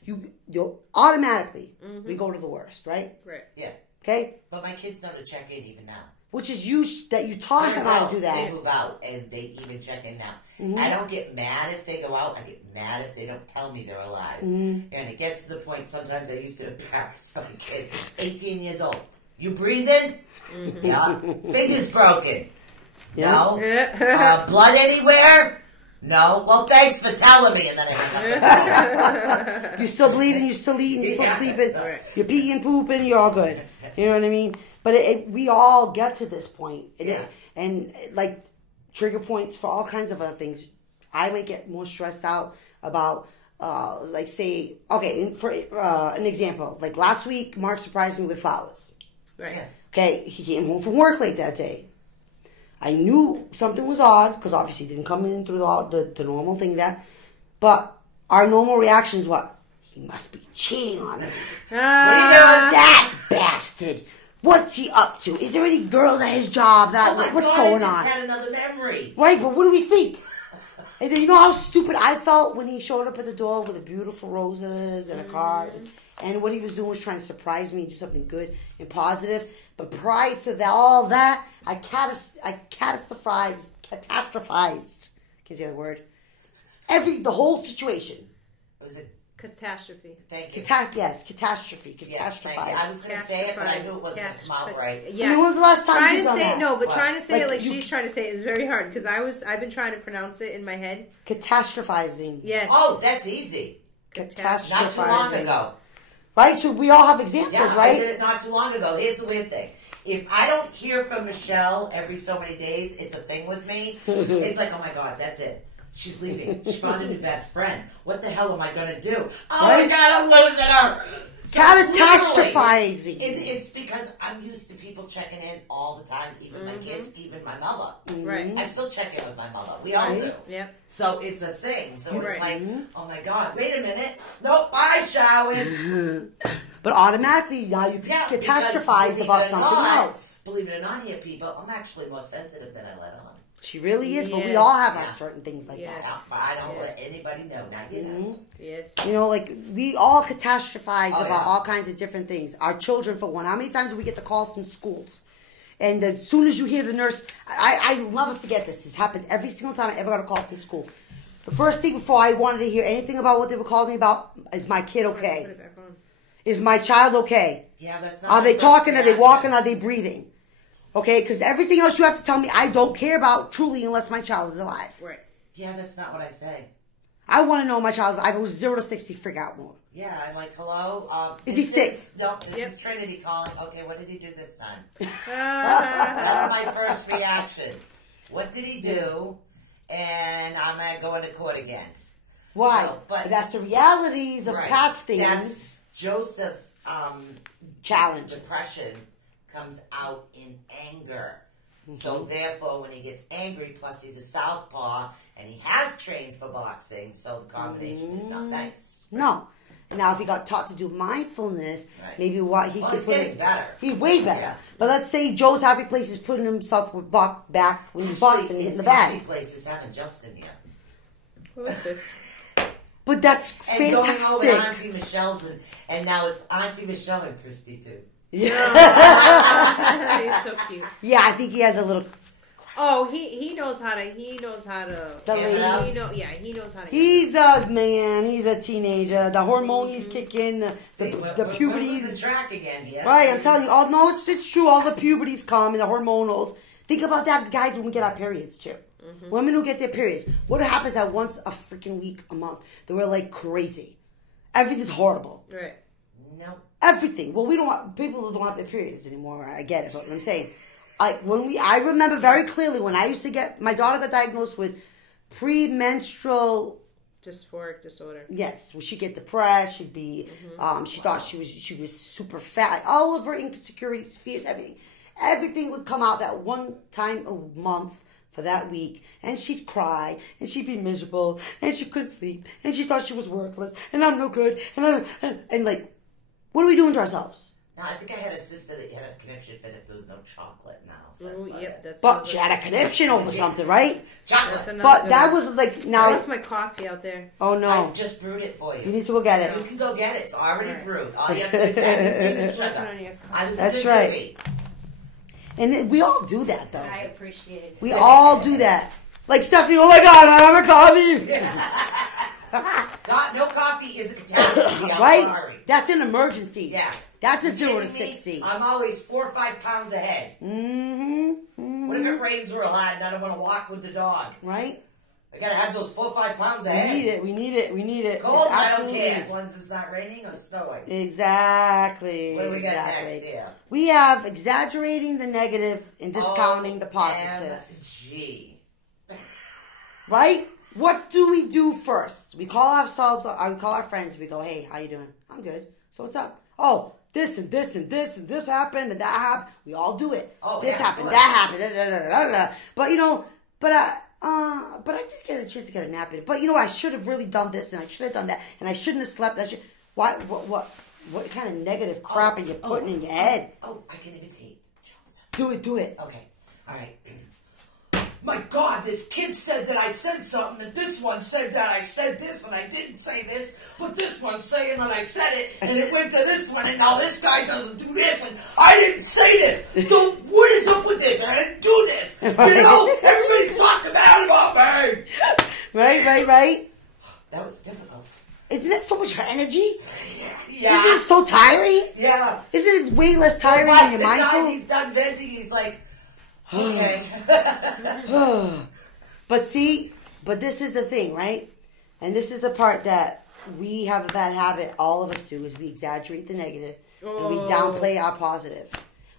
You automatically, we go to the worst, right? Right. Yeah. Okay? But my kids know to check in even now. Which is you that you taught them how to do They that. move out and they even check in now. Mm-hmm. I don't get mad if they go out. I get mad if they don't tell me they're alive. Mm-hmm. And it gets to the point sometimes I used to embarrass my kids. 18 years old. You breathing? Mm-hmm. Yeah. Fingers broken? Yeah. No. Blood anywhere? No. Well, thanks for telling me. And then I hang up the phone. You're still bleeding, you're still eating, you're still Yeah. sleeping, Right. you're peeing, pooping, you're all good. You know what I mean? But we all get to this point. And like trigger points for all kinds of other things. I might get more stressed out about, like say, okay, for an example, like last week, Mark surprised me with flowers. Right. Yes. Okay, he came home from work late that day. I knew something was odd because obviously he didn't come in through the normal thing but our normal reaction is what? He must be cheating on me. What are you doing? That bastard. What's he up to? Is there any girls at his job? Oh my What's God, going I just on? had another memory. Right, but what do we think? And then you know how stupid I felt when he showed up at the door with the beautiful roses and a card. And what he was doing was trying to surprise me and do something good and positive. But prior to all that, I catastrophized. Can't say the word. The whole situation. Was it? Catastrophe. Thank you. Catastrophe. Yes, thank you. I was going to say it, but I knew it wasn't going to come out right. Yeah. I mean, when was the last time Trying you to done say that? no, but What? trying to say Like, it like you- she's trying to say it is very hard because I've been trying to pronounce it in my head. Catastrophizing. Yes. Oh, that's easy. Catastrophizing. Not too long ago. Right? So we all have examples, Yeah, I right? did it not too long ago. Here's the weird thing. If I don't hear from Michelle every so many days, it's a thing with me. It's like, oh my God, that's it. She's leaving. She found a new best friend. What the hell am I going to do? Oh Right? my God, I'm losing her. So Catastrophizing. literally, it's because I'm used to people checking in all the time, even my kids, even my mother. Right. I still check in with my mother. We all Right. do. Yep. So it's a thing. So it's Right. like, oh my God, wait a minute. Nope, bye, Sharon. But automatically now you Yeah, catastrophize because, about believe it or something not, else. Believe it or not, here, people, I'm actually more sensitive than I let on. She really is, but we Yes. all have our Yeah. certain things like Yes. But I don't Yes. let anybody know. Now you know. Yes. that. You know, like we all catastrophize Oh, about yeah. all kinds of different things. Our children, for one. How many times do we get the call from schools? And as soon as you hear the nurse, I will never forget this. This happened every single time I ever got a call from school. The first thing before I wanted to hear anything about what they were calling me about is my kid Put okay? it back on. Is my child okay? Yeah, that's not Are my they first talking? Are they reaction. walking? Are they breathing? Okay, because everything else you have to tell me, I don't care about truly unless my child is alive. Right. Yeah, that's not what I say. I want to know my child. I go 0 to 60, freak out more. Yeah, I'm like, hello? Is he this sick? No, this Yep. is Trinity calling. Okay, what did he do this time? Ah. That's my first reaction. What did he do? And I'm not going to court again. Why? No, but- that's the realities of Right. past things. That's Joseph's Challenges. depression comes out in anger. So therefore, when he gets angry, plus he's a southpaw, and he has trained for boxing, so the combination is not nice. No. Now, if he got taught to do mindfulness, Right. maybe what he Well, could he's put. getting better. He's way better. Yeah. But let's say Joe's happy place is putting himself with back when he's Actually, boxing, he's in his the happy bag. place is having Justin here. Well, that's good. But that's And going over to fantastic. Auntie Michelle's, and now it's Auntie Michelle and Christy too. He's so cute. Yeah, I think he has a little. Oh, he knows how to. The He ladies. knows how to. He's a man. He's a teenager. The hormones kick in. The See, we're puberties. losing track again here. Right, I'm telling you. Oh no, it's true. All the puberties come and the hormonals. Think about that, guys. When we get our periods too. Women who get their periods. What happens that once a freaking week, a month, they were like crazy. Everything's horrible. Right. No. Everything. Well, we don't want people who don't have their periods anymore. I get it. But what I'm saying, I remember very clearly when I used to get my daughter got diagnosed with premenstrual. Dysphoric disorder. Yes, well, she'd get depressed. She'd be. She thought she was super fat. All of her insecurities, fears, everything would come out that one time a month for that week, and she'd cry, and she'd be miserable, and she couldn't sleep, and she thought she was worthless, and I'm no good, and like, what are we doing to ourselves? Now, I think I had a sister that had a conniption fit if there was no chocolate now. So that's But she had a conniption over something, right? Chocolate. But that was like, I now... left my coffee out there. Oh, no. I just brewed it for you. You need to go get it. You can go get it. It's already brewed. All you have to do is sugar. That's right. And we all do that, though. I appreciate it. We all do that. Like Stephanie, oh my God, I don't have a coffee. God, no coffee is a catastrophe. I'm Right? sorry. That's an emergency. Yeah. That's a You 0 to kidding me? 60. I'm always 4 or 5 pounds ahead. Mm-hmm. What if it rains real hard and I don't want to walk with the dog? Right? I gotta have those 4 or 5 pounds ahead. We need it. Cold, It's I don't absolutely care. needed. As long as it's not raining or snowing. Exactly. What do we got exactly. next here? We have exaggerating the negative and discounting the positive. OMG. Right? What do we do first? We call ourselves, we call our friends, we go, hey, how you doing? I'm good. So what's up? Oh, this and this and this and this happened and that happened. We all do it. Oh, this yeah, happened, of that happened. Da, da, da, da, da. But you know, but I just get a chance to get a nap in. But you know, I should have really done this and I should have done that and I shouldn't have slept. What kind of negative crap are you putting in your head? Oh, I can imitate Joseph. Do it. Okay. All right. My God, this kid said that I said something, and this one said that I said this, and I didn't say this, but this one's saying that I said it, and it went to this one, and now this guy doesn't do this, and I didn't say this. So what is up with this? I didn't do this. You know, everybody's talking bad about me. Right. That was difficult. Isn't it so much energy? Yeah. Isn't it so tiring? Yeah. Isn't it way less tiring when you're mindful? He's done venting, he's like, okay. But this is the thing, right? And this is the part that we have a bad habit, all of us do, is we exaggerate the negative and we downplay our positive.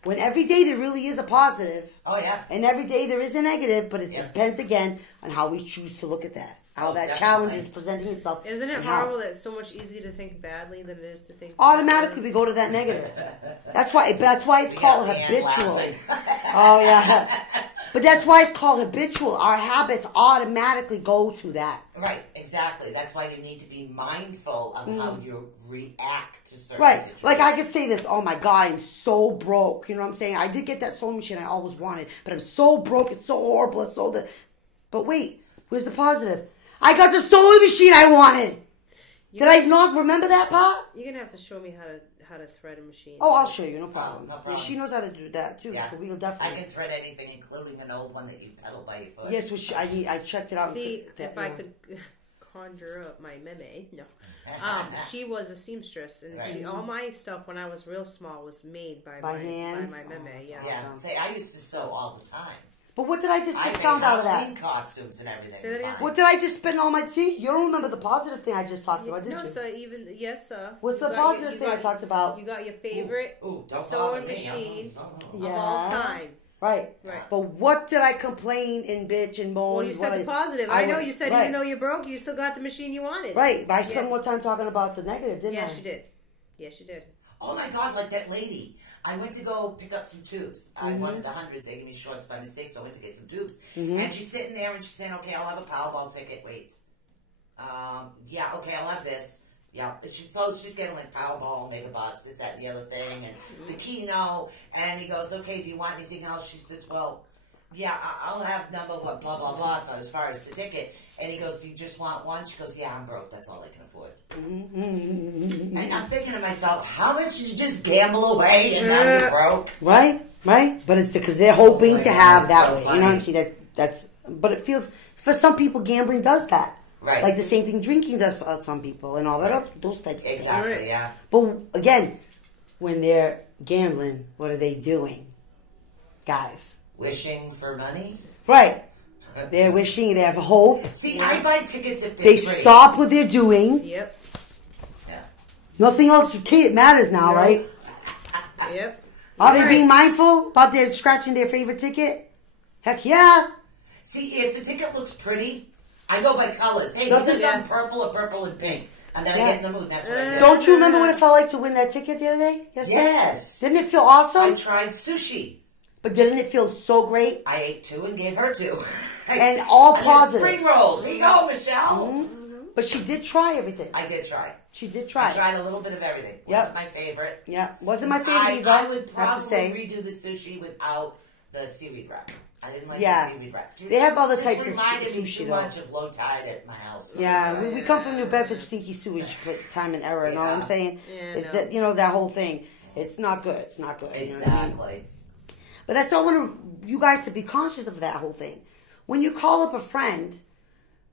When every day there really is a positive. Oh, yeah. And every day there is a negative, but it depends again on how we choose to look at that. How that definitely. challenge is presenting itself. Isn't it horrible that it's so much easier to think badly than it is to think Automatically we go to that negative. That's why it's called habitual. Oh yeah. But that's why it's called habitual. Our habits automatically go to that. Right, exactly. That's why you need to be mindful of how you react to certain situations. Like I could say this, oh my God, I'm so broke. You know what I'm saying? I did get that sewing machine I always wanted, but I'm so broke, it's so horrible, it's so But wait, where's the positive? I got the sewing machine I wanted. Did I not remember that part? You're gonna have to show me how to thread a machine. Oh, I'll show you, no problem. No problem. Yeah, she knows how to do that too, so we'll definitely. I can thread anything, including an old one that you pedal by your foot. Yes, which I checked it out. See, if I could conjure up my meme, no. She was a seamstress, and all my stuff when I was real small was made by hand. By my meme. Yeah. Yeah. Say, I used to sew all the time. But what did I just I found out of Halloween that? costumes and everything. Say that again? What did I just spend all my tea? You don't remember the positive thing I just talked about, did No, you? sir. Yes, sir. What's the positive thing I talked about? You got your favorite don't sewing bother me. machine Yeah. of all time. Right. But what did I complain and bitch and moan? Well, you said the positive. I know you said even though you're broke, you still got the machine you wanted. Right, but I spent more time talking about the negative, didn't I? Yes, you did. Yes, you did. Oh my God, like that lady. I went to go pick up some tubes. I wanted the hundreds. They gave me shorts by mistake, so I went to get some tubes. And she's sitting there and she's saying, okay, I'll have a Powerball ticket. Wait. Yeah, okay, I'll have this. Yeah, but she's getting like Powerball, Mega Bucks, this, that, and the other thing, and the Keno. And he goes, okay, do you want anything else? She says, well, yeah, I'll have number what, blah, blah, blah, as far as the ticket. And he goes, do you just want one? She goes, yeah, I'm broke. That's all I can afford. And I'm thinking to myself, how much did you just gamble away and now you're broke? Right. But it's because they're hoping to have that way. You know what I'm saying? But it feels, for some people, gambling does that. Right. Like the same thing drinking does for some people and all that, those types of things. Exactly, yeah. But again, when they're gambling, what are they doing? Guys. Wishing for money? Right. They're wishing, they have hope. See, I buy tickets if they're They free. stop what they're doing. Yep. Yeah. Nothing else matters now, right? Yep. Are they being mindful about their scratching their favorite ticket? Heck yeah. See, if the ticket looks pretty, I go by colors. Hey, Doesn't this is it? purple or purple and pink. And then I get in the mood. That's what I do. Don't you remember what it felt like to win that ticket the other day? Yesterday? Yes. Didn't it feel awesome? I tried sushi. But didn't it feel so great? I ate 2 and gave her 2. And all I did positive. spring rolls. Here you go, Michelle. Mm-hmm. But she did try everything. I did try. She did I try. tried a little bit of everything. Wasn't my favorite. Yeah, wasn't my favorite either. I would I have to probably say. redo the sushi without the seaweed wrap. I didn't like Yeah. the seaweed wrap. They have other This types of reminded me sushi, too though. much of low tide at my house. Yeah, we come from New Bedford, stinky sewage, time and error. You know what I'm saying? Yeah, It's no. that, you know, that whole thing. It's not good. It's not good. You know what I mean? Exactly. But that's all I want you guys to be conscious of that whole thing. When you call up a friend,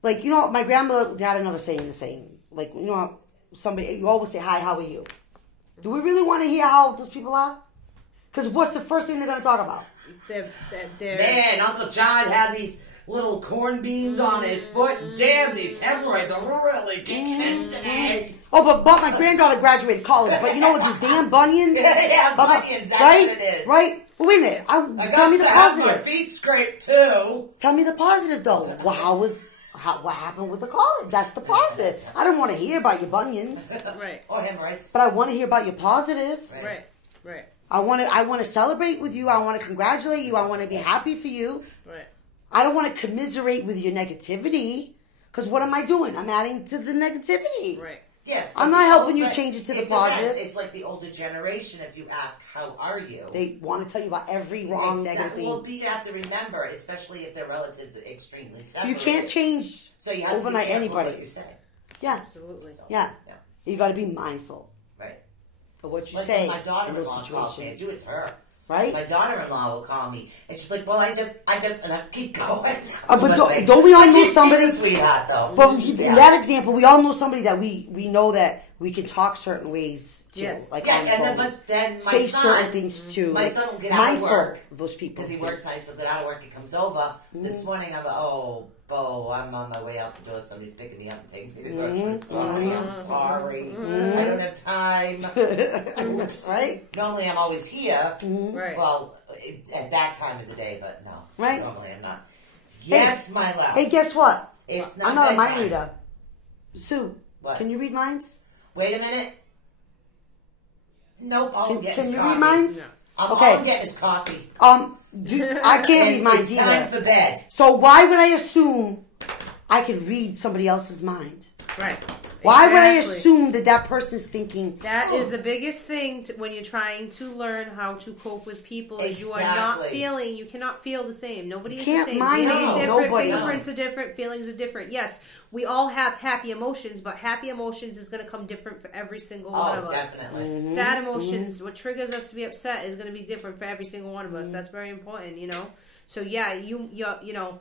like, you know, my grandmother had another saying, like, you know, somebody, you always say, hi, how are you? Do we really want to hear how those people are? Because what's the first thing they're going to talk about? They're Man, Uncle John had these little corn beans on his foot. Damn, these hemorrhoids are really kicking in today. Oh, but my granddaughter graduated college. But you know what, these damn bunions? Yeah, bunions, that's right? what it is. Right? But wait a minute. I Tell me got the to have my positive. feet scraped, too. Tell me the positive, though. Well, what happened with the college? That's the positive. I don't want to hear about your bunions, right, Or hemorrhoids. but I want to hear about your positive. right. I want to celebrate with you. I want to congratulate you. I want to be happy for you. Right. I don't want to commiserate with your negativity. Because what am I doing? I'm adding to the negativity. Right. Yes. I'm not helping you change it to the depends. positive. It's like the older generation. If you ask, how are you? They want to tell you about every wrong, negative thing. Well, you have to remember, especially if their relatives are extremely separated. You can't change so you have overnight to be careful anybody. What you say. Yeah. Absolutely. Yeah. Yeah. You got to be mindful Right. of what you Like say when my in those daughter-in-law calls me, I situations. do it to her. Right? My daughter-in-law will call me, and she's like, "Well, I just, and I keep going." But don't we all know somebody? She's a sweetheart, though. But in that example, we all know somebody that we know that we can talk certain ways to. Yes. Like Yeah, on the and then, phone. but then my Say son, certain things too. My like, son will get out of mindful work of those people. because he works nights. He'll get out of work. He comes over. This morning, I'm Bo, I'm on my way out the door. Somebody's picking me up and taking me to the grocery store. I'm sorry. I don't have time. Oops. Right? Normally, I'm always here. Right. Well, at that time of the day, but no. Right. Normally, I'm not. Yes, my love. Hey, guess what? It's not I'm not a bedtime. mind reader. Sue, What? can you read minds? Wait a minute. Nope, all I'm getting Can is you coffee. read minds? All Okay. I'm getting is coffee. I can't read minds It's time either. for bed. So why would I assume I could read somebody else's mind? Right. Why would I Exactly. assume that person's thinking? That is the biggest thing when you're trying to learn how to cope with people. Is you are not Exactly. feeling. You cannot feel the same. Nobody is can't the same. mind Breathing is read different. nobody. Fingerprints are different. Feelings are different. Yes, we all have happy emotions, but happy emotions is going to come different for every single one of Oh, us. definitely. Sad emotions, what triggers us to be upset, is going to be different for every single one of us. That's very important, you know. So yeah, you know,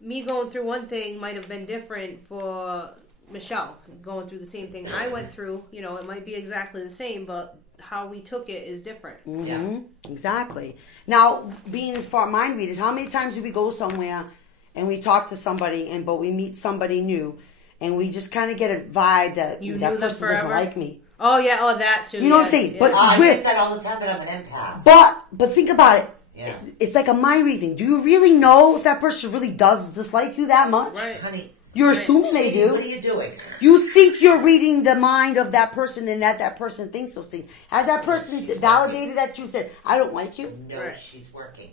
me going through one thing might have been different for Michelle going through the same thing I went through. You know, it might be exactly the same, but how we took it is different. Yeah. Exactly. Now, being as far mind readers, how many times do we go somewhere and we talk to somebody but we meet somebody new and we just kind of get a vibe that You that knew them person doesn't forever? like me? Oh yeah, oh that too. You know what I'm yes, saying? yes. But I we're- get that all the time, but I'm an empath. But think about it. Yeah. It's like a mind reading. Do you really know if that person really does dislike you that much? Right. Honey, You're assuming they Steve, what are do. you doing? You think you're reading the mind of that person and that person thinks those things. Has that person validated that you said, I don't like you? No, Right. she's working.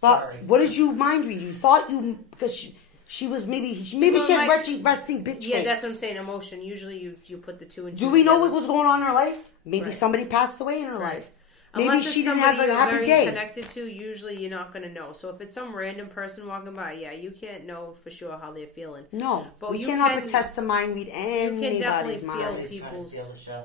But Sorry. what did you mind read? You thought you, because she was maybe she Well, had my- resting bitch Yeah, face. that's what I'm saying. Emotion. Usually, you put the two and two. Do we know together. what was going on in her life? Maybe Right. somebody passed away in her Right. life. Maybe Unless she it's didn't have somebody a you're happy very day. connected to, usually you're not going to know. So if it's some random person walking by, yeah, you can't know for sure how they're feeling. No, But we you cannot can- pretend to mind read anybody's definitely feel mind. He's trying to people's- steal the show.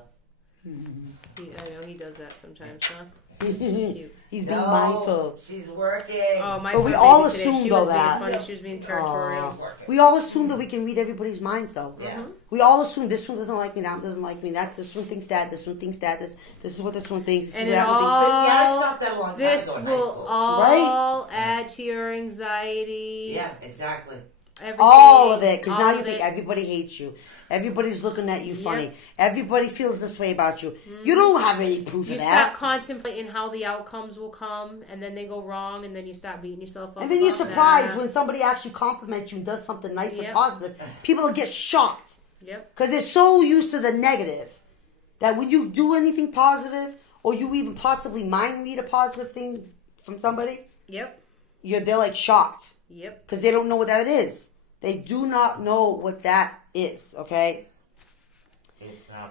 I know he does that sometimes, huh? He's so cute. He's being No, mindful. she's working. Oh, my But we baby all today, assume, she though, was that- being funny. She was being territorial. Aw. We all assume that we can read everybody's minds, though. Yeah. We all assume this one doesn't like me, that one doesn't like me, this one thinks that, this one thinks that, this is what this one thinks, this And is it what that one all, thinks. Yeah, I stopped that a long time this ago in high will school. all add to your anxiety. Yeah, exactly. Everything, All of it, because all now you of think it. everybody hates you. Everybody's looking at you funny. Yep. Everybody feels this way about you. You don't have any proof You of start that. contemplating how the outcomes will come, and then they go wrong, and then you start beating yourself up. And then you're about surprised that. when somebody actually compliments you and does something nice and Yep. positive. People will get shocked. Yep. Because they're so used to the negative that when you do anything positive or you even possibly mind read a positive thing from somebody, Yep. they're like shocked. Yep. Because they don't know what that is. They do not know what that is, okay?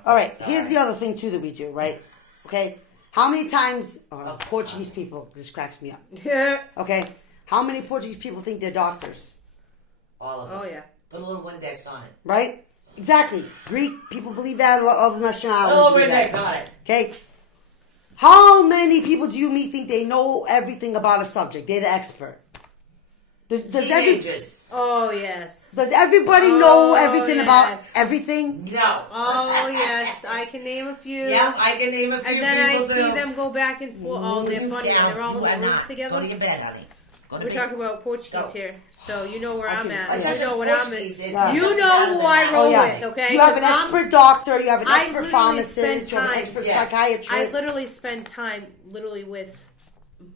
All right, here's the other thing, too, that we do, right? Okay? How many times... Portuguese people, this cracks me up. Yeah. Okay? How many Portuguese people think they're doctors? All of them. Oh, yeah. Put a little Windex on it. Right? Exactly. Greek people believe that, other nationalities A little believe Windex that. on it. Okay? How many people do you meet think they know everything about a subject? They're the expert. Teenagers. Oh, yes. Does everybody know everything about everything? No. Oh, yes. I can name a few. Yeah, I can name a few. And then I people see too. them go back and forth. Oh, they're funny. Yeah, They're all you in are the rooms not. together. Go to your bed, honey. Go to We're bed. talking about Portuguese Go. here. So you know where I'm can- at. I You said know what I'm Portuguese, at. it's- You it's know out of who the I mouth. roll Oh, yeah. with, okay? You have an 'Cause I'm- expert doctor, you have an I expert literally pharmacist, spend you have an time- expert Yes. psychiatrist. I literally spend time literally with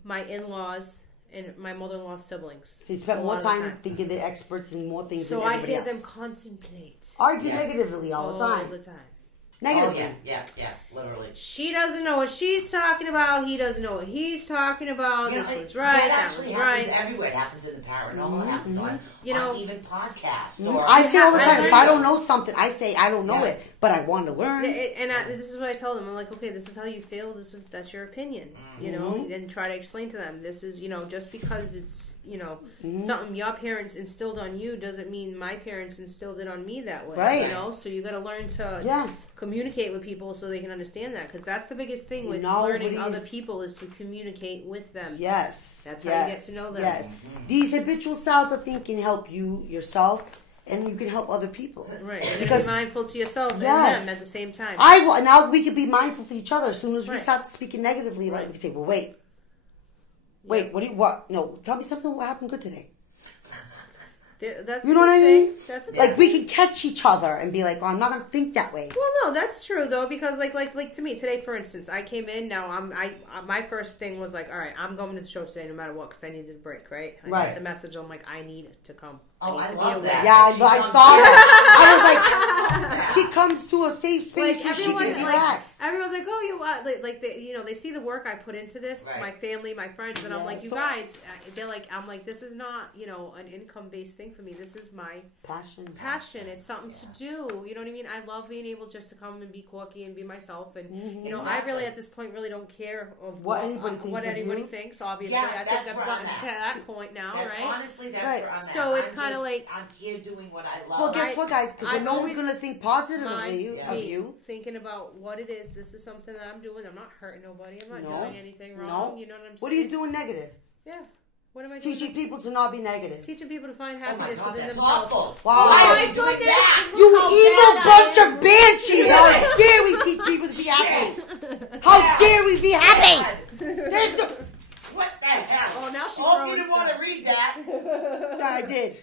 my in-laws and my mother-in-law's siblings. So you spend A more lot of the time thinking they're experts in more things So than I everybody hear else. them contemplate Argue Yes. negatively all the time. the time. Negatively. Oh, yeah, literally. She doesn't know what she's talking about. He doesn't know what he's talking about. You know, This one's right. That That actually one's happens right. everywhere. It happens in the paranormal. It happens on, You know- on even podcasts. Mhm. Or I say all the I time, learned if I it. don't know something, I say I don't know Yeah. it, but I want to learn. This is what I tell them. I'm like, okay, this is how you feel. That's your opinion. You know, and try to explain to them. This is, just because it's, something your parents instilled on you doesn't mean my parents instilled it on me that way. Right. So you got to learn to Yeah. communicate with people so they can understand that, because that's the biggest thing with Nobody learning other is- people is to communicate with them. Yes. That's how yes, you get to know them. Yes. These habitual styles of thinking help you yourself, and you can help other people. Right. And Because be mindful to yourself and Yes. them at the same time. now we can be mindful for each other. As soon as we Right. start speaking negatively about it, we say, well, wait. What? No, tell me something. What happened good today? That's You know a what I good mean? thing. That's a good Like, we can catch each other and be like, oh, I'm not going to think that way. Well, no, that's true though, because like to me today, for instance, I came in. Now my first thing was like, all right, I'm going to the show today no matter what, because I needed a break, right? I Right. sent the message. I'm like, I need to come. Oh, need I to love be that. awake. Yeah, She I comes saw in. that. I was like, she comes to a safe space Like where she everyone, can like relax. everyone's like, oh, they see the work I put into this, Right. my family, my friends, and I'm Yeah, like, you so- guys, they're like, I'm like, this is not an income based thing for me. This is my Passion. It's something to do. You know what I mean? I love being able just to come and be quirky and be myself. And I Exactly. really at this point really don't care of What anybody thinks what of anybody you. thinks. Obviously, Yeah, I think that's I've where gotten I'm to at. that point now, That's right? honestly, that's Right. where I'm at. So it's I'm kinda just- like- I'm here doing what I love. Well, guess what, guys? Because I've no one's always going to think positively Mind of me you. thinking about what it is. This is something that I'm doing. I'm not hurting nobody. I'm not No. doing anything wrong. No. You know what I'm saying? What are you doing negative? Yeah. What am I doing? Teaching people to not be negative. Teaching people to find Oh my happiness God, within that's themselves. awful. Wow. Why Oh are my we doing goodness. that? You How evil bad I bunch am. of banshees! How dare we teach people to be happy? How dare we be happy? There's no... What the hell? Oh, now she's Oh, throwing you didn't stuff. want to read that. Yeah, I did.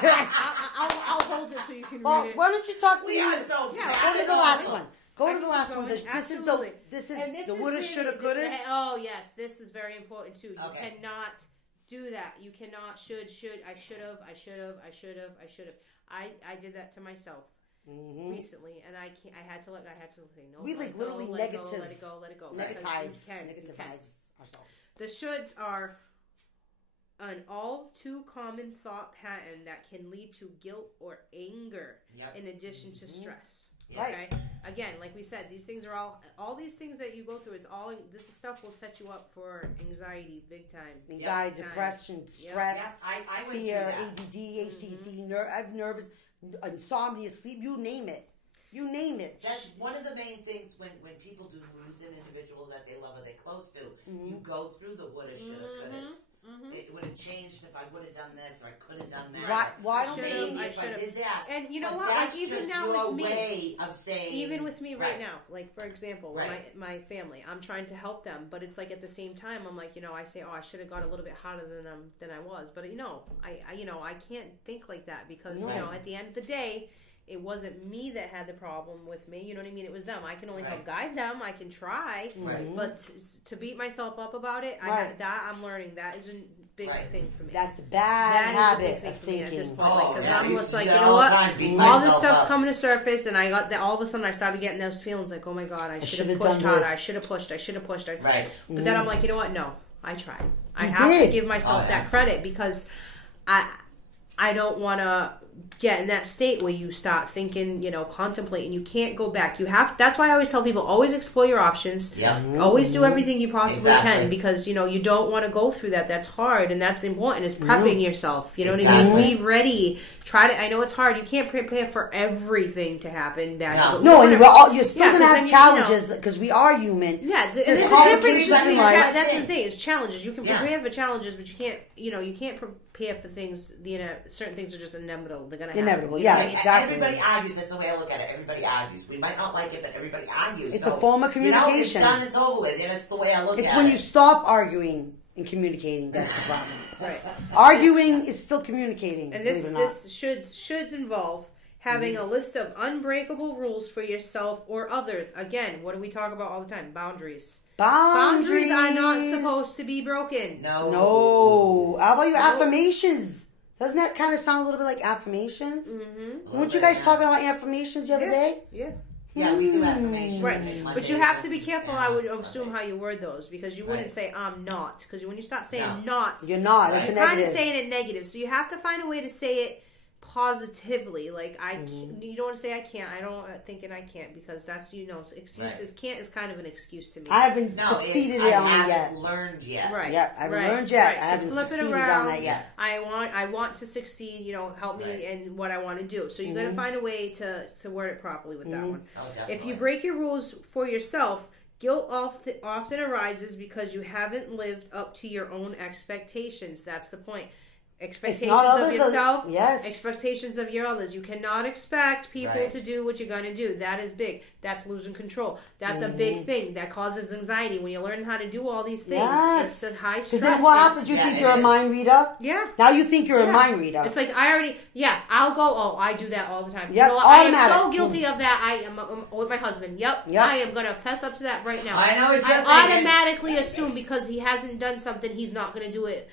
I'll hold it so you can Oh, read it. why don't you talk to We me? are so Yeah, bad. Go to the last one. Go to the last going. one. This is Absolutely. And the woulda, shoulda, coulda. Oh yes, this is very important too. You Okay. cannot do that. You cannot should. I should have. I did that to myself recently, and I had to say no. We let like it go, literally let it go, negative. let it go, let it go. Because you can. Negativize ourselves. The shoulds are an all too common thought pattern that can lead to guilt or anger Yep. in addition to stress. Right. Okay. Again, like we said, these things are all these things that you go through. It's all this stuff will set you up for anxiety, big time. Anxiety, Big time. depression, Yep. stress, Yeah, I went fear, through that. ADD, HTC, I'm nervous, insomnia, sleep, you name it. You name it. That's one of the main things when people do lose an individual that they love or they're close to. You go through the woulda, shoulda, couldas. It would have changed if I would have done this or I could have done that. Why don't Should've, they? Maybe if I did that. And you know But what? that's Like even just now your with me, way of saying. even with me right Right. now, like for example, Right. my family, I'm trying to help them, but it's like at the same time, I'm like, I say, oh, I should have got a little bit harder than I was, but I can't think like that because No. at the end of the day, it wasn't me that had the problem with me. You know what I mean? It was them. I can only help Right. guide them. I can try, Right. but to beat myself up about it, Right. I'm learning that is a big Right. thing for me. That's a bad That is a habit big thing of for me at this thinking. point. Oh, Because yeah, I I'm used just to like, do you that know all the what? time, beat All this myself stuff's up. coming to surface, and all of a sudden I started getting those feelings like, oh my god, I should have should've pushed done harder. this. I should have pushed. Right. But then I'm like, you know what? No. I tried. I You have did. to give myself that credit because I don't want to get in that state where you start thinking, contemplating. You can't go back. That's why I always tell people, always explore your options. Yeah. Always do everything you possibly Exactly. can because, you don't want to go through that. That's hard and that's important is prepping yourself. You know what I Exactly. mean? Be ready. I know it's hard. You can't prepare for everything to happen bad. No. But No, you and wanna- you're still Yeah, going to 'cause have then challenges because we are human. Yeah, There's there's a difference complications between in life. that's the thing. It's challenges. You can Yeah. prepare for challenges, but you can't prepare for things. Certain things are just inevitable. They're gonna happen. Inevitable, You yeah. know what I mean? Exactly. Everybody argues. That's the way I look at it. Everybody argues. We might not like it, but everybody argues. It's So, a form of communication. it's done. It's over with, and it's the way I look at it. It's when you stop arguing and communicating that's the problem. Right. Arguing is still communicating. And believe it or not. this should involve having a list of unbreakable rules for yourself or others. Again, what do we talk about all the time? Boundaries. Boundaries Boundaries are not supposed to be broken. No. How about your affirmations? Doesn't that kind of sound a little bit like affirmations? Mm-hmm. Weren't you guys talking about affirmations the other day? Yeah. Yeah, we do affirmations. Right, and but you Mondays have to be and- careful. and I would Sundays. assume how you word those because you wouldn't Right. say "I'm not" because when you start saying No. "not," You're not. Right. It's a you're kind of negative. saying it negative. So you have to find a way to say it positively. Like Mm-hmm. you don't want to say I can't. I don't thinking I can't because that's excuses. Can't is kind of an excuse to me. I haven't No, succeeded I on it haven't yet. learned yet. Right. Yep, I haven't right, learned yet. right. I So haven't flip it succeeded around. on that yet. I want to succeed. Help me Right. in what I want to do. So you got to find a way to word it properly with that one. Oh, If definitely. you break your rules for yourself, guilt often arises because you haven't lived up to your own expectations. That's the point. Expectations others, of yourself, yes. expectations of your others. You cannot expect people Right. to do what you're going to do. That is big. That's losing control. That's a big thing. That causes anxiety. When you learn how to do all these things, Yes. it's a high Because stress. then what It's- happens? You yeah, think it you're a is. mind reader? Yeah. Now you think you're Yeah. a mind reader. It's like I'll go. Oh, I do that all the time. Yep, what? I am so automatic. guilty of that. I am with my husband. Yep. Yep. I am gonna fess up to that right now. I know what you're I thinking. automatically assume because he hasn't done something, he's not gonna do it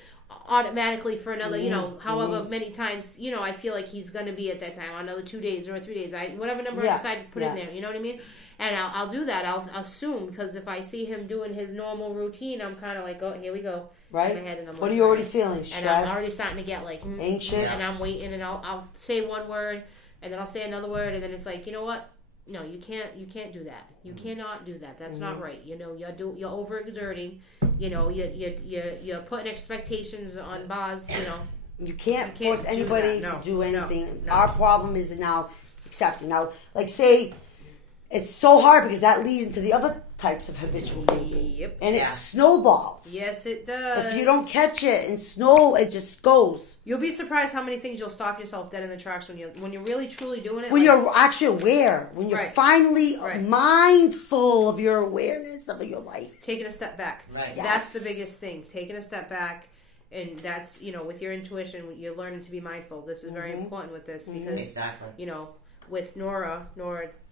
automatically for another, however many times, I feel like he's gonna be at that time on another 2 days or 3 days. Whatever number I decide to put in there. You know what I mean? And I'll do that. I'll assume because if I see him doing his normal routine, I'm kind of like, oh, here we go. right? In my head, and I'm What are like, you already right. feeling? And Stress? I'm already starting to get like Anxious? and I'm waiting, and I'll say one word, and then I'll say another word, and then it's like, you know what? No, you can't do that. You cannot do that. That's not right. You're overexerting. You're putting expectations on bars. You can't You can't force do anybody that. No, to do anything. no. Our problem is now accepting. Now, like say, it's so hard because that leads into the other types of habitual thinking. Yep. And Yeah. it snowballs. Yes, it does. If you don't catch it and snow, it just goes. you'll be surprised how many things you'll stop yourself dead in the tracks when you're really truly doing it. When like- you're actually aware, when you're Right. finally Right. mindful of your awareness of your life. taking a step back. Right. That's the Yes. biggest thing. Taking a step back, and that's with your intuition, you're learning to be mindful. This is very important with this because Exactly. with Nora,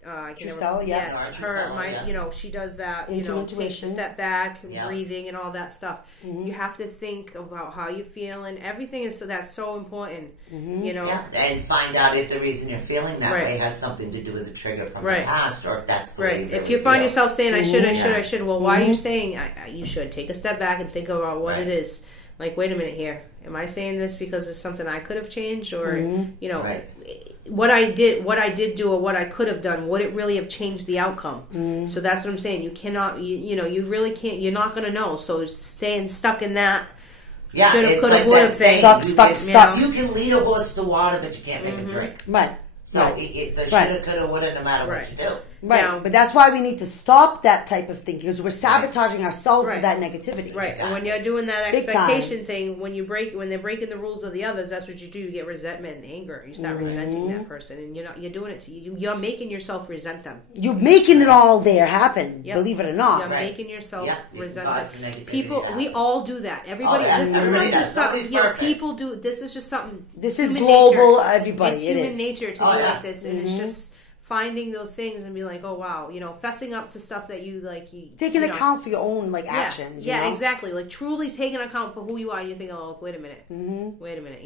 I can Trusella, never, yeah. yes, Nora her, Trusella, yeah. she does that. Into Take a intuition. step back, Yeah. breathing, and all that stuff. You have to think about how you feel, and everything is that's so important. Yeah, and find out if the reason you're feeling that Right. way has something to do with a trigger from Right. the past, or if that's the way Right. you If really you find feel. yourself saying, I Yeah. should, well, why are you saying you should? Take a step back and think about what it Right. is. Like, wait a minute here. Am I saying this because it's something I could have changed? Or, Right. what I did do or what I could have done, would it really have changed the outcome? So that's what I'm saying. You cannot, you really can't, you're not going to know. So staying stuck in that, Yeah, shoulda, it's coulda, like woulda that saying, Stuck, you stuck, can- stuck. You can lead a horse to water, but you can't make him drink. Right. So right. the Right. shoulda, coulda, woulda, no matter Right. what you do. Right, Now- but that's why we need to stop that type of thinking because we're sabotaging ourselves Right. with that negativity. right? And when you're doing that Big expectation thing, when they're breaking the rules of the others, that's what you do. You get resentment and anger. You start resenting that person, and you're doing it to you. You're making yourself resent them. You're making it all there happen, Yep. believe it or not. You're Right. making yourself Yeah, you resent can cause them. the negativity People, to we happen. all do that. Everybody. Oh, yeah. This is Everybody not does. just something. Nobody's perfect. People do. This is just something. This is human global, nature. everybody. It's It human is. nature to Oh, do yeah. like this, and it's just finding those things and be like, oh wow, fessing up to stuff that you like. Taking account for your own actions. Yeah, you know? exactly. Like truly taking account for who you are. And you think, oh, wait a minute, wait a minute,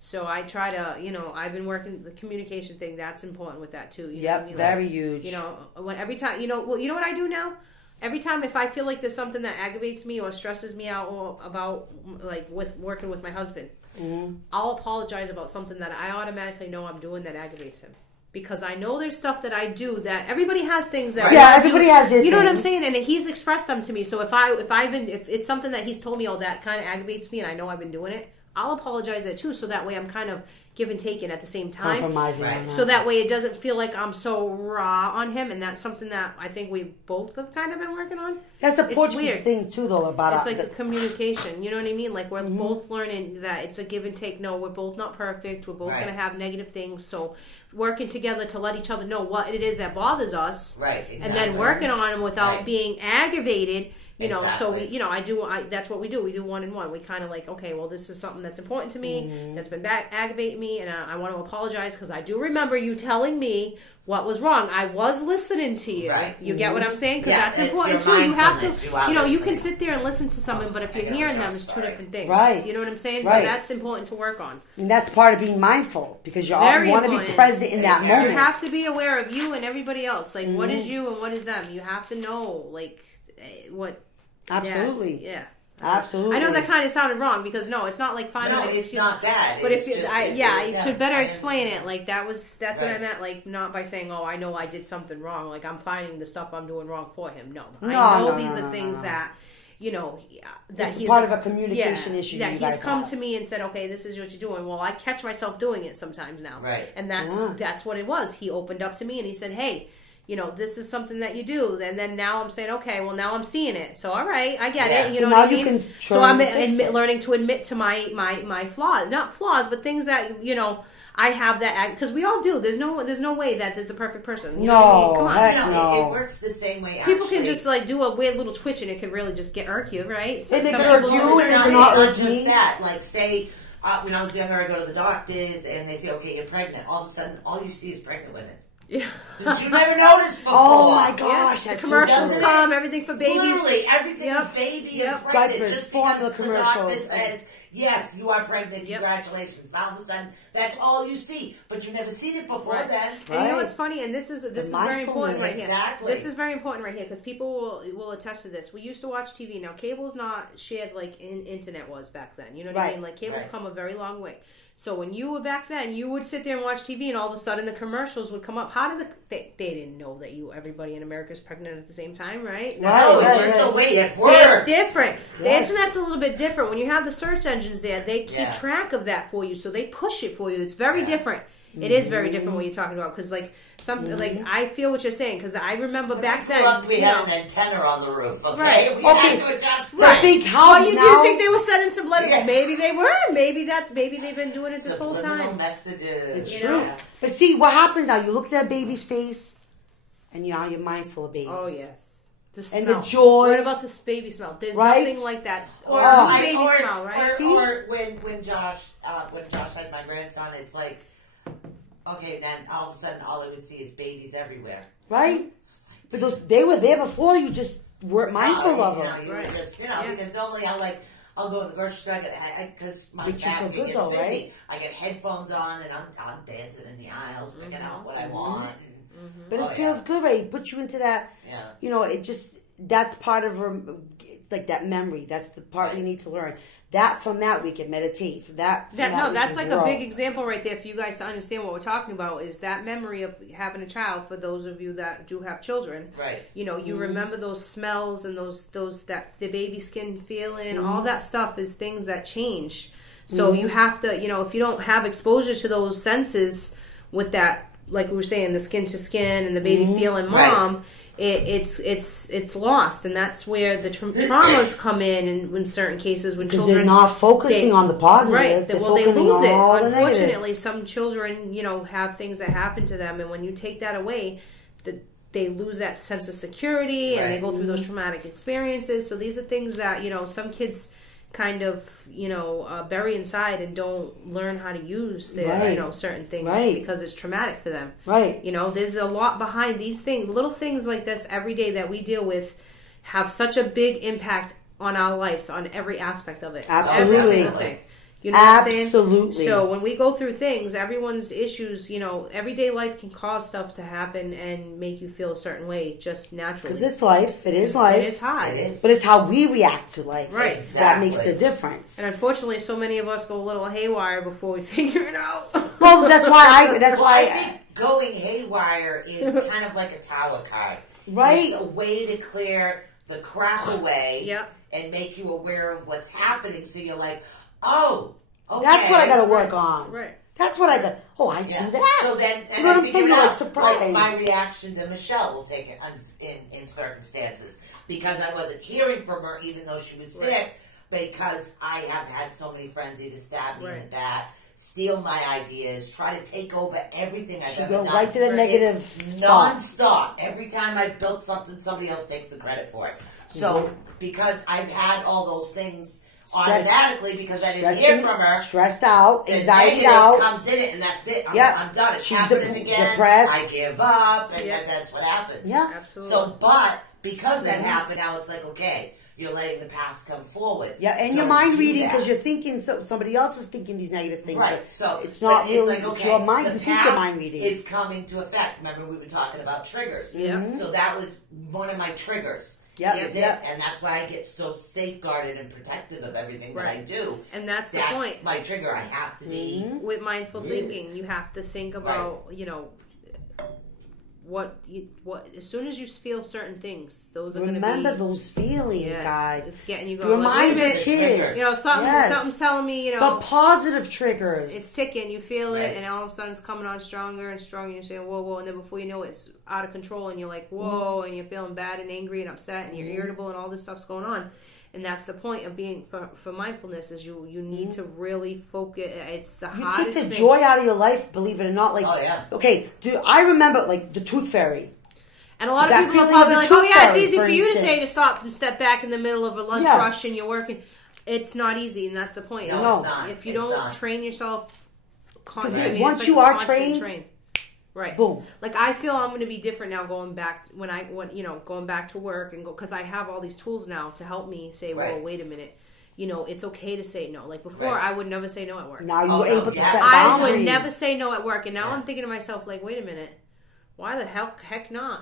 So I try to, I've been working the communication thing. That's important with that too. You know what I Yep, mean? very Like, huge. when every time, well, you know what I do now? every time if I feel like there's something that aggravates me or stresses me out or about like with working with my husband, I'll apologize about something that I automatically know I'm doing that aggravates him. Because I know there's stuff that I do that everybody has things that everybody has their you know what I'm things. saying, and he's expressed them to me. So if it's something that he's told me, oh, that kind of aggravates me, and I know I've been doing it, I'll apologize it too. So that way I'm kind of give and taking at the same time. Compromising. Right. So that way it doesn't feel like I'm so raw on him, and that's something that I think we both have kind of been working on. That's a It's Portuguese weird. thing too, though. About It's like the communication, you know what I mean? Like we're both learning that it's a give and take. No, we're both not perfect. We're both Right. going to have negative things. So working together to let each other know what it is that bothers us, Right, exactly. and then working on them without Right. being aggravated. You know, so Exactly. that's what we do. We do one and one. We kind of like, okay, well, this is something that's important to me, that's been aggravating me, and I want to apologize because I do remember you telling me what was wrong. I was listening to you. Right. You get what I'm saying? Because Yeah, that's it's important your too. You have mindfulness. to, You are you can listening. sit there and listen to someone, but if I you're get hearing what them, you're it's two saying. different things. Right. You know what I'm saying? Right. So that's important to work on. and that's part of being mindful because you Very want to be important. present in that You moment. You have to be aware of you and everybody else. Like, what is you and what is them? You have to know, like, what. Absolutely. Yeah. Absolutely. I know that kind of sounded wrong because no, it's not like finding No, an it's excuse. not that. But It's if you, just- to better I explain it, understand. like that's what I Right. meant. Like not by saying, "Oh, I know I did something wrong." Like I'm finding the stuff I'm doing wrong for him. No, I know no, these no, are no, things no. that that It's he's part of a communication issue That you he's guys come have. to me and said, "Okay, this is what you're doing." Well, I catch myself doing it sometimes now, Right. And that's what it was. He opened up to me and he said, "Hey, this is something that you do." And then now I'm saying, okay, well now I'm seeing it. So all right, I get Yeah. it. You So know now what I you mean? can So I'm try and fix it. learning to admit to my flaws, not flaws, but things that I have that because we all do. There's no way that there's a perfect person. You know what I mean? No, Come on. heck No, no. it works the same way. People can actually. just like do a weird little twitch and it can really just irk you, right? So And they some can irk people you just- and It's it not, can not it's irk not me. just that. Like, say, when I was younger, I go to the doctors and they say, "Okay, you're pregnant." All of a sudden, all you see is pregnant women. Yeah. Did you never notice before? Oh my gosh, The that's commercials so come, everything for babies. Literally, everything Yep. is baby Yep. and pregnant. Diapers, just formula because the doctor commercials. says, yes, you are pregnant, Yep. congratulations. Now all of a sudden, that's all you see. But you've never seen it before Right. then. And you know Right. what's funny? And this is very important right here. Exactly. This is very important right here because people will attest to this. We used to watch TV. Now cable's not shared like internet was back then. You know what I Right. mean? Like cable's Right. come a very long way. So when you were back then, you would sit there and watch TV, and all of a sudden the commercials would come up. How did they didn't know that everybody in America is pregnant at the same time, right? No, Right, it's right, just right. the way it See, works. it's different. The Yes. internet's a little bit different. When you have the search engines there, they keep Yeah. track of that for you, so they push it for you. It's very Yeah. different. It is very different what you're talking about because, like, I feel what you're saying because I remember back then. We you had know, an antenna on the roof, okay? Right. We Okay. had to adjust I it. think how well, you now, do think they were sending some letters? Yeah. Maybe they were. Maybe they've been doing it this whole Subliminal time. messages. it's you true. know? But see, what happens now? You look at that baby's face, and now you're mindful of babies. Oh yes. The And smell. the joy. What about this baby smell? There's Right? nothing like that. Or, Or Oh. baby smell, right? See? or when Josh had my grandson, it's like, okay, then all of a sudden all I would see is babies everywhere. Right? But they were there before. You just weren't mindful of them. You Right. were just, Yeah. because normally I'll go to the grocery store because my Makes you feel basket good gets though, busy. right? I get headphones on and I'm dancing in the aisles, picking out what I want. But Oh, it feels yeah. good, right? It puts you into that. Yeah. It just that's part of it's like that memory. That's the part we Right. need to learn. From that we can meditate. From that we That's can like grow. a big example right there for you guys to understand what we're talking about is that memory of having a child for those of you that do have children. Right. You remember those smells and those that the baby skin feeling, all that stuff is things that change. So you have to, if you don't have exposure to those senses with that, like we were saying, the skin to skin and the baby feeling mom, it's lost, and that's where the traumas come in certain cases when because children they're not focusing on the positive. right. They're Well, they focusing lose on it. all the negative. Unfortunately, some children, have things that happen to them, and when you take that away, they lose that sense of security, and they Right. go through those traumatic experiences. So these are things that some kids kind of bury inside and don't learn how to use their Right. certain things Right. because it's traumatic for them. Right. There's a lot behind these things. Little things like this every day that we deal with have such a big impact on our lives, on every aspect of it. Absolutely. Every single thing. You know what I'm saying? Absolutely. So when we go through things, everyone's issues, you know, everyday life can cause stuff to happen and make you feel a certain way just naturally. Because it's life. It is life. It is hard. It is. But it's how we react to life. Right. That makes Exactly. the difference. And unfortunately, so many of us go a little haywire before we figure it out. Well, that's why I I think going haywire is kind of like a tower card. Right. It's a way to clear the crap away Yep. and make you aware of what's happening. So you're like, oh, okay. That's what I got to work on. Right. That's what I got. Oh, I Yeah. do that. So then, and You know what I I'm figure saying? it You're like out. surprised. Like my reaction to Michelle will take it in circumstances because I wasn't hearing from her even though she was sick. Right. Because I have had so many friends either stab me in Right. the back, steal my ideas, try to take over everything I've She ever go done. right to the negative It's spot. non-stop. Every time I've built something, somebody else takes the credit for it. So because I've had all those things Stressed- automatically because I didn't hear from her, Stressed out, the anxiety negative out. comes in it, and that's it. Yep. I'm done. It's She's happening dep- again. depressed. I give up, and Yeah. that's what happens. Yeah. Absolutely. So, but because that happened, now it's like, okay, you're letting the past come forward. Yeah, and Don't your mind do reading that. because you're thinking somebody else is thinking these negative things. Right, but so it's not but really it's like, okay, your mind. the You think past your mind reading is coming to effect. Remember, we were talking about triggers. Yeah. So that was one of my triggers. Yep, That's yep. it. And that's why I get so safeguarded and protective of everything that I Right. do. And that's the That's point. my trigger. I have to be. With mindful thinking, you have to think about, you know, what as soon as you feel certain things, those are going to be. Remember those feelings, Yes, guys. it's getting you going. Remind like, wait a your minute, kids. you know, something's telling me, you know, But positive triggers. it's ticking. You feel Right. it, and all of a sudden it's coming on stronger and stronger. You're saying, "Whoa, whoa!" And then before you know it, it's out of control, and you're like, "Whoa!" And you're feeling bad and angry and upset, and you're irritable, and all this stuff's going on. And that's the point of being for mindfulness is you need to really focus. It's the You hardest take the thing. joy out of your life, believe it or not. Like, Oh, yeah. okay, I remember like the Tooth Fairy. And a lot of That people are feeling probably of like, the "Oh tooth yeah, it's fairy, easy for for you to say instance. to stop and step back in the middle of a lunch Yeah. rush and you're working." It's not easy, and that's the point. No, No. it's not. If you It's don't not. train yourself, Because it's once like you a are constant trained, right? boom. Like I feel I'm going to be different now going back going back to work and go because I have all these tools now to help me say, "Whoa, Right. wait a minute." You know, it's okay to say no. Like before, Right. I would never say no at work. Now you're Oh, no, able to yeah. set I boundaries. would never say no at work, and now Yeah. I'm thinking to myself, like, wait a minute, why the heck not?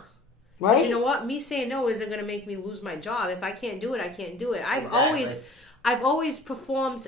Right? But you know what? Me saying no isn't going to make me lose my job. If I can't do it, I can't do it. I've always performed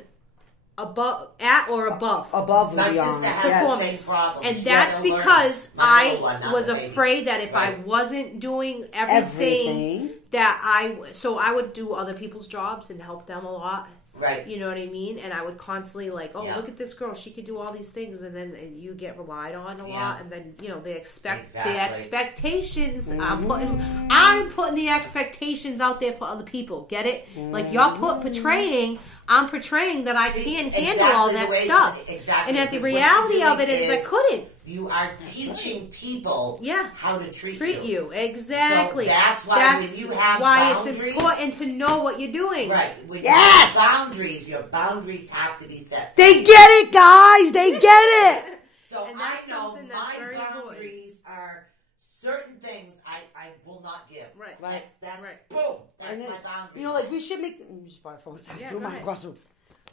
at or above. Above and My beyond. sister has Yes. the Performance. same problem. And She that's had to learn. because My little one, I not was the baby. afraid that if I Right. wasn't doing Everything. that I would do other people's jobs and help them a lot. Right. You know what I mean? And I would constantly like, oh, Yeah. look at this girl. She could do all these things. And then you get relied on a Yeah. lot. And then, you know, they expect Exactly. the expectations. Mm-hmm. I'm putting the expectations out there for other people. Get it? Like you're portraying, I'm portraying that I can handle all exactly the that way- stuff. exactly, And that the because what you're reality of doing it is I is- couldn't You are teaching people Yeah. how to treat you. Exactly. So that's why when you have why boundaries, it's important to know what you're doing. Right. When Yes! you have your boundaries have to be set. They get it, guys. They get it. So And I that's know something that's my very boundaries are certain things I will not give. Right. That's Right. boom. That's And then, my boundary. you know, like we should make. Let me just pause for 1 second. Yeah, Do go mine ahead. across the room.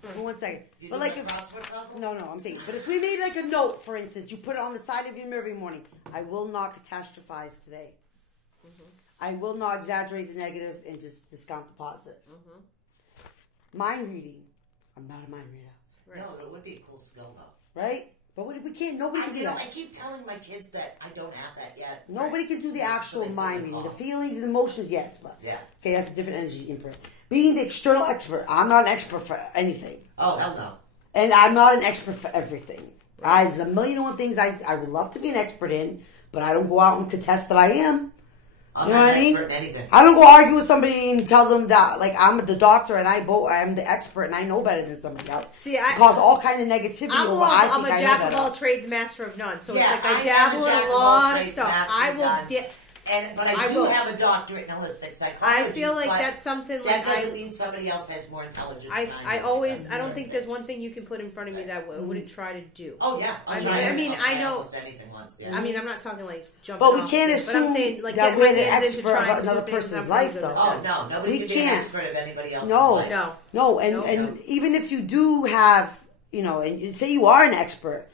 For 1 second. You But do like a if crossword puzzle? no, I'm saying. But if we made like a note, for instance, you put it on the side of your mirror every morning. I will not catastrophize today. I will not exaggerate the negative and just discount the positive. Mind reading. I'm not a mind reader, No, that would be a cool skill though. right? But we can't. Nobody can do I that. keep telling my kids that I don't have that yet. Nobody can do the actual So they mind say reading. they The call. feelings and emotions, yes, but Yeah. okay, that's a different energy input. Being the external expert, I'm not an expert for anything. Oh, hell no. And I'm not an expert for everything. There's a million and one things I would love to be an expert in, but I don't go out and contest that I am. I'm You know not what I an mean? expert in anything. I don't go argue with somebody and tell them that, like, I'm the doctor and I'm the expert and I know better than somebody else. See, I cause all kind of negativity I'm over more, I I'm think a I jack know of better. all trades, master of none. So Yeah, it's like I I dabble am a in jack a of all lot of trades, stuff. master I of will. none. But I do will. have a doctorate in holistic psychology. I feel like but that's something that like doesn't mean somebody else has more intelligence. I than I don't do think certain there's things. one thing you can put in front of me that I wouldn't try to do. Oh yeah, I I'll mean- try I mean, almost I know- almost anything once. Yeah. I mean, I'm not talking like jumping But we off can't things, but I'm assume saying, like, that get we're my the hands into expert of trying to do another things person's I'm life, pretty good though. at. Oh no, nobody We can be an can't. expert of anybody else's No, life. No. no, and Nope. even if you do have and you say you are an expert.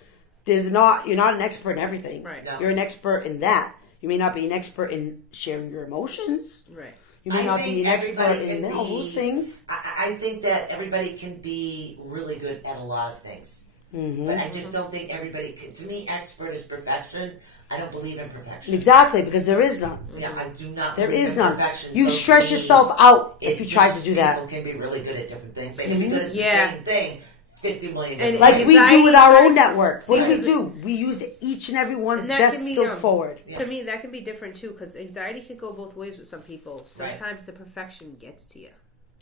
You're not an expert in everything. Right. No. You're an expert in that. You may not be an expert in sharing your emotions. Right. You may I not be think an expert everybody in can all be- those things. I think that everybody can be really good at a lot of things. Mm-hmm. But I just don't think everybody can. To me, expert is perfection. I don't believe in perfection. Exactly, because there is none. Yeah, I do not There believe is in none. perfection. You So stress to me, yourself out if you try to do that. People can be really good at different things. They can be good at the Yeah. same thing 50 million And different Like ways. we do Anxiety with our own starts- networks. What do we Right. do? We use each and every one's And that best can be, skills forward. Yeah. To me, that can be different too, because anxiety can go both ways with some people. Right. Sometimes the perfection gets to you.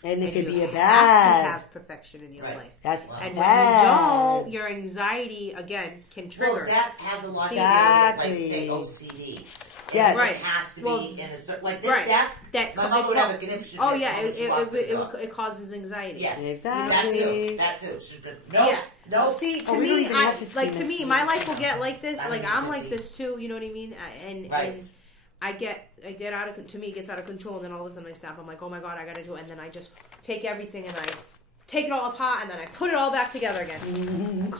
And it And could you be a have bad. to have perfection in your Right. life. That's Wow. And bad. when you don't, your anxiety again can trigger. Well, that has a lot to do Exactly. with, like, say, OCD. Yes. And Right. It has to Well, be in a certain... Like, this, right. that's... That my co- mother it would co- have a conniption. Oh fit yeah, when she locked the door. it causes anxiety. Yes. Exactly. That too. She could, no. Yeah. No. See, to Oh, we don't me, even have 15 like to minutes me, to my do life this. will get like this. I don't Like need I'm like 50. this too. You know what I mean? And Right. and I get out of to me it gets out of control, and then all of a sudden I snap. I'm like, oh my god, I gotta do it, and then I just take everything and I take it all apart, and then I put it all back together again. Mm-hmm.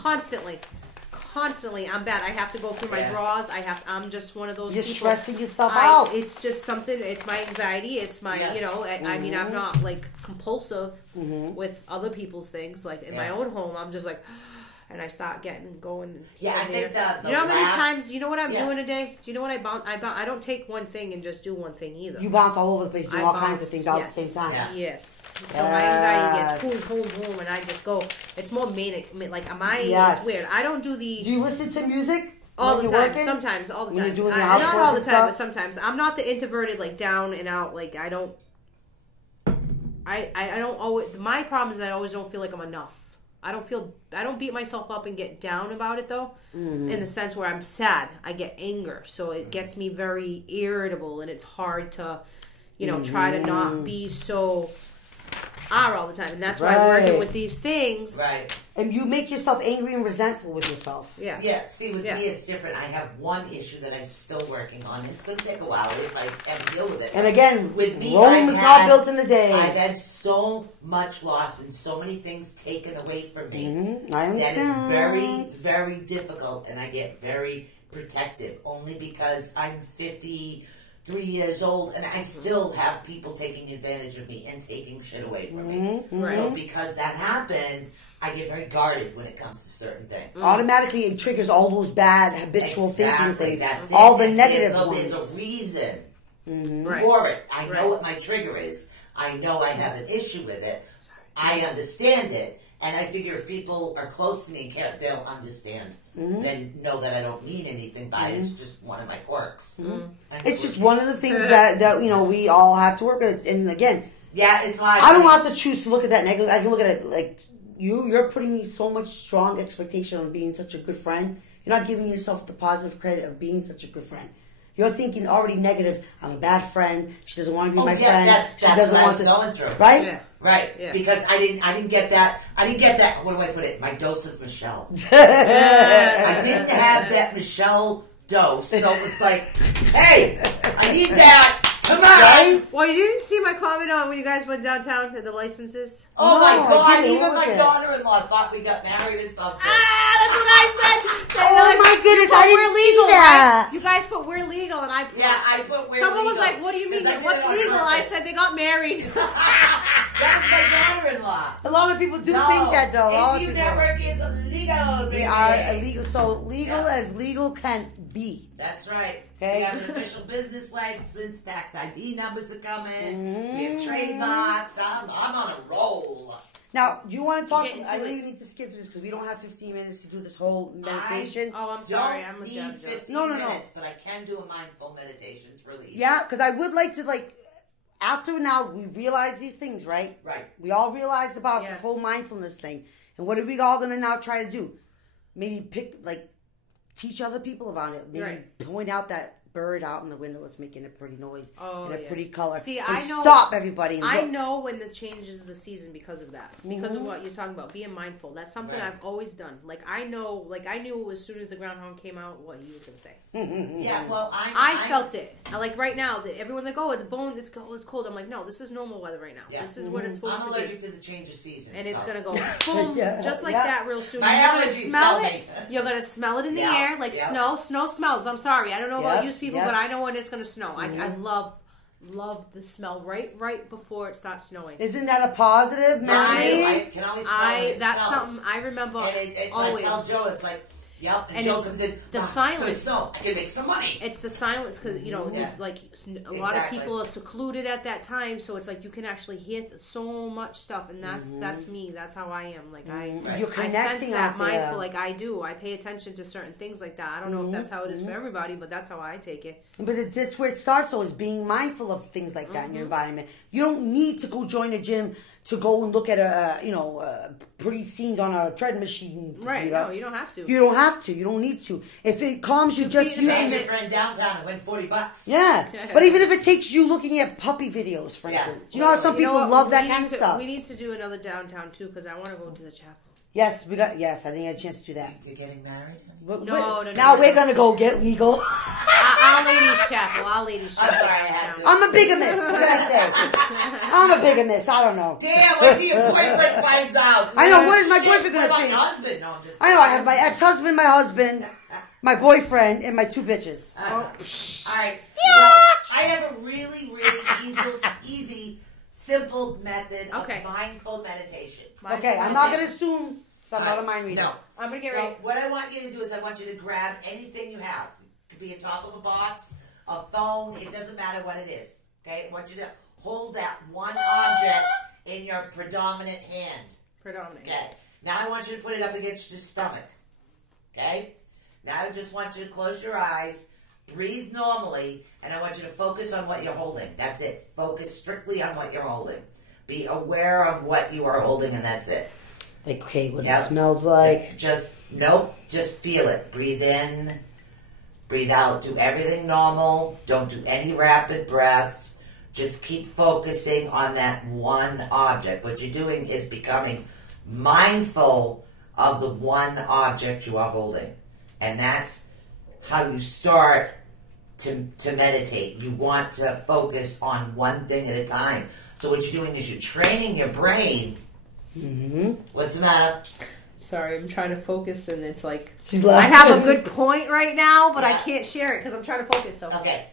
Constantly, I'm bad. I have to go through my Yeah. drawers. I'm just one of those You're people. stressing yourself out. It's just something. It's my anxiety. It's my, Yes. I mean, I'm not like compulsive Mm-hmm. with other people's things. Like in my Yeah. own home, I'm just like, and I start getting going. Yeah, here I and think there. that the you know how many last- times? You know what I'm Yeah. doing a day? Do you know what I bounce? I don't take one thing and just do one thing either. You bounce all over the place, doing I all kinds of bounce, things all yes. at the same time. Yeah. Yes. So my anxiety Yes. gets boom, boom, boom, and I just go. It's more manic. Like Yes. it's weird. I don't do the Do you listen to music all when the you're time. working? Sometimes, all the When time. you're doing the Not housework all the and time, stuff? but sometimes. I'm not the introverted, like down and out. Like I don't always. My problem is I always don't feel like I'm enough. I don't beat myself up and get down about it though. Mm-hmm. In the sense where I'm sad, I get anger, so it gets me very irritable, and it's hard to, try to not be so all the time. And that's why working Right. with these things. Right. And you make yourself angry and resentful with yourself. Yeah. Yeah, see, with Yeah. me, it's different. I have one issue that I'm still working on. It's going to take a while if I ever deal with it. And again, With me, Rome I've was not had- built in a day. I've had so much loss and so many things taken away from me. Mhm, I That is understand. very, very difficult, and I get very protective only because I'm 53 years old and I still have people taking advantage of me and taking shit away from me. Mhm, Right. So because that happened, I get very guarded when it comes to certain things. Automatically, it triggers all those bad habitual thinking things. That's All it. the And negative there's ones. a reason Right. for it. I know Right. what my trigger is. I know I have an issue with it. I understand it. And I figure if people are close to me and care, they'll understand. Then know that I don't mean anything by it. It's just one of my quirks. It's just one of the things that we all have to work with. And again, Yeah, it's like I don't have to choose to look at that negative. I can look at it like you're putting so much strong expectation on being such a good friend. You're not giving yourself the positive credit of being such a good friend. You're thinking already negative. I'm a bad friend. She doesn't want to be my friend. That's she doesn't what I want was to. going through. Right? Yeah. Right. Yeah. Because I didn't get that. What do I put it? My dose of Michelle. I didn't have that Michelle dose, so it was like, hey, I need that. Come on. Right? Well, you didn't see my comment on when you guys went downtown for the licenses? Oh No, my I God! didn't. Even What my was it? daughter-in-law thought we got married or something. That's what I said. They Oh were like, my goodness, I we're didn't legal, see that. right? You guys put we're legal, and I put. Yeah, I put we're Someone was legal, like, "What do you mean? 'cause I did What's it on legal?" I purpose. said they got married. That's my daughter-in-law. A lot of people do No, think that though. A lot of ACU people. Network is illegal. They baby. are illegal. So legal Yeah. as legal can be. That's right. Okay. We have an official business license. Tax ID numbers are coming. We Mm. have trademarks. I'm on a roll. Now, do you want to talk? Get into I know it. you need to skip this because we don't have 15 minutes to do this whole meditation. Oh, I'm sorry. Don't I'm a need judge. 15 No. minutes, but I can do a mindful meditation. It's really easy. Yeah, because I would like to after now we realize these things, right? Right. We all realized about this Yes. whole mindfulness thing, and what are we all gonna now try to do? Maybe teach other people about it. Maybe Right. point out that bird out in the window is making a pretty noise and a yes. pretty color. See, and I know. stop everybody. And I look. know when this changes the season because of that. Because of what you're talking about, being mindful. That's something I've always done. Like I know, like I knew as soon as the groundhog came out what he was going to say. Yeah, well, I felt it. Like right now, everyone's like, "Oh, it's it's cold." I'm like, "No, this is normal weather right now. Yeah. This is what it's supposed I'm to be." allergic to the change of season. And it's so. gonna go boom, just like Yeah. that, real soon. My You're gonna allergies smell tell it. me. You're gonna smell it in the Yeah, air, like yeah. snow. Snow smells. I'm sorry, I don't know about Yep, you people, yep. but I know when it's gonna snow. I love the smell right before it starts snowing. Isn't that a positive memory? I can always smell it. It That's smells. something I remember And I always. tell Joe, it's like, yep. And And Joe it's comes in, the "Mom, silence. It's gonna snow. I can make some money. It's the silence because Yeah. like a lot of Exactly. people are secluded at that time, so it's like you can actually hear so much stuff, and that's me. That's how I am. Like Right. You're I sense connecting that out there. mindful. Like I do. I pay attention to certain things like that. I don't know if that's how it is for everybody, but that's how I take it. But that's where it starts, though, is being mindful of things like that in your environment. You don't need to go join a gym to go and look at pretty scenes on a tread machine. Right? computer. No, you don't have to. You don't have to. You don't need to. If it calms you, just the use Pay man- it. your friend downtown and win $40. Yeah. But even if it takes you looking at puppy videos, for Yeah. instance. You know how some You know people what? love that We kind need of to- stuff? We need to do another downtown too because I want to go to the chapel. Yes, I didn't get a chance to do that. You're getting married? But No, now no. we're going to go get legal. Our ladies' chapel. Our ladies' chapel. I'm sorry, I had to. I'm a bigamist. What can I say? I'm a bigamist. I don't know. Damn, what do your boyfriend finds out? I know. What is my Shit, boyfriend going what to about think? your husband? No, I'm just I know. I have my ex-husband, my husband, my boyfriend, and my 2 bitches. All right. Well, I have a really, really easy, simple method Okay. of mindful meditation. Okay, I'm not going to assume, so I'm not a mind reader. No. I'm gonna get So ready. what I want you to do is I want you to grab anything you have. It could be on top of a box, a phone. It doesn't matter what it is. Okay? I want you to hold that one object in your predominant hand. Predominant. Okay. Now I want you to put it up against your stomach. Okay? Now I just want you to close your eyes, breathe normally, and I want you to focus on what you're holding. That's it. Focus strictly on what you're holding. Be aware of what you are holding, and that's it. Like, okay, what Yep. it smells like. Just feel it. Breathe in, breathe out. Do everything normal. Don't do any rapid breaths. Just keep focusing on that one object. What you're doing is becoming mindful of the one object you are holding. And that's how you start to meditate. You want to focus on one thing at a time. So what you're doing is you're training your brain. What's the matter? Sorry, I'm trying to focus, and it's like She's I laughing. have a good point right now, but I Yeah. can't share it because I'm trying to focus. So Okay.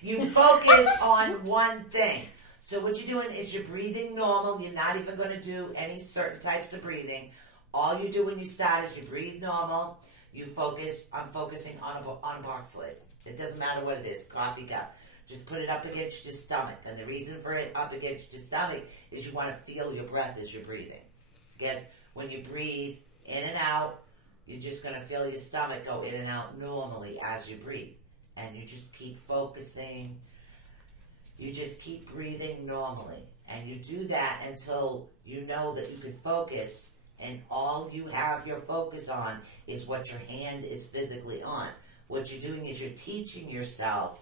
You focus on one thing. So what you're doing is you're breathing normal. You're not even going to do any certain types of breathing. All you do when you start is you breathe normal. You focus. I'm focusing on a box lid. It doesn't matter what it is. Coffee cup. Just put it up against your stomach. And the reason for it up against your stomach is you want to feel your breath as you're breathing. Because when you breathe in and out, you're just going to feel your stomach go in and out normally as you breathe. And you just keep focusing. You just keep breathing normally. And you do that until you know that you can focus, and all you have your focus on is what your hand is physically on. What you're doing is you're teaching yourself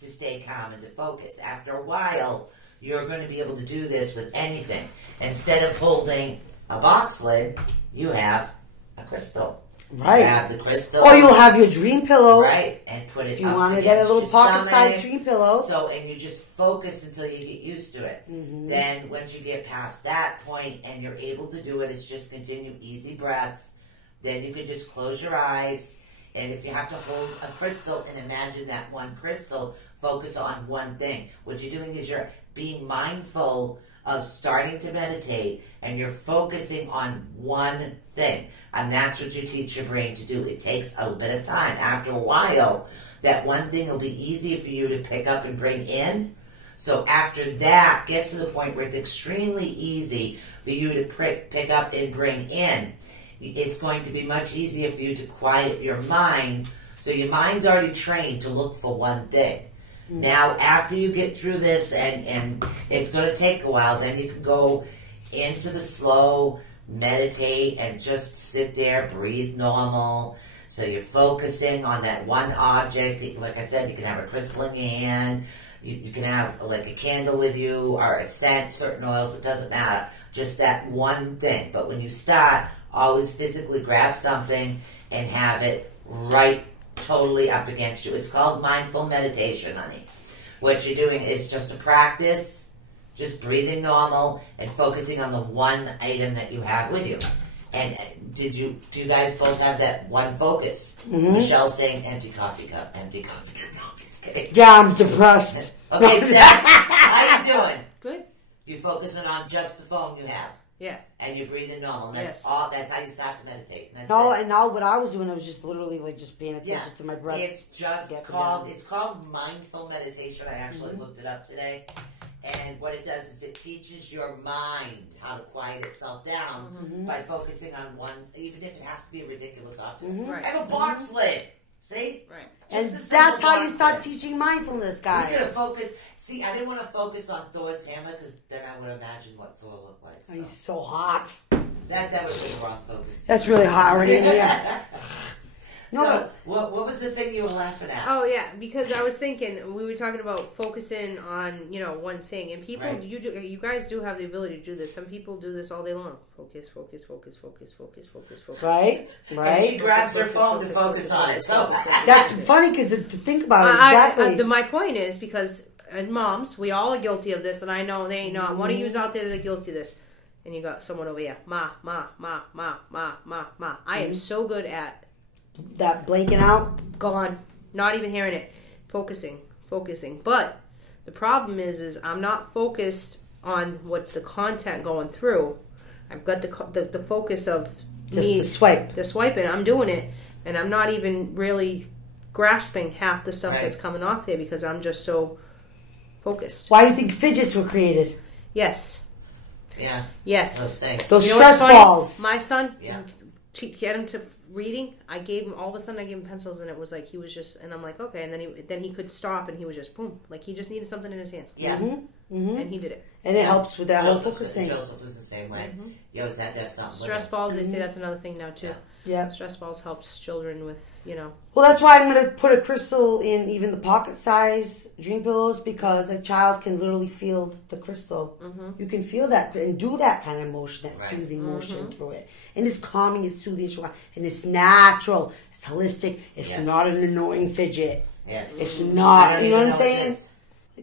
to stay calm and to focus. After a while, you're going to be able to do this with anything. Instead of holding a box lid, you have a crystal. Right. Grab the crystal. Or you'll have your dream pillow. Right, and put it If you up want to get a against little your pocket-sized stomach. dream pillow. So, and you just focus until you get used to it. Mm-hmm. Then, once you get past that point and you're able to do it, it's just continue easy breaths. Then you can just close your eyes. And if you have to hold a crystal and imagine that one crystal, focus on one thing. What you're doing is you're being mindful of starting to meditate, and you're focusing on one thing. And that's what you teach your brain to do. It takes a bit of time. After a while, that one thing will be easy for you to pick up and bring in. So after that gets to the point where it's extremely easy for you to pick up and bring in, it's going to be much easier for you to quiet your mind. So your mind's already trained to look for one thing. Now, after you get through this, and it's going to take a while, then you can go into the slow meditate and just sit there, breathe normal, So you're focusing on that one object. Like I said, you can have a crystal in your hand. You can have like a candle with you or a scent, certain oils. It doesn't matter. Just that one thing. But when you start, always physically grab something and have it right totally up against you. It's called mindful meditation, honey. What you're doing is just a practice, just breathing normal and focusing on the one item that you have with you. And do you guys both have that one focus? Michelle's saying empty coffee cup, empty coffee cup. No, I'm just kidding. Yeah, I'm depressed. Okay, Steph, how you doing? Good. You're focusing on just the phone you have. Yeah. And you're breathing normal. And that's Yes. all. That's how you start to meditate. And that's No, it. and now what I was doing, I was just literally like just paying attention to my breath. It's just Get called, down. it's called mindful meditation. I actually looked it up today. And what it does is it teaches your mind how to quiet itself down by focusing on one, even if it has to be a ridiculous object. Right. I have a box lid. See? Right. And Just a that's simple how you box start lid. teaching mindfulness, We guys. could have focused. See, I didn't want to focus on Thor's hammer because then I would imagine what Thor looked like. So. He's so hot. That would be the wrong focus. That's really hot already in here. No, So, what was the thing you were laughing at? Oh yeah, because I was thinking we were talking about focusing on one thing, and people Right. you guys do have the ability to do this. Some people do this all day long. Focus, focus, focus, focus, focus, focus, focus. right? And she Right? grabs her Focus, phone to focus, focus on it. So That's funny because to think about it, exactly. My point is because moms, we all are guilty of this, and I know they ain't not one of you out there that are guilty of this. And you got someone over here, ma. I am so good at that blanking out. gone, not even hearing it, focusing. But the problem is I'm not focused on what's the content going through. I've got the focus of Just me, the swipe. the swiping. I'm doing it, and I'm not even really grasping half the stuff Right. that's coming off there because I'm just so focused. Why do you think fidgets were created? Yes. yeah, Yes. those things. Those You know what's stress funny? balls. My son, Yeah. to get him to reading, I gave him all of a sudden. I gave him pencils, and it was like he was just. And I'm like, okay. And then he could stop, and he was just boom, like he just needed something in his hand, Yeah. and he did it. And it helps with that whole Joseph focusing. was the same way. You always had that something. Stress balls. They say that's another thing now too. Yeah. Stress balls helps children with Well, that's why I'm going to put a crystal in even the pocket size dream pillows because a child can literally feel the crystal. You can feel that and do that kind of motion, that Right. soothing motion through it. And it's calming, it's soothing, and it's natural. It's holistic. It's Yes. not an annoying fidget. Yes. It's I not. don't You know even what I'm it saying? is.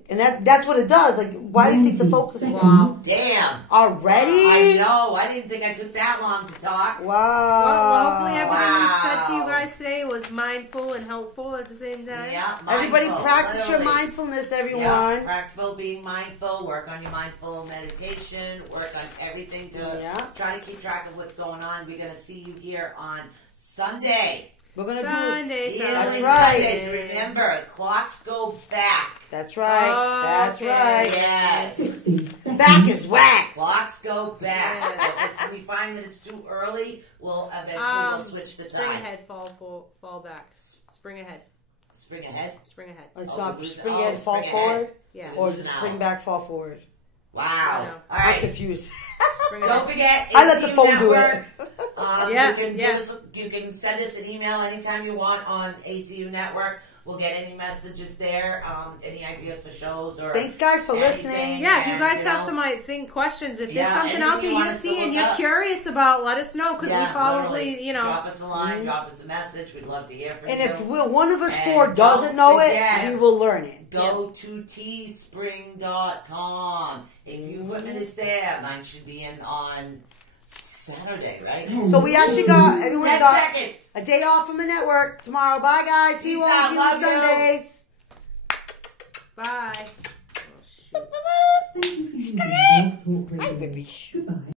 And that's what it does. Like, why do you think the focus? Wow. Damn. Already? I know. I didn't think I took that long to talk. Wow. Well, hopefully everything we said to you Wow. guys today was mindful and helpful at the same time. Yeah. Everybody mindful, practice your literally. mindfulness, Yeah, everyone. practical being mindful, work on your mindful meditation, work on everything to Yeah. try to keep track of what's going on. We're going to see you here on Sunday. We're going to do Sunday, Here That's on right. Sundays. Remember, clocks go back. That's right. That's Okay. right. Yes. Back is whack. Clocks go back. Yes. So if we find that it's too early, we'll eventually switch the spring time. ahead, fall back. Spring ahead. Spring ahead. Spring ahead. It's Oh, not we lose- spring oh, ahead, fall spring forward? ahead. Yeah. Or lose is it now. spring back, fall forward? Wow. I know. All I'm right. confused. Spring Don't ahead. forget, I let the ATU phone do it. Network. Yeah, You can yeah. you can send us an email anytime you want on ATU Network. We'll get any messages there, any ideas for shows or Thanks, guys, for anything. listening. Yeah, if you And, guys have know, some questions, if Yeah, there's something anything out there you want you us to see and look you're up. curious about, let us know because we probably, literally, drop us a line, drop us a message. We'd love to hear from And you. if one of us And four doesn't don't know forget, it, we will learn it. Go to teespring.com. If your equipment is there, mine should be in on Saturday, right? So we actually got, everyone 10 got seconds. a day off from the network tomorrow. Bye, guys. See you Peace on out. Love you. Sundays. Bye. Oh, shoot. Thank you for using Blog Talk Radio. baby. Goodbye.